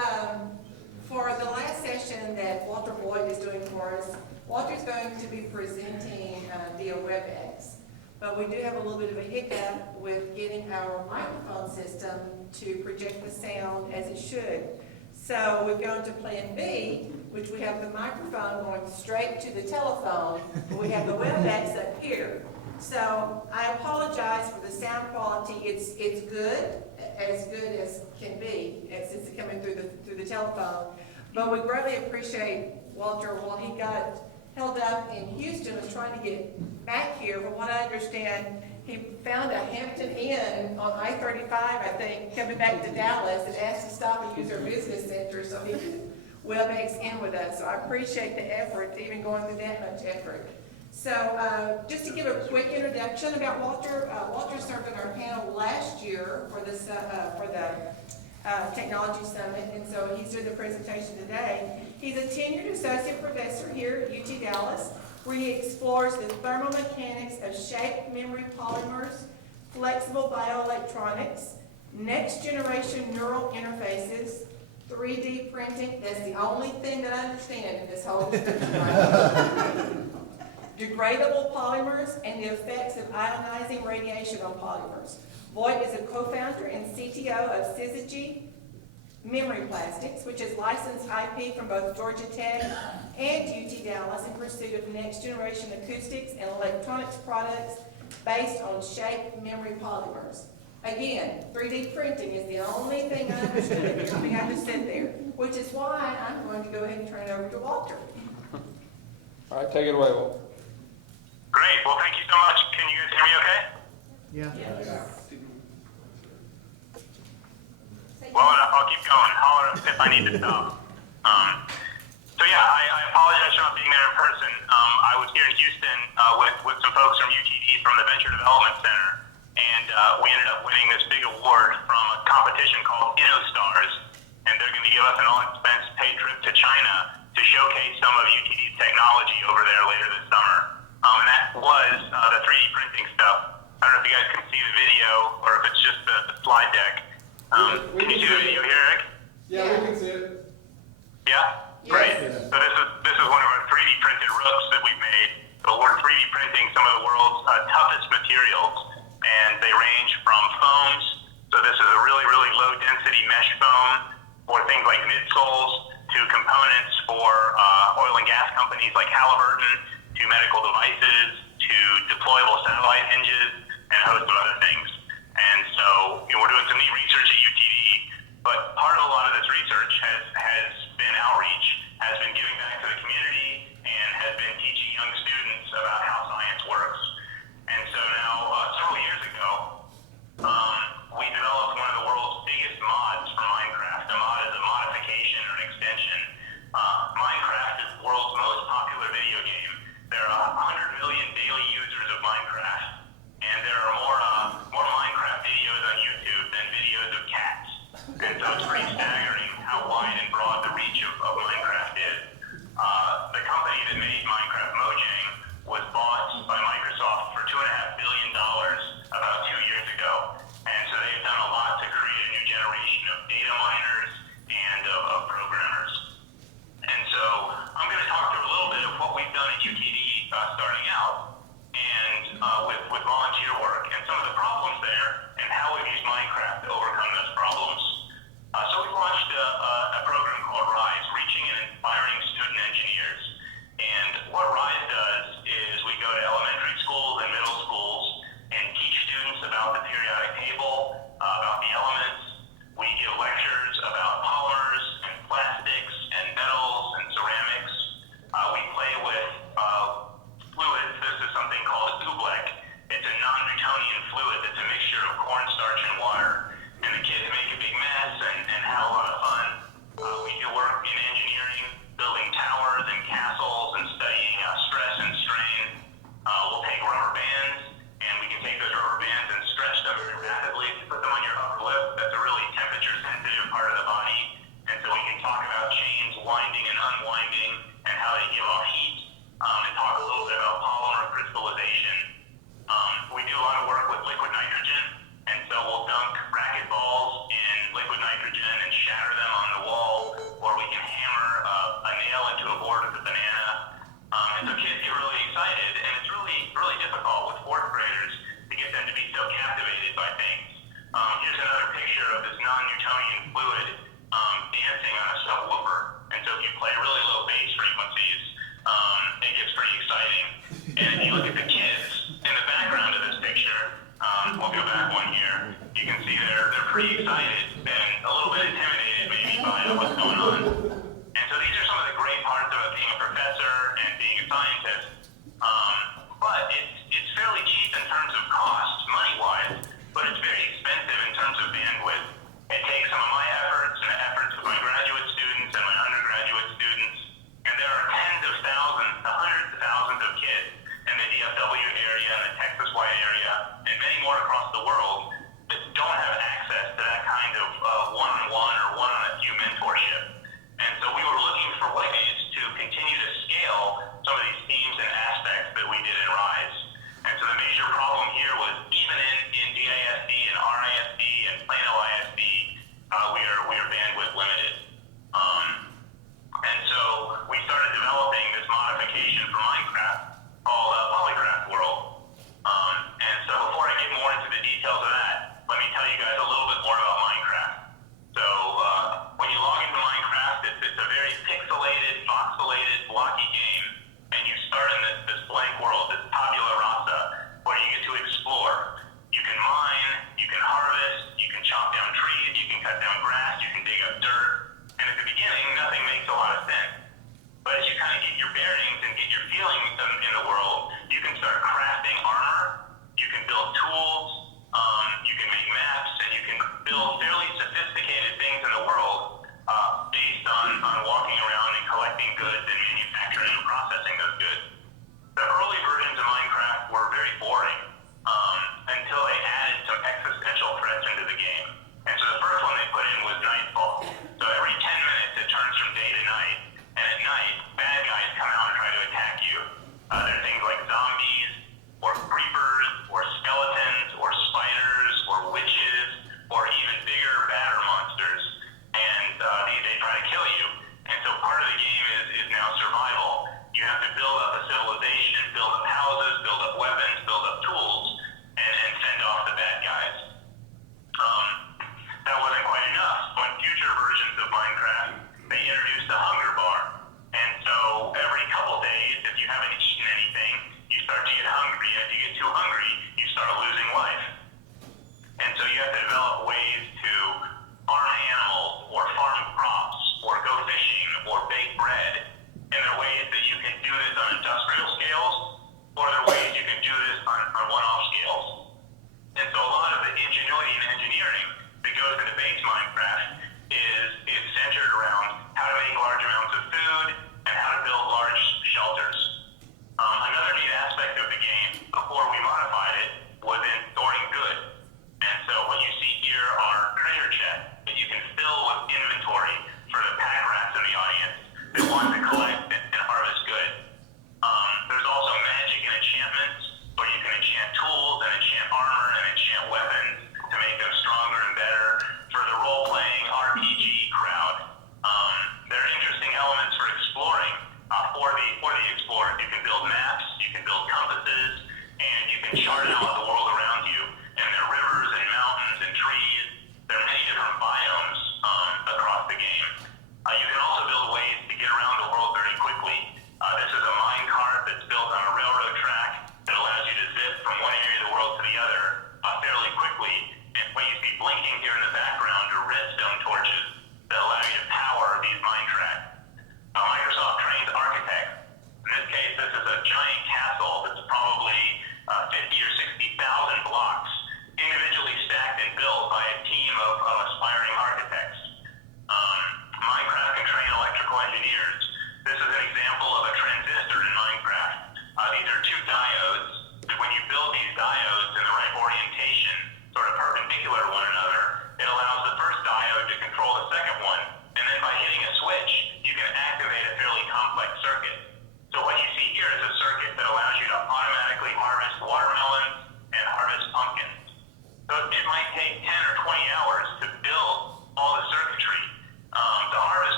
for the last session that Walter Boyd is doing for us, Walter's going to be presenting via WebEx. But we do have a little bit of a hiccup with getting our microphone system to project the sound as it should. So we've gone to Plan B, which we have the microphone going straight to the telephone, but we have the WebEx up here. So I apologize for the sound quality. It's good as can be, as it's coming through the telephone. But we greatly appreciate Walter while he got held up in Houston, was trying to get back here. From what I understand, he found a Hampton Inn on I-35, I think, coming back to Dallas, and asked to stop and use our business center so he could WebEx in with us. So I appreciate the effort, even going through that much effort. So just to give a quick introduction about Walter, Walter served on our panel last year for this for the Technology Summit, and so he's doing the presentation today. He's a tenured associate professor here at UT Dallas, where he explores the thermomechanics of shape memory polymers, flexible bioelectronics, next generation neural interfaces, 3D printing. That's the only thing that I understand in this whole discussion. Degradable polymers and the effects of ionizing radiation on polymers. Voigt is a co-founder and CTO of Syzygy Memory Plastics, which is licensed IP from both Georgia Tech and UT Dallas in pursuit of next generation acoustics and electronics products based on shape memory polymers. Again, 3D printing is the only thing I understood. Everything I just said there, which is why I'm going to go ahead and turn it over to Walter. All right, take it away, Walter. Great. Well, thank you so much. Can you guys hear me okay? Yeah. Well enough. I'll keep going. Holler if I need to stop. So yeah, I apologize for not being there in person. I was here in Houston with some folks from UTD from the Venture Development Center, and we ended up winning this big award from a competition called InnoStars, and they're going to give us an all-expense paid trip to China to showcase some of UTD's technology over there later this summer. And that was the 3D printing stuff. I don't know if you guys can see the video or if it's just the slide deck. Can you see the video here, Eric? Yeah, we can see it. Yeah? Great. So this is one of our 3D printed roofs that we've made. So we're 3D printing some of the world's toughest materials, and they range from foams. So this is a really, really low density mesh foam for things like midsoles, to components for oil and gas companies like Halliburton, to medical devices, to deployable satellite hinges, and a host of other things. And so we're doing some neat research at UTD, but part of a lot of this research has been outreach, has been giving back to the community, and has been teaching young students about how science works. And so now, several years ago, we developed one of the world's biggest mods for Minecraft. A mod is a modification or an extension. Minecraft is the world's most popular video game. There are 100 million daily users of Minecraft, and there are more Minecraft videos on YouTube than videos of cats. And so it's pretty staggering how wide and broad the reach of Minecraft is. The company that made Minecraft, Mojang, was bought by Microsoft for $2.5 billion about 2 years ago. And so they've done a lot to create a new generation of data miners and of programmers. And so I'm going to talk through a little bit of what we've done at UTD starting out, and with volunteer work and some of the problems there, and how we've used Minecraft to overcome those problems. So we launched a program called RISE, Reaching and Inspiring Student Engineers. And what RISE does is we go to elementary schools and middle schools and teach students about the periodic table, about the elements. We give lectures about polymers and plastics and metals and ceramics. We play with fluids. This is something called a Gublek. It's a non-Newtonian fluid that's a mixture of cornstarch and water. And the kids make a big mess and have a lot of fun. We do work in engineering, building towers And so kids get really excited, and it's really difficult with fourth graders to get them to be so captivated by things. Here's another picture of this non-Newtonian fluid dancing on a subwoofer. And so if you play really low bass frequencies, it gets pretty exciting. And if you look at the kids in the background of this picture, we'll go back one here, you can see they're pretty excited and a little bit intimidated maybe by what's going on. And so these are some of the great parts of being a professor and being a scientist. But it's fairly cheap in terms of cost, money-wise, but it's very expensive in terms of bandwidth. It takes some of my efforts and the efforts of my graduate students and my undergraduate students, and there are tens of thousands to hundreds of thousands of kids in the DFW area and the Texas White area, and many more across the world, that don't have access to that kind of one-on-one or one-on-a-few mentorship. And so we were looking for ways to continue to scale some of these themes and aspects that we did in RISE. And so the major problem here was even in DISD and RISD and Plano ISD, we are bandwidth limited. And so we started developing this modification for Minecraft called Polycraft World. And so before I get more into the details of that, let me tell you guys a little bit more about Minecraft. So when you log into Minecraft, it's a very pixelated, voxelated, blocky game, and you start in this blank world, this tabula rasa, where you get to explore. You can mine, you can harvest, you can chop down trees, you can cut down grass, you can dig up dirt, and at the beginning, nothing makes a lot of sense. But as you kind of get your bearings and get your feeling in the world, you can start crafting armor, you can build tools, you can make maps, and you can build fairly sophisticated things in the world based on walking around and collecting goods and manufacturing and processing those goods. The early versions of Minecraft were very boring until they added some existential threats into the game. And so the first one they put in was Nightfall. So every 10 minutes it turns from day to night, and at night bad guys come out and try to attack you. There are things like zombies, or creepers, or skeletons, or spiders, or witches, or even bigger, badder monsters. And they try to kill you. And so part of the game is now survival. You have to build up a civilization, build up houses, build up weapons, build up tools, and fend off the bad guys. That wasn't quite enough. On future versions of Minecraft, they introduced a hunger bar. And so every couple days, if you haven't eaten anything, you start to get hungry. And if you get too hungry, you start losing life. And so you have to develop ways to farm animals, or farm crops, or go fishing, or bake bread. And there are ways that you can do this on industrial scales, or there are ways you can do this on one-off scales. And so a lot of the ingenuity and engineering that goes into base Minecraft is centered around how to make large amounts of food and how to build large shelters. Another neat aspect of the game, before we modified it, was in storing goods. And so what you see here are treasure chests that you can fill with inventory for the pack rats in the audience that want to collect and harvest goods. There's also magic and enchantments, where you can enchant tools and enchant armor and enchant weapons to make them stronger and better for the role-playing RPG crowd. There are interesting elements for exploring. For the explorer, you can build maps, you can build compasses, and you can chart out the world around you. And there are rivers and mountains and trees. There are many different biomes across the game. You can also build ways to get around the world very quickly. This is a mine cart that's built on a railroad track that allows you to zip from one area of the world to the other fairly quickly. And what you see blinking here in the background are redstone torches that allow you to power these mine tracks. Microsoft trains architects. In this case, this is a giant castle that's probably 50 or 60,000 blocks, individually stacked and built by a team of aspiring architects. Minecraft can train electrical engineers. This is an example of a transistor in Minecraft. These are two diamonds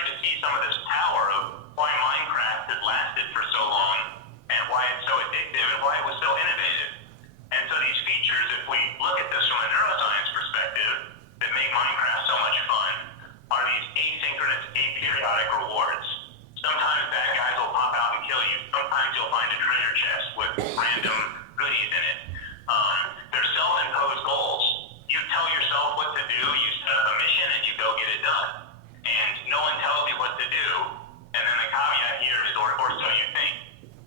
starting to see some of this power of why Minecraft has lasted for so long and why it's so addictive and why it was so innovative. And so these features, if we look at this from a neuroscience perspective, that make Minecraft so much fun, are these asynchronous, aperiodic rewards. Sometimes bad guys will pop out and kill you. Sometimes you'll find a treasure chest with random goodies in it. They're self-imposed goals. You tell yourself what to do, you set up a mission, and you go get it done. And no one tells you what to do, and then the caveat here is, or so you think.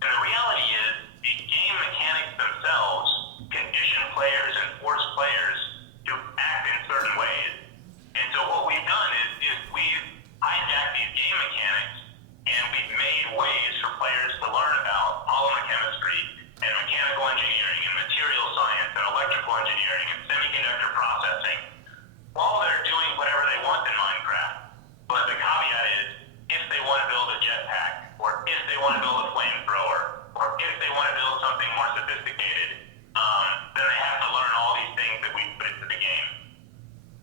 And the reality is, these game mechanics themselves condition players and force players to act in certain ways. And so what we've done is we've hijacked these game mechanics and we've made ways for players to learn about polymer chemistry and mechanical engineering and material science and electrical engineering and semiconductor processing while they're doing whatever they want in Minecraft. But the caveat is, if they want to build a jetpack, or if they want to build a flamethrower, or if they want to build something more sophisticated, then they have to learn all these things that we put into the game.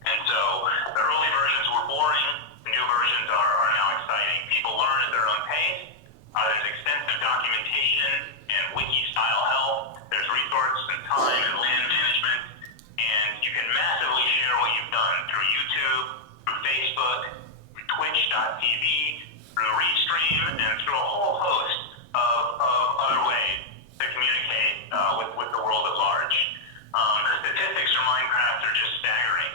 And so the early versions were boring, the new versions are now exciting. People learn at their own pace. There's extensive documentation and wiki-style help. There's resources and time and land management. And you can massively share what you've done through YouTube, through Facebook, through Twitch.tv, through Restream, and through a whole host of other ways to communicate with the world at large. The statistics for Minecraft are just staggering.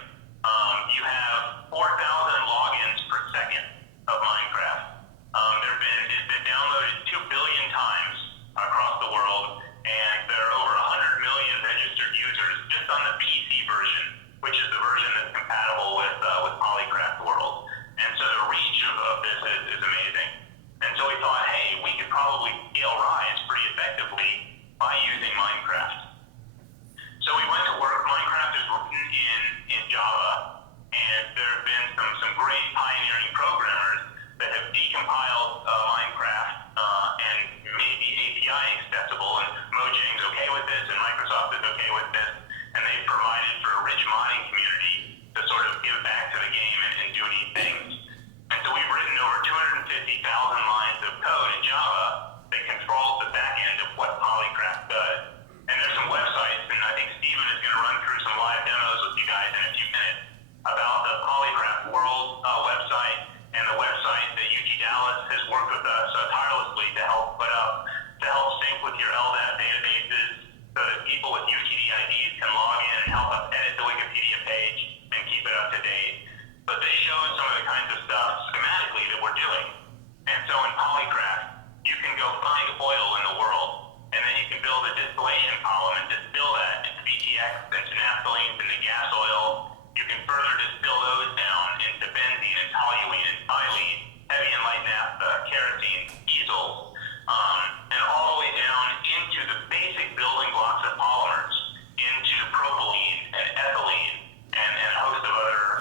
You have 4,000 logins per second of Minecraft. It's been downloaded 2 billion times across the world, and there are over 100 million registered users just on the PC version, which is the version that's compatible with Polycraft World. And so the reach of this is amazing. And so we thought, hey, we could probably scale Rise pretty effectively by using Minecraft. So we went to work. Minecraft is written in Java, and there have been some great pioneering programmers that have decompiled Minecraft and made the API accessible, and Mojang's okay with this, and Microsoft is okay with this, and they've provided for a rich modding community to sort of give back to the game and do neat things. And so we've written over 250,000 lines of code in Java that controls the back end of what Polycraft does. And there's some websites, and I think Steven is going to run through some live demos with you guys in a few minutes about the Polycraft World website and the website that UG Dallas has worked with us tirelessly to help put up, to help sync with your LDAP databases so that people with UGD IDs can log in and help us edit the Wikipedia page and keep it up to date. But they show some of the kinds of stuff schematically that we're doing. And so in Polycraft, you can go find oil in the world, and then you can build a distillation column and distill that into BTX, into naphthalene, into gas oil. You can further distill those down into benzene and toluene and xylene, heavy and light naphtha, kerosene, diesel, and all the way down into the basic building blocks of polymers, into propylene and ethylene and a host of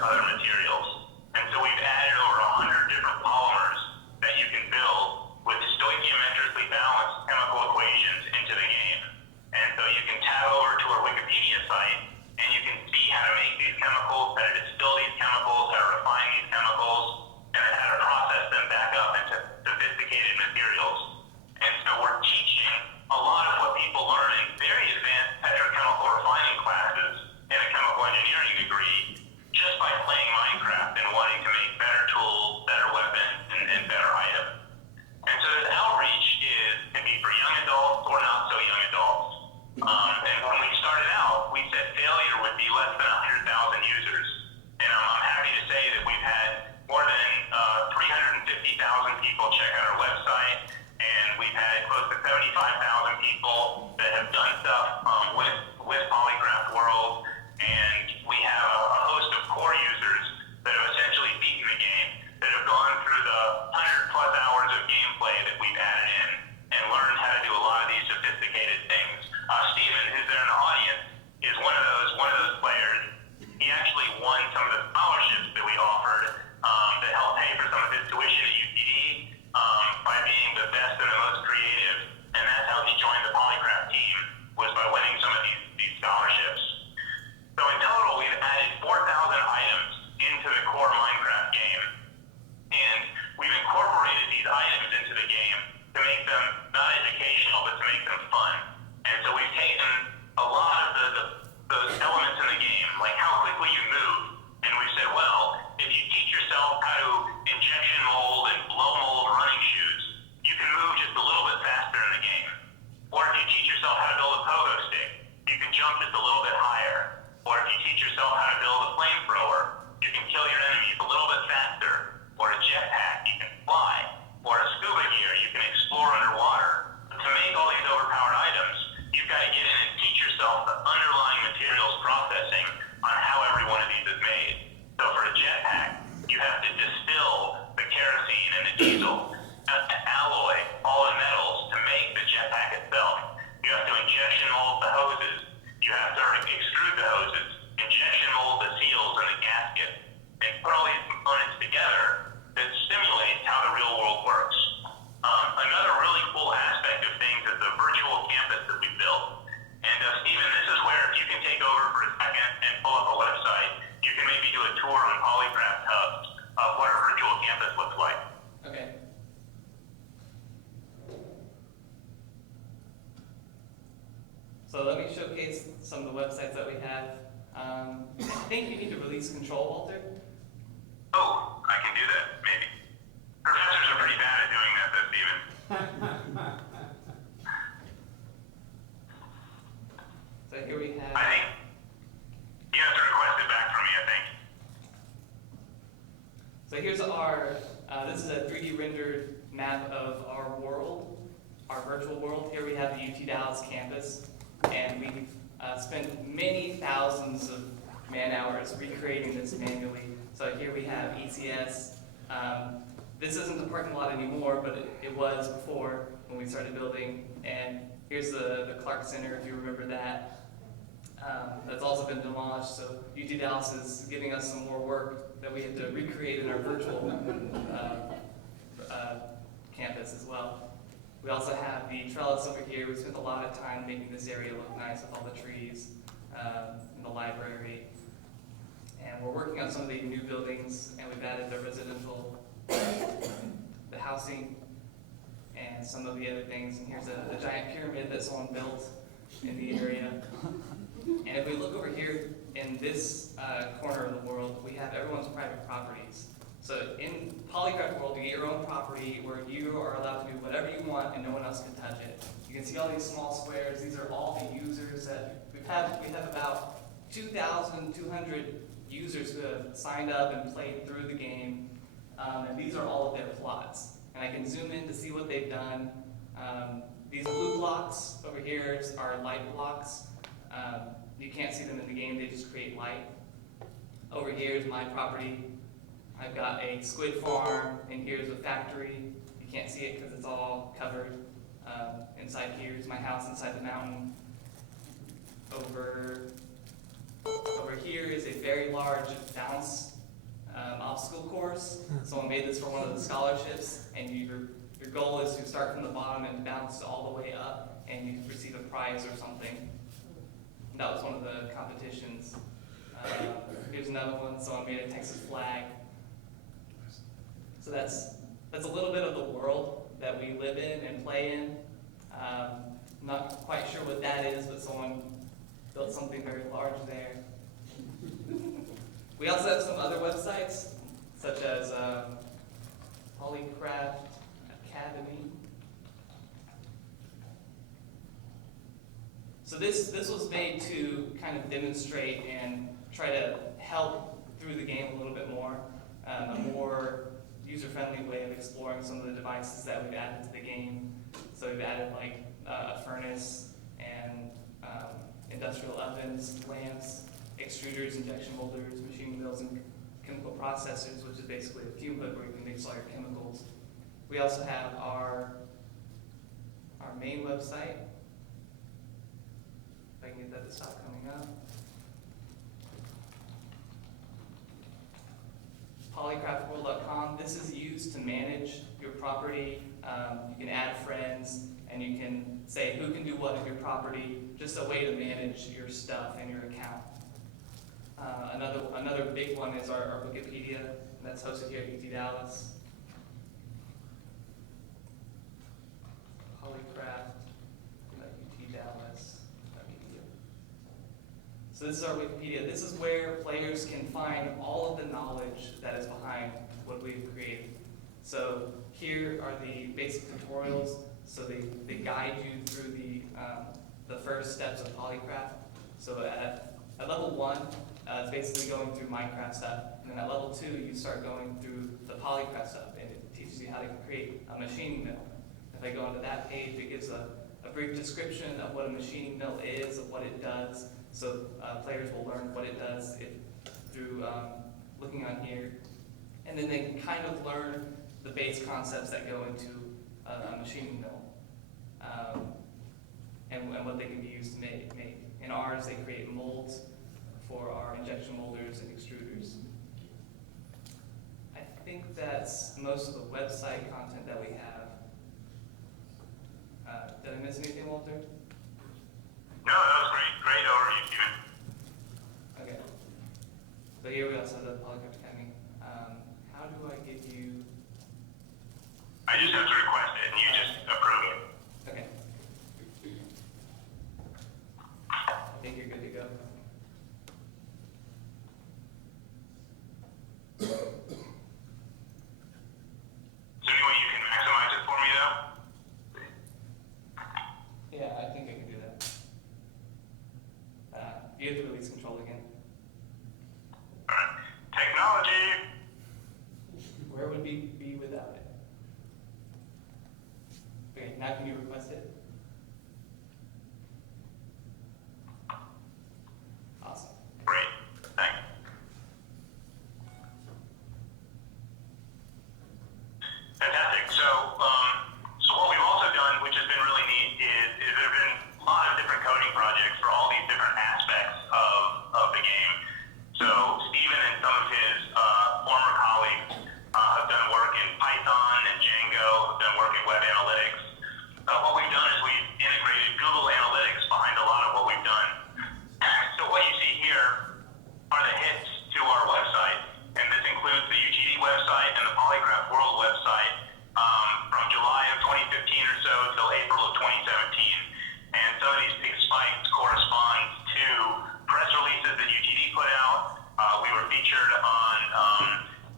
other materials. And so we've added over 100 different polymers that you can build with stoichiometrically balanced chemical equations into the game. And so you can tab over to our Wikipedia site and you can see how to make these chemicals, how to distill these chemicals, and the diesel have to alloy all the metals to make the jetpack itself. You have to injection mold the hoses. You have to extrude the hoses, injection mold the seals and the gasket, and put all these components together that simulates how the real world works. Another really cool aspect of things is the virtual campus that we built. And Stephen, this is where if you can take over for a second and pull up a website, you can maybe do a tour on Polycraft Hubs of what our virtual campus looks like. Okay. So let me showcase some of the websites that we have. I think you need to release control, Walter. Oh, I can do that, maybe. Professors are pretty bad at doing that, though, Stephen. So here we have. I think you have to request it back from me, I think. So here's this is a 3D rendered map of our world, our virtual world. Here we have the UT Dallas campus, and we've spent many thousands of man hours recreating this manually. So here we have ECS. This isn't the parking lot anymore, but it was before when we started building. And here's the Clark Center, if you remember that. That's also been demolished, so UT Dallas is giving us some more work that we have to recreate in our virtual campus as well. We also have the trellis over here. We spent a lot of time making this area look nice with all the trees in the library. And we're working on some of the new buildings, and we've added the residential, the housing, and some of the other things. And here's a giant pyramid that someone built in the area. And if we look over here in this corner of the world, we have everyone's private properties. So in Polycraft world, you get your own property where you are allowed to do whatever you want and no one else can touch it. You can see all these small squares. These are all the users that we have about 2,200 users who have signed up and played through the game. And these are all of their plots. And I can zoom in to see what they've done. These blue blocks over here are light blocks. You can't see them in the game, they just create light. Over here is my property. I've got a squid farm, and here's a factory. You can't see it because it's all covered. Inside here is my house inside the mountain. Over here is a very large bounce obstacle course. Someone made this for one of the scholarships, and your goal is to start from the bottom and bounce all the way up, and you receive a prize or something. That was one of the competitions. Here's another one. Someone made a Texas flag. So that's a little bit of the world that we live in and play in. Not quite sure what that is, but someone built something very large there. We also have some other websites, such as Polycraft Academy. So this was made to kind of demonstrate and try to help through the game a little bit more, a more user-friendly way of exploring some of the devices that we've added to the game. So we've added like a furnace and industrial ovens, lamps, extruders, injection molders, machine mills, and chemical processors, which is basically a fume hood where you can mix all your chemicals. We also have our main website. If I can get that to stop coming up. Polycraftworld.com. This is used to manage your property. You can add friends, and you can say who can do what in your property. Just a way to manage your stuff and your account. Another big one is our Wikipedia. That's hosted here at UT Dallas. Polycraft.utdallas.edu. So this is our Wikipedia. This is where players can find all of the knowledge that is behind what we've created. So here are the basic tutorials. So they guide you through the first steps of Polycraft. So at level 1, it's basically going through Minecraft stuff. And then at level 2, you start going through the Polycraft stuff, and it teaches you how to create a machining mill. If I go onto that page, it gives a brief description of what a machining mill is, of what it does. So players will learn what it does through looking on here. And then they can kind of learn the base concepts that go into a machining mill, and what they can be used to make. In ours, they create molds for our injection molders and extruders. I think that's most of the website content that we have. Did I miss anything, Walter? No, that was great. Great overview, Steven. Okay. So here we also have the Polycraft Academy. How do I give you? I just have to request it, and you just approve it. Okay. I think you're good to go. Is there any way you can maximize it for me, though? Yeah, I think I can do that. You have to release control again. Alright. Technology. Where would we be without it? Okay, now can you request it? Awesome. Great. Thanks. Fantastic. So what we've also done, which has been really neat, is there have been a lot of different coding projects for all these different aspects of the game. So Steven and some of his former colleagues have done work in Python and Django, have done work in web analytics. What we've done is we've integrated Google Analytics behind a lot of what we've done. So what you see here are the hits to our website, and this includes the UGD website and the Polycraft World website from July of 2015 or so till April of 2017. And some of these big spikes correspond to press releases that UGD put out. We were featured on,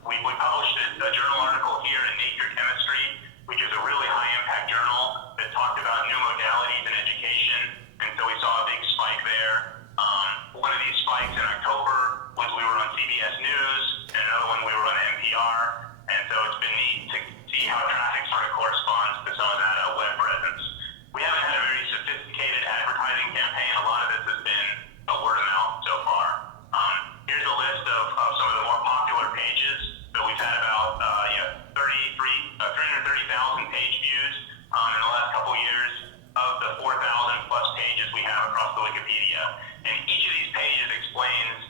we published a journal article here in Nature Chemistry, which is a really high impact journal that talked about new modalities in education. And so we saw a big spike there. One of these spikes in October was we were on CBS News, and another one we were on NPR. And so it's been neat to see how traffic sort of corresponds to some of that web presence. We haven't had a very sophisticated advertising campaign. A lot of this has been word of mouth so far. Here's a list of some of the more popular pages. So we've had about 330,000 page views in the last couple years of the 4,000 plus pages we have across the Wikipedia. And each of these pages explains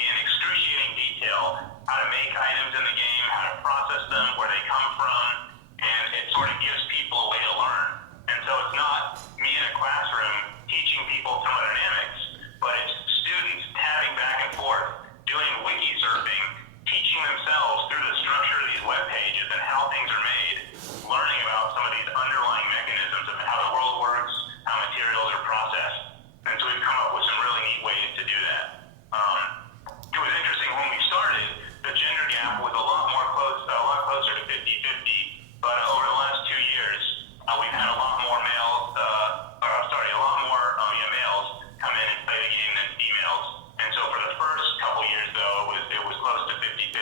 in excruciating detail how to make items in the game, how to process them, where they come from, and it sort of gives people a way to learn. And so it's not me in a classroom teaching people thermodynamics, but it's students tabbing back and forth, doing wiki surfing, teaching themselves through the structure of these web pages and how things are made, learning about some of these underlying mechanisms of how the world works, how materials are processed. And so we've come up with some really neat ways to do that. It was interesting when we started, the gender gap was a lot closer to 50-50, but over the last 2 years, we've had a lot more males come in and play the game than females. And so for the first couple years, though, it was close to 50-50.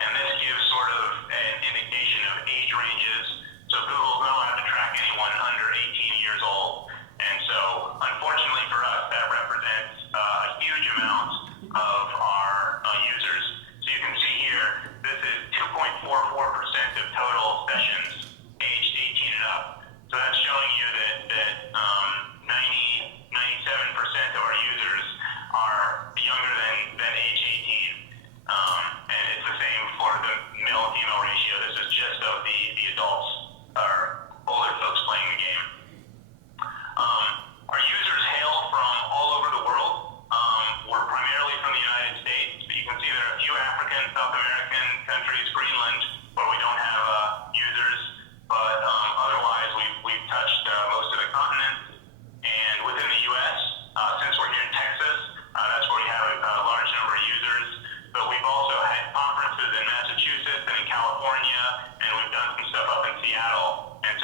And this gives sort of an indication of age ranges. So Google will not have to track anyone under 18 years old. And so, unfortunately for us, that represents a huge amount of our users. So you can see here, this is 2.44% of total sessions aged 18 and up. So that's showing you that 97% of our users are younger than age 18. And it's the same for the male and female ratio. This is just of the adults or older folks playing the game. Our users hail from all over the world. We're primarily from the United States, but you can see there are a few African, South American countries, Greenland, where we don't have users. But otherwise, we've touched most of the continent. And within the U.S., since we're here in Texas, that's where we have a large number of users. But we've also had conferences in Massachusetts and in California, and we've done some stuff up in Seattle. And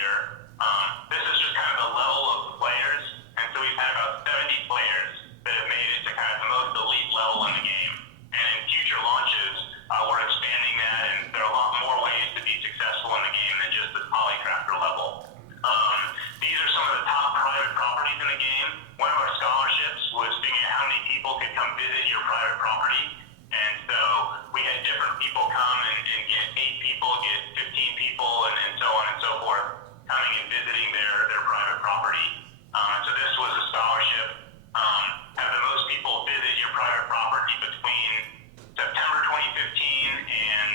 year. This is just kind of the level of players, and so we've had about 70 players that have made it to kind of the most elite level in the game. And in future launches, we're expanding that, and there are a lot more ways to be successful in the game than just the Polycrafter level. These are some of the top private properties in the game. One of our scholarships was figuring out how many people could come visit your private property. And so we had different people come and get 8 people, get 15 people, and so on and so forth, coming and visiting their private property. So this was a scholarship. Have the most people visit your private property between September 2015 and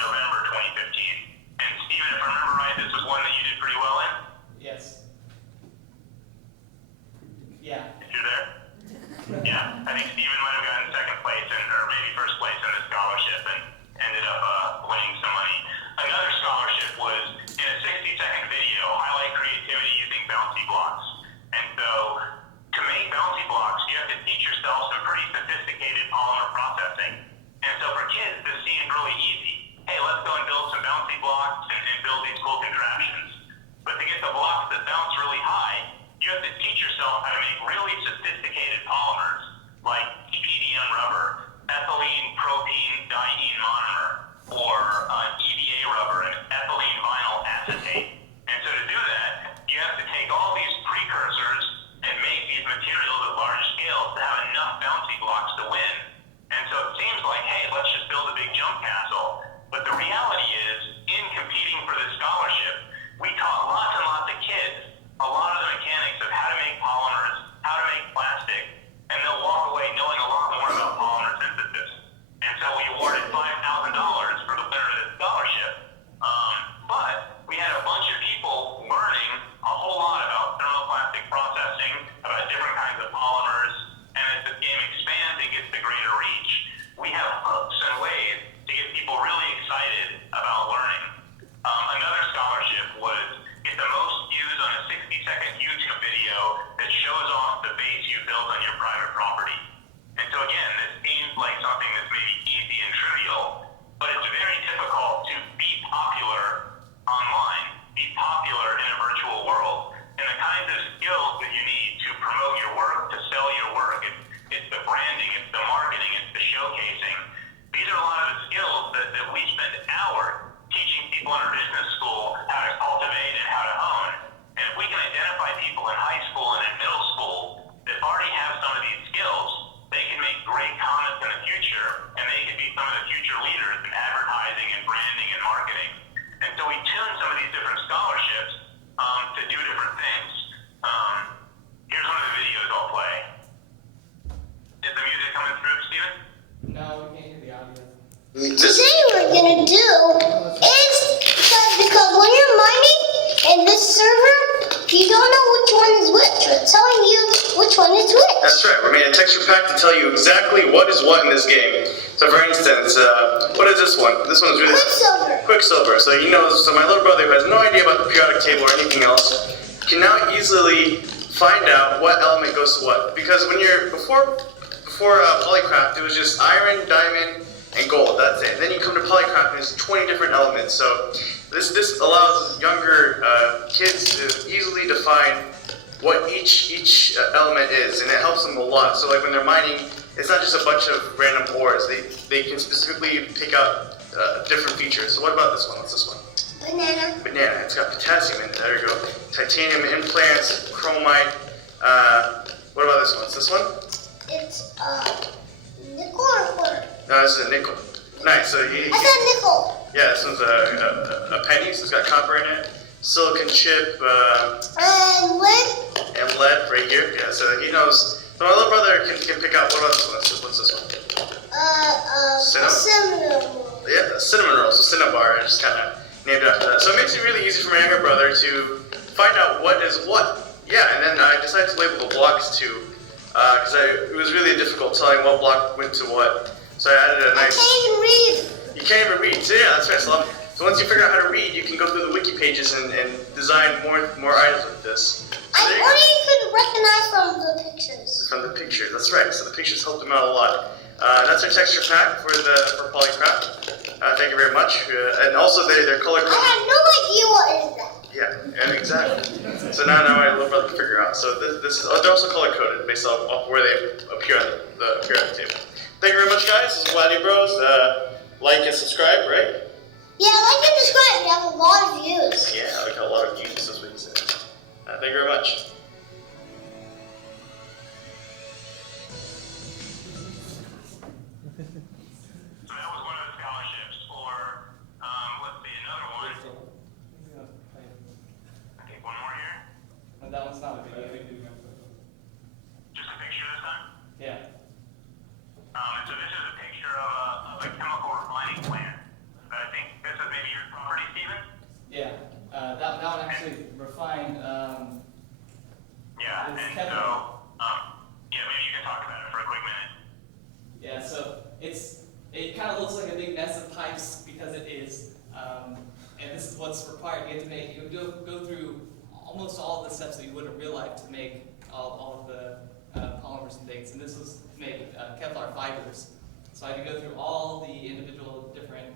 November 2015. And Steven, if I remember right, this was one that you did pretty well in? Yes. Yeah. If you're there? Yeah, I think Steven might have gotten second place or maybe first place in the scholarship and ended up winning some money. Another scholarship was in a 60-second video, highlight creativity using bouncy blocks. And so to make bouncy blocks, you have to teach yourself some pretty sophisticated polymer processing. And so for kids, this seemed really easy. Hey, let's go and build some bouncy blocks and build these cool contraptions. But to get the blocks that bounce really high, you have to teach yourself how to make really sophisticated polymers like EPDM rubber, ethylene propene diene monomer, or EVA rubber and ethylene vinyl acetate. And so to do that, you have to take all these precursors and make these materials at large scales to have enough bouncy blocks to win. And so it seems like, hey, let's just build a big jump castle. But the reality is, in competing for this scholarship, we taught lots and lots of kids a lot of the mechanics of how to make polymers, how to make plastic, and they'll walk away knowing a lot more about polymer synthesis. And so we awarded $5,000 for the winner of this scholarship. But we had a bunch of people learning a whole lot about thermoplastic processing, about different kinds of polymers, and as the game expands and gets to greater reach, we have hooks and ways to get people really excited about learning. Another scholarship was get the most views on a 60-second YouTube video that shows off the base you built on your private property. And so again, this seems like something that's maybe easy and trivial, but it's very difficult to be popular online, be popular in a virtual world. And the kinds of skills that you need to promote your work, to sell your work, it's the branding, it's the marketing, it's the showcasing. These are a lot of the skills that we spend hours teaching people in our business school how to cultivate and how to hone. And if we can identify people in high school and in middle school that already have some of these skills, they can make great comments in the future, and they can be some of the future leaders in advertising and branding and marketing. And so we tune some of these different scholarships to do different things. Here's one of the videos I'll play. Is the music coming through, Steven? No, we can't hear the audio. Today we're gonna do is because when you're mining in this server, you don't know which one is which. We're telling you which one is which. That's right. We made a texture pack to tell you exactly what is what in this game. So for instance, what is this one? This one is really Quicksilver. So you know, so my little brother who has no idea about the periodic table or anything else can now easily find out what element goes to what. Because when you're before Polycraft, it was just iron, diamond, and gold. That's it. And then you come to Polycraft, and there's 20 different elements. So this allows younger kids to easily define what each element is, and it helps them a lot. So like when they're mining, it's not just a bunch of random ores. They can specifically pick out different features. So what about this one? What's this one? Banana. Banana. It's got potassium in it. There you go. Titanium implants, chromite. What about this one? Is this one? It's nickel or quarter? No, this is a nickel. Nice. So I said nickel. Yeah, this one's a penny, so it's got copper in it. Silicon chip. And lead. And lead right here. Yeah, so he knows. So my little brother can pick out. What about this one? What's this one? Cinnamon. Yeah, cinnamon roll. So Cinnabar. I just kind of named it after that. So it makes it really easy for my younger brother to find out what is what. Yeah, and then I decided to label the blocks too, because it was really difficult telling what block went to what. So I added a nice. I can't even read. You can't even read. So yeah, that's right. So once you figure out how to read, you can go through the wiki pages and design more items like this. So what do you could recognize from the pictures? From the pictures, that's right. So the pictures helped them out a lot. That's our texture pack for Polycraft. Thank you very much. And also they're color coded. I have no idea what is that. Yeah. And exactly. So now my little brother can figure out. So this is, they're also color coded based off where they appear on the periodic table. Thank you very much, guys. This is Wadi Bros. Like and subscribe, right? Yeah, like and subscribe. We have a lot of views. Yeah, we got a lot of views this week. Thank you very much. That one's not a video. Just a picture this time? Yeah. So this is a picture of a chemical refining plant. I think this is maybe your property, Steven? Yeah. That one actually refined. Yeah, and chemical. so, yeah, maybe you can talk about it for a quick minute. Yeah, so it kind of looks like a big mess of pipes because it is. And this is what's required. You have to make, you go through almost all of the steps that you would in real life to make all of the polymers and things. And this was made Kevlar fibers. So I had to go through all the individual different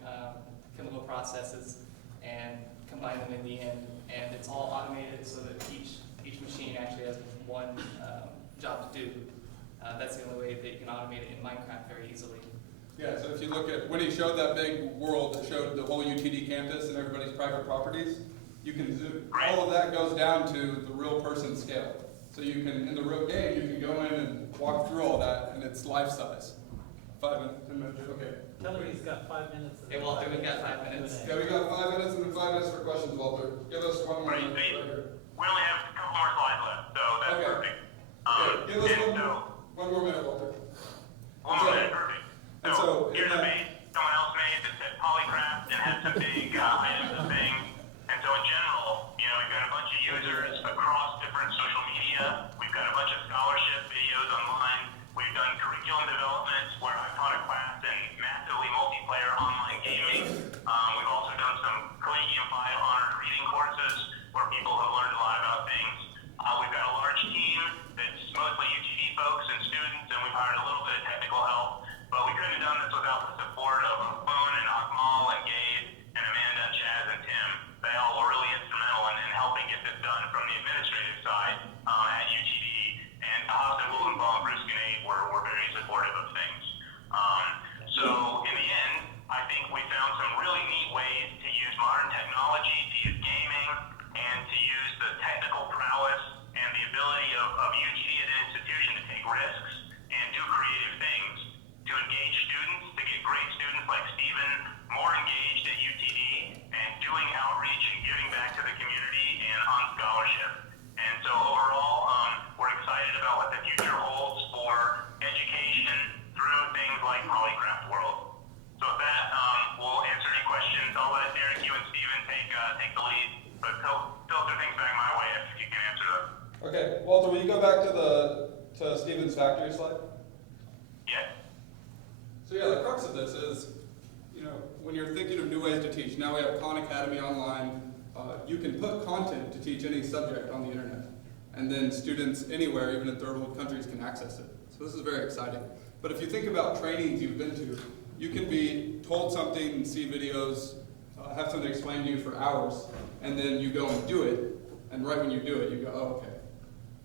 chemical processes and combine them in the end. And it's all automated so that each machine actually has one job to do. That's the only way that you can automate it in Minecraft very easily. Yeah, so if you look at, when he showed that big world that showed the whole UTD campus and everybody's private properties, you can zoom, all of that goes down to the real person scale. So you can, in the real game, you can go in and walk through all that, and it's life size. 5 minutes, 10 minutes, okay. Tell him he's got 5 minutes. Hey Walter, we've got 5 minutes. Yeah, we got 5 minutes and then 5 minutes for questions, Walter. Give us one more minute. We only have a couple more slides left, so that's perfect. Okay, give us one more minute, Walter. One more minute, perfect. So here's a base someone else made that said Polycraft and had some big items and things. And so in general, you know, we've got a bunch of users across different social media. We've got a bunch of scholarship videos online. We've done curriculum developments where I've taught a class in massively multiplayer online gaming. We've also done some Collegium 5 honored reading courses where people have learned a lot about things. We've got a large team that's mostly UTD folks and students, and we've hired a little bit of technical help. But we couldn't have done this without the support of Boone and Akmal and Gabe and Amanda and Chaz and Tim. They all were really instrumental in helping get this done from the administrative side at UTD. And Austin Willenbaum and Bruce Ganade were very supportive of things. So in the end, I think we found some really neat ways to use modern technology, to use gaming, and to use the technical prowess and the ability of UTD as an institution to take risks and do creative things, to engage students, to get great students like Steven more engaged at UTD and doing outreach and giving back to the community and on scholarship. And so overall, we're excited about what the future holds for education through things like Polycraft World. So with that, we'll answer any questions. I'll let Eric, you and Steven take the lead, but filter things back my way if you can answer them. Okay, Walter, will you go back to Steven's factory slide? Yeah. So yeah, the crux of this is, you know, when you're thinking of new ways to teach, now we have Khan Academy online. You can put content to teach any subject on the internet. And then students anywhere, even in third world countries, can access it. So this is very exciting. But if you think about trainings you've been to, you can be told something, see videos, have something explained to you for hours, and then you go and do it, and right when you do it, you go, oh, okay.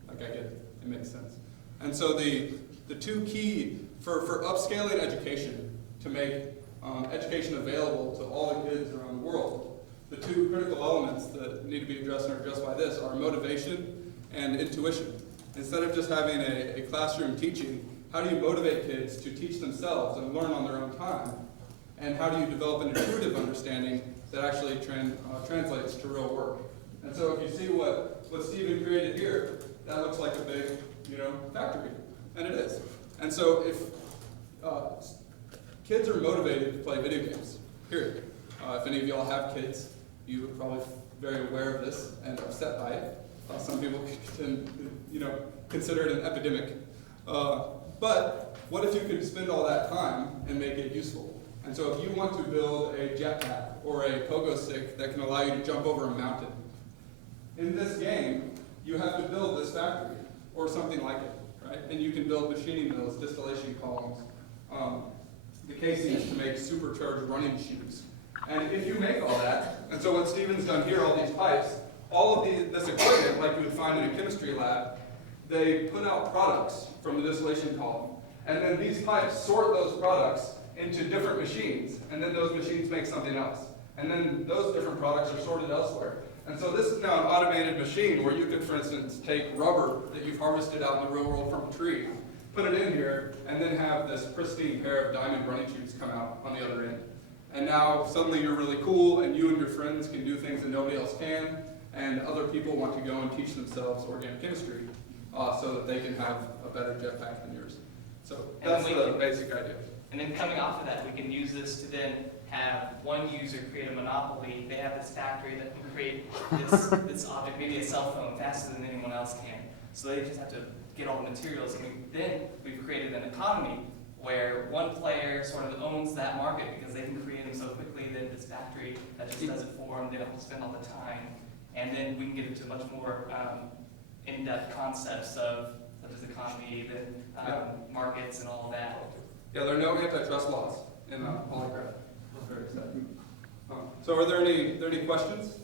Like I get it. It makes sense. And so the two key for upscaling education, to make education available to all the kids around the world, the two critical elements that need to be addressed and are addressed by this are motivation and intuition. Instead of just having a classroom teaching, how do you motivate kids to teach themselves and learn on their own time? And how do you develop an intuitive understanding that actually translates to real work? And so if you see what Steven created here, that looks like a big, factory, and it is. And so if kids are motivated to play video games, period. If any of y'all have kids, you are probably very aware of this and upset by it. Some people can, consider it an epidemic. But what if you could spend all that time and make it useful? And so if you want to build a jetpack or a pogo stick that can allow you to jump over a mountain, in this game, you have to build this factory or something like it, right? And you can build machining mills, distillation columns, the casings to make supercharged running shoes. And if you make all that, and so what Steven's done here, all these pipes, all of this equipment, like you would find in a chemistry lab, they put out products from the distillation column. And then these pipes sort those products into different machines, and then those machines make something else. And then those different products are sorted elsewhere. And so this is now an automated machine where you could, for instance, take rubber that you've harvested out in the real world from a tree, put it in here, and then have this pristine pair of diamond running tubes come out on the other end. And now suddenly you're really cool, and you and your friends can do things that nobody else can, and other people want to go and teach themselves organic chemistry so that they can have a better jetpack than yours. So that's the basic idea. And then coming off of that, we can use this to then have one user create a monopoly. They have this factory that can create this object, maybe a cell phone, faster than anyone else can. So they just have to get all the materials. And then we've created an economy where one player sort of owns that market because they can create them so quickly that this factory that just does it for them, they don't have to spend all the time. And then we can get into much more in-depth concepts of such as economy, then markets and all of that. Yeah, there are no antitrust laws in Polygraph. That's very exciting. So are there any questions?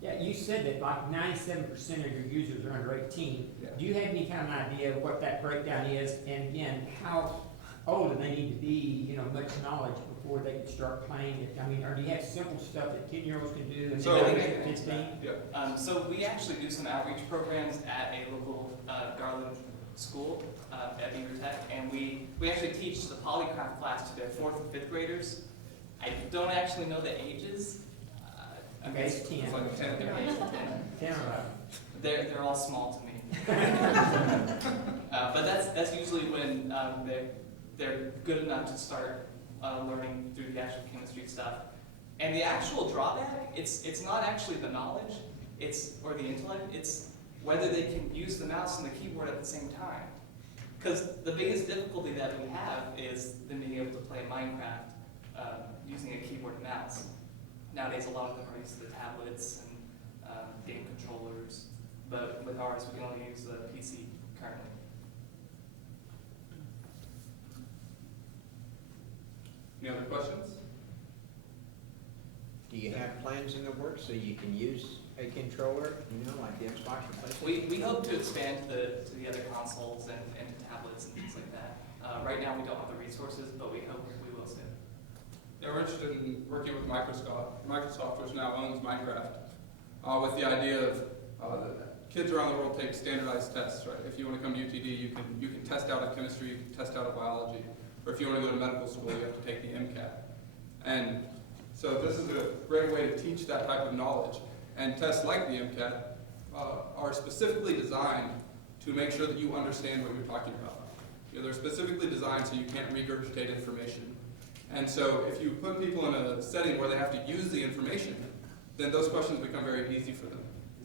Yeah, you said that like 97% of your users are under 18. Yeah. Do you have any kind of idea of what that breakdown is? And again, how old do they need to be, much knowledge before they can start playing it? I mean, or do you have simple stuff that 10-year-olds can do and So- then 15? Yeah. So we actually do some outreach programs at a local Garland school at Beaver Tech, and we actually teach the polycraft class to their 4th and 5th graders. I don't actually know the ages. Okay, it's 10. It's like 10. They're aged 10. 10 or They're all small to me. But that's usually when they're good enough to start learning through the actual chemistry stuff. And the actual drawback, it's not actually the knowledge, or the intellect, it's whether they can use the mouse and the keyboard at the same time. Because the biggest difficulty that we have is them being able to play Minecraft using a keyboard and mouse. Nowadays, a lot of them are using the tablets and game controllers, but with ours, we can only use the PC currently. Any other questions? Do you have plans in the works so you can use a controller, like the Xbox or PlayStation? We hope to expand to the other consoles and tablets and things like that. Right now, we don't have the resources, but we hope we will soon. Yeah, we're interested in working with Microsoft, which now owns Minecraft, with the idea of kids around the world take standardized tests, right? If you want to come to UTD, you can test out a chemistry, you can test out a biology, or if you want to go to medical school, you have to take the MCAT. And so this is a great way to teach that type of knowledge. And tests like the MCAT are specifically designed to make sure that you understand what you're talking about. They're specifically designed so you can't regurgitate information. And so if you put people in a setting where they have to use the information, then those questions become very easy for them.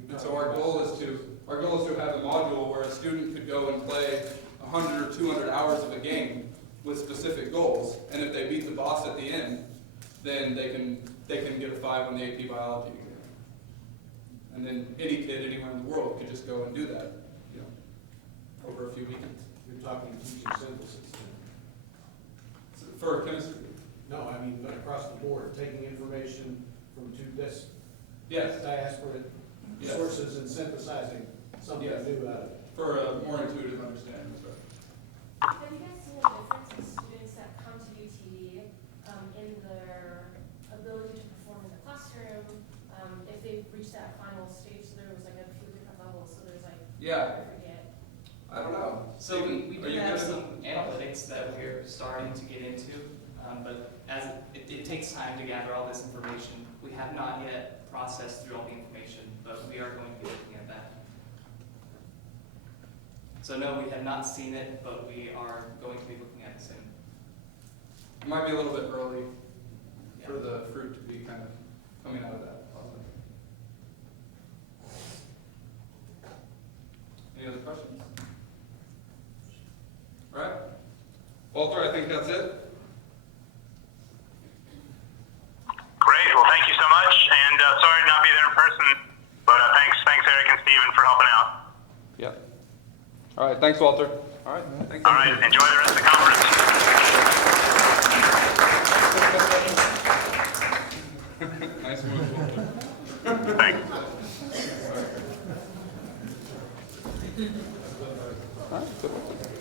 And so our goal is to have a module where a student could go and play 100 or 200 hours of a game with specific goals, and if they beat the boss at the end, then they can get a 5 on the AP biology exam. And then any kid anywhere in the world could just go and do that, over a few weekends. You're talking teaching synthesis then? So for chemistry. No, I mean across the board, taking information from two disparate Yes. sources and synthesizing something new out of it. For a more intuitive understanding, that's right. Have you guys seen a difference in students that come to UTD in their ability to perform in the classroom, if they've reached that final stage? So there was like a few different levels, so there's like, Yeah. I forget. I don't know. So we do Are you have good? some analytics that we're starting to get into, but as it takes time to gather all this information. We have not yet processed through all the information, but we are going to be looking at that. So no, we have not seen it, but we are going to be looking at it soon. It might be a little bit early for the fruit to be kind of coming out of that. Any other questions? All right. Walter, I think that's it. Great. Well, thank you so much. And sorry to not be there in person, but thanks Eric and Steven for helping out. Yep. All right. Thanks, Walter. All right. Thanks. All right. Enjoy the rest of the conference. Nice move, Walter. Thanks. All right, good.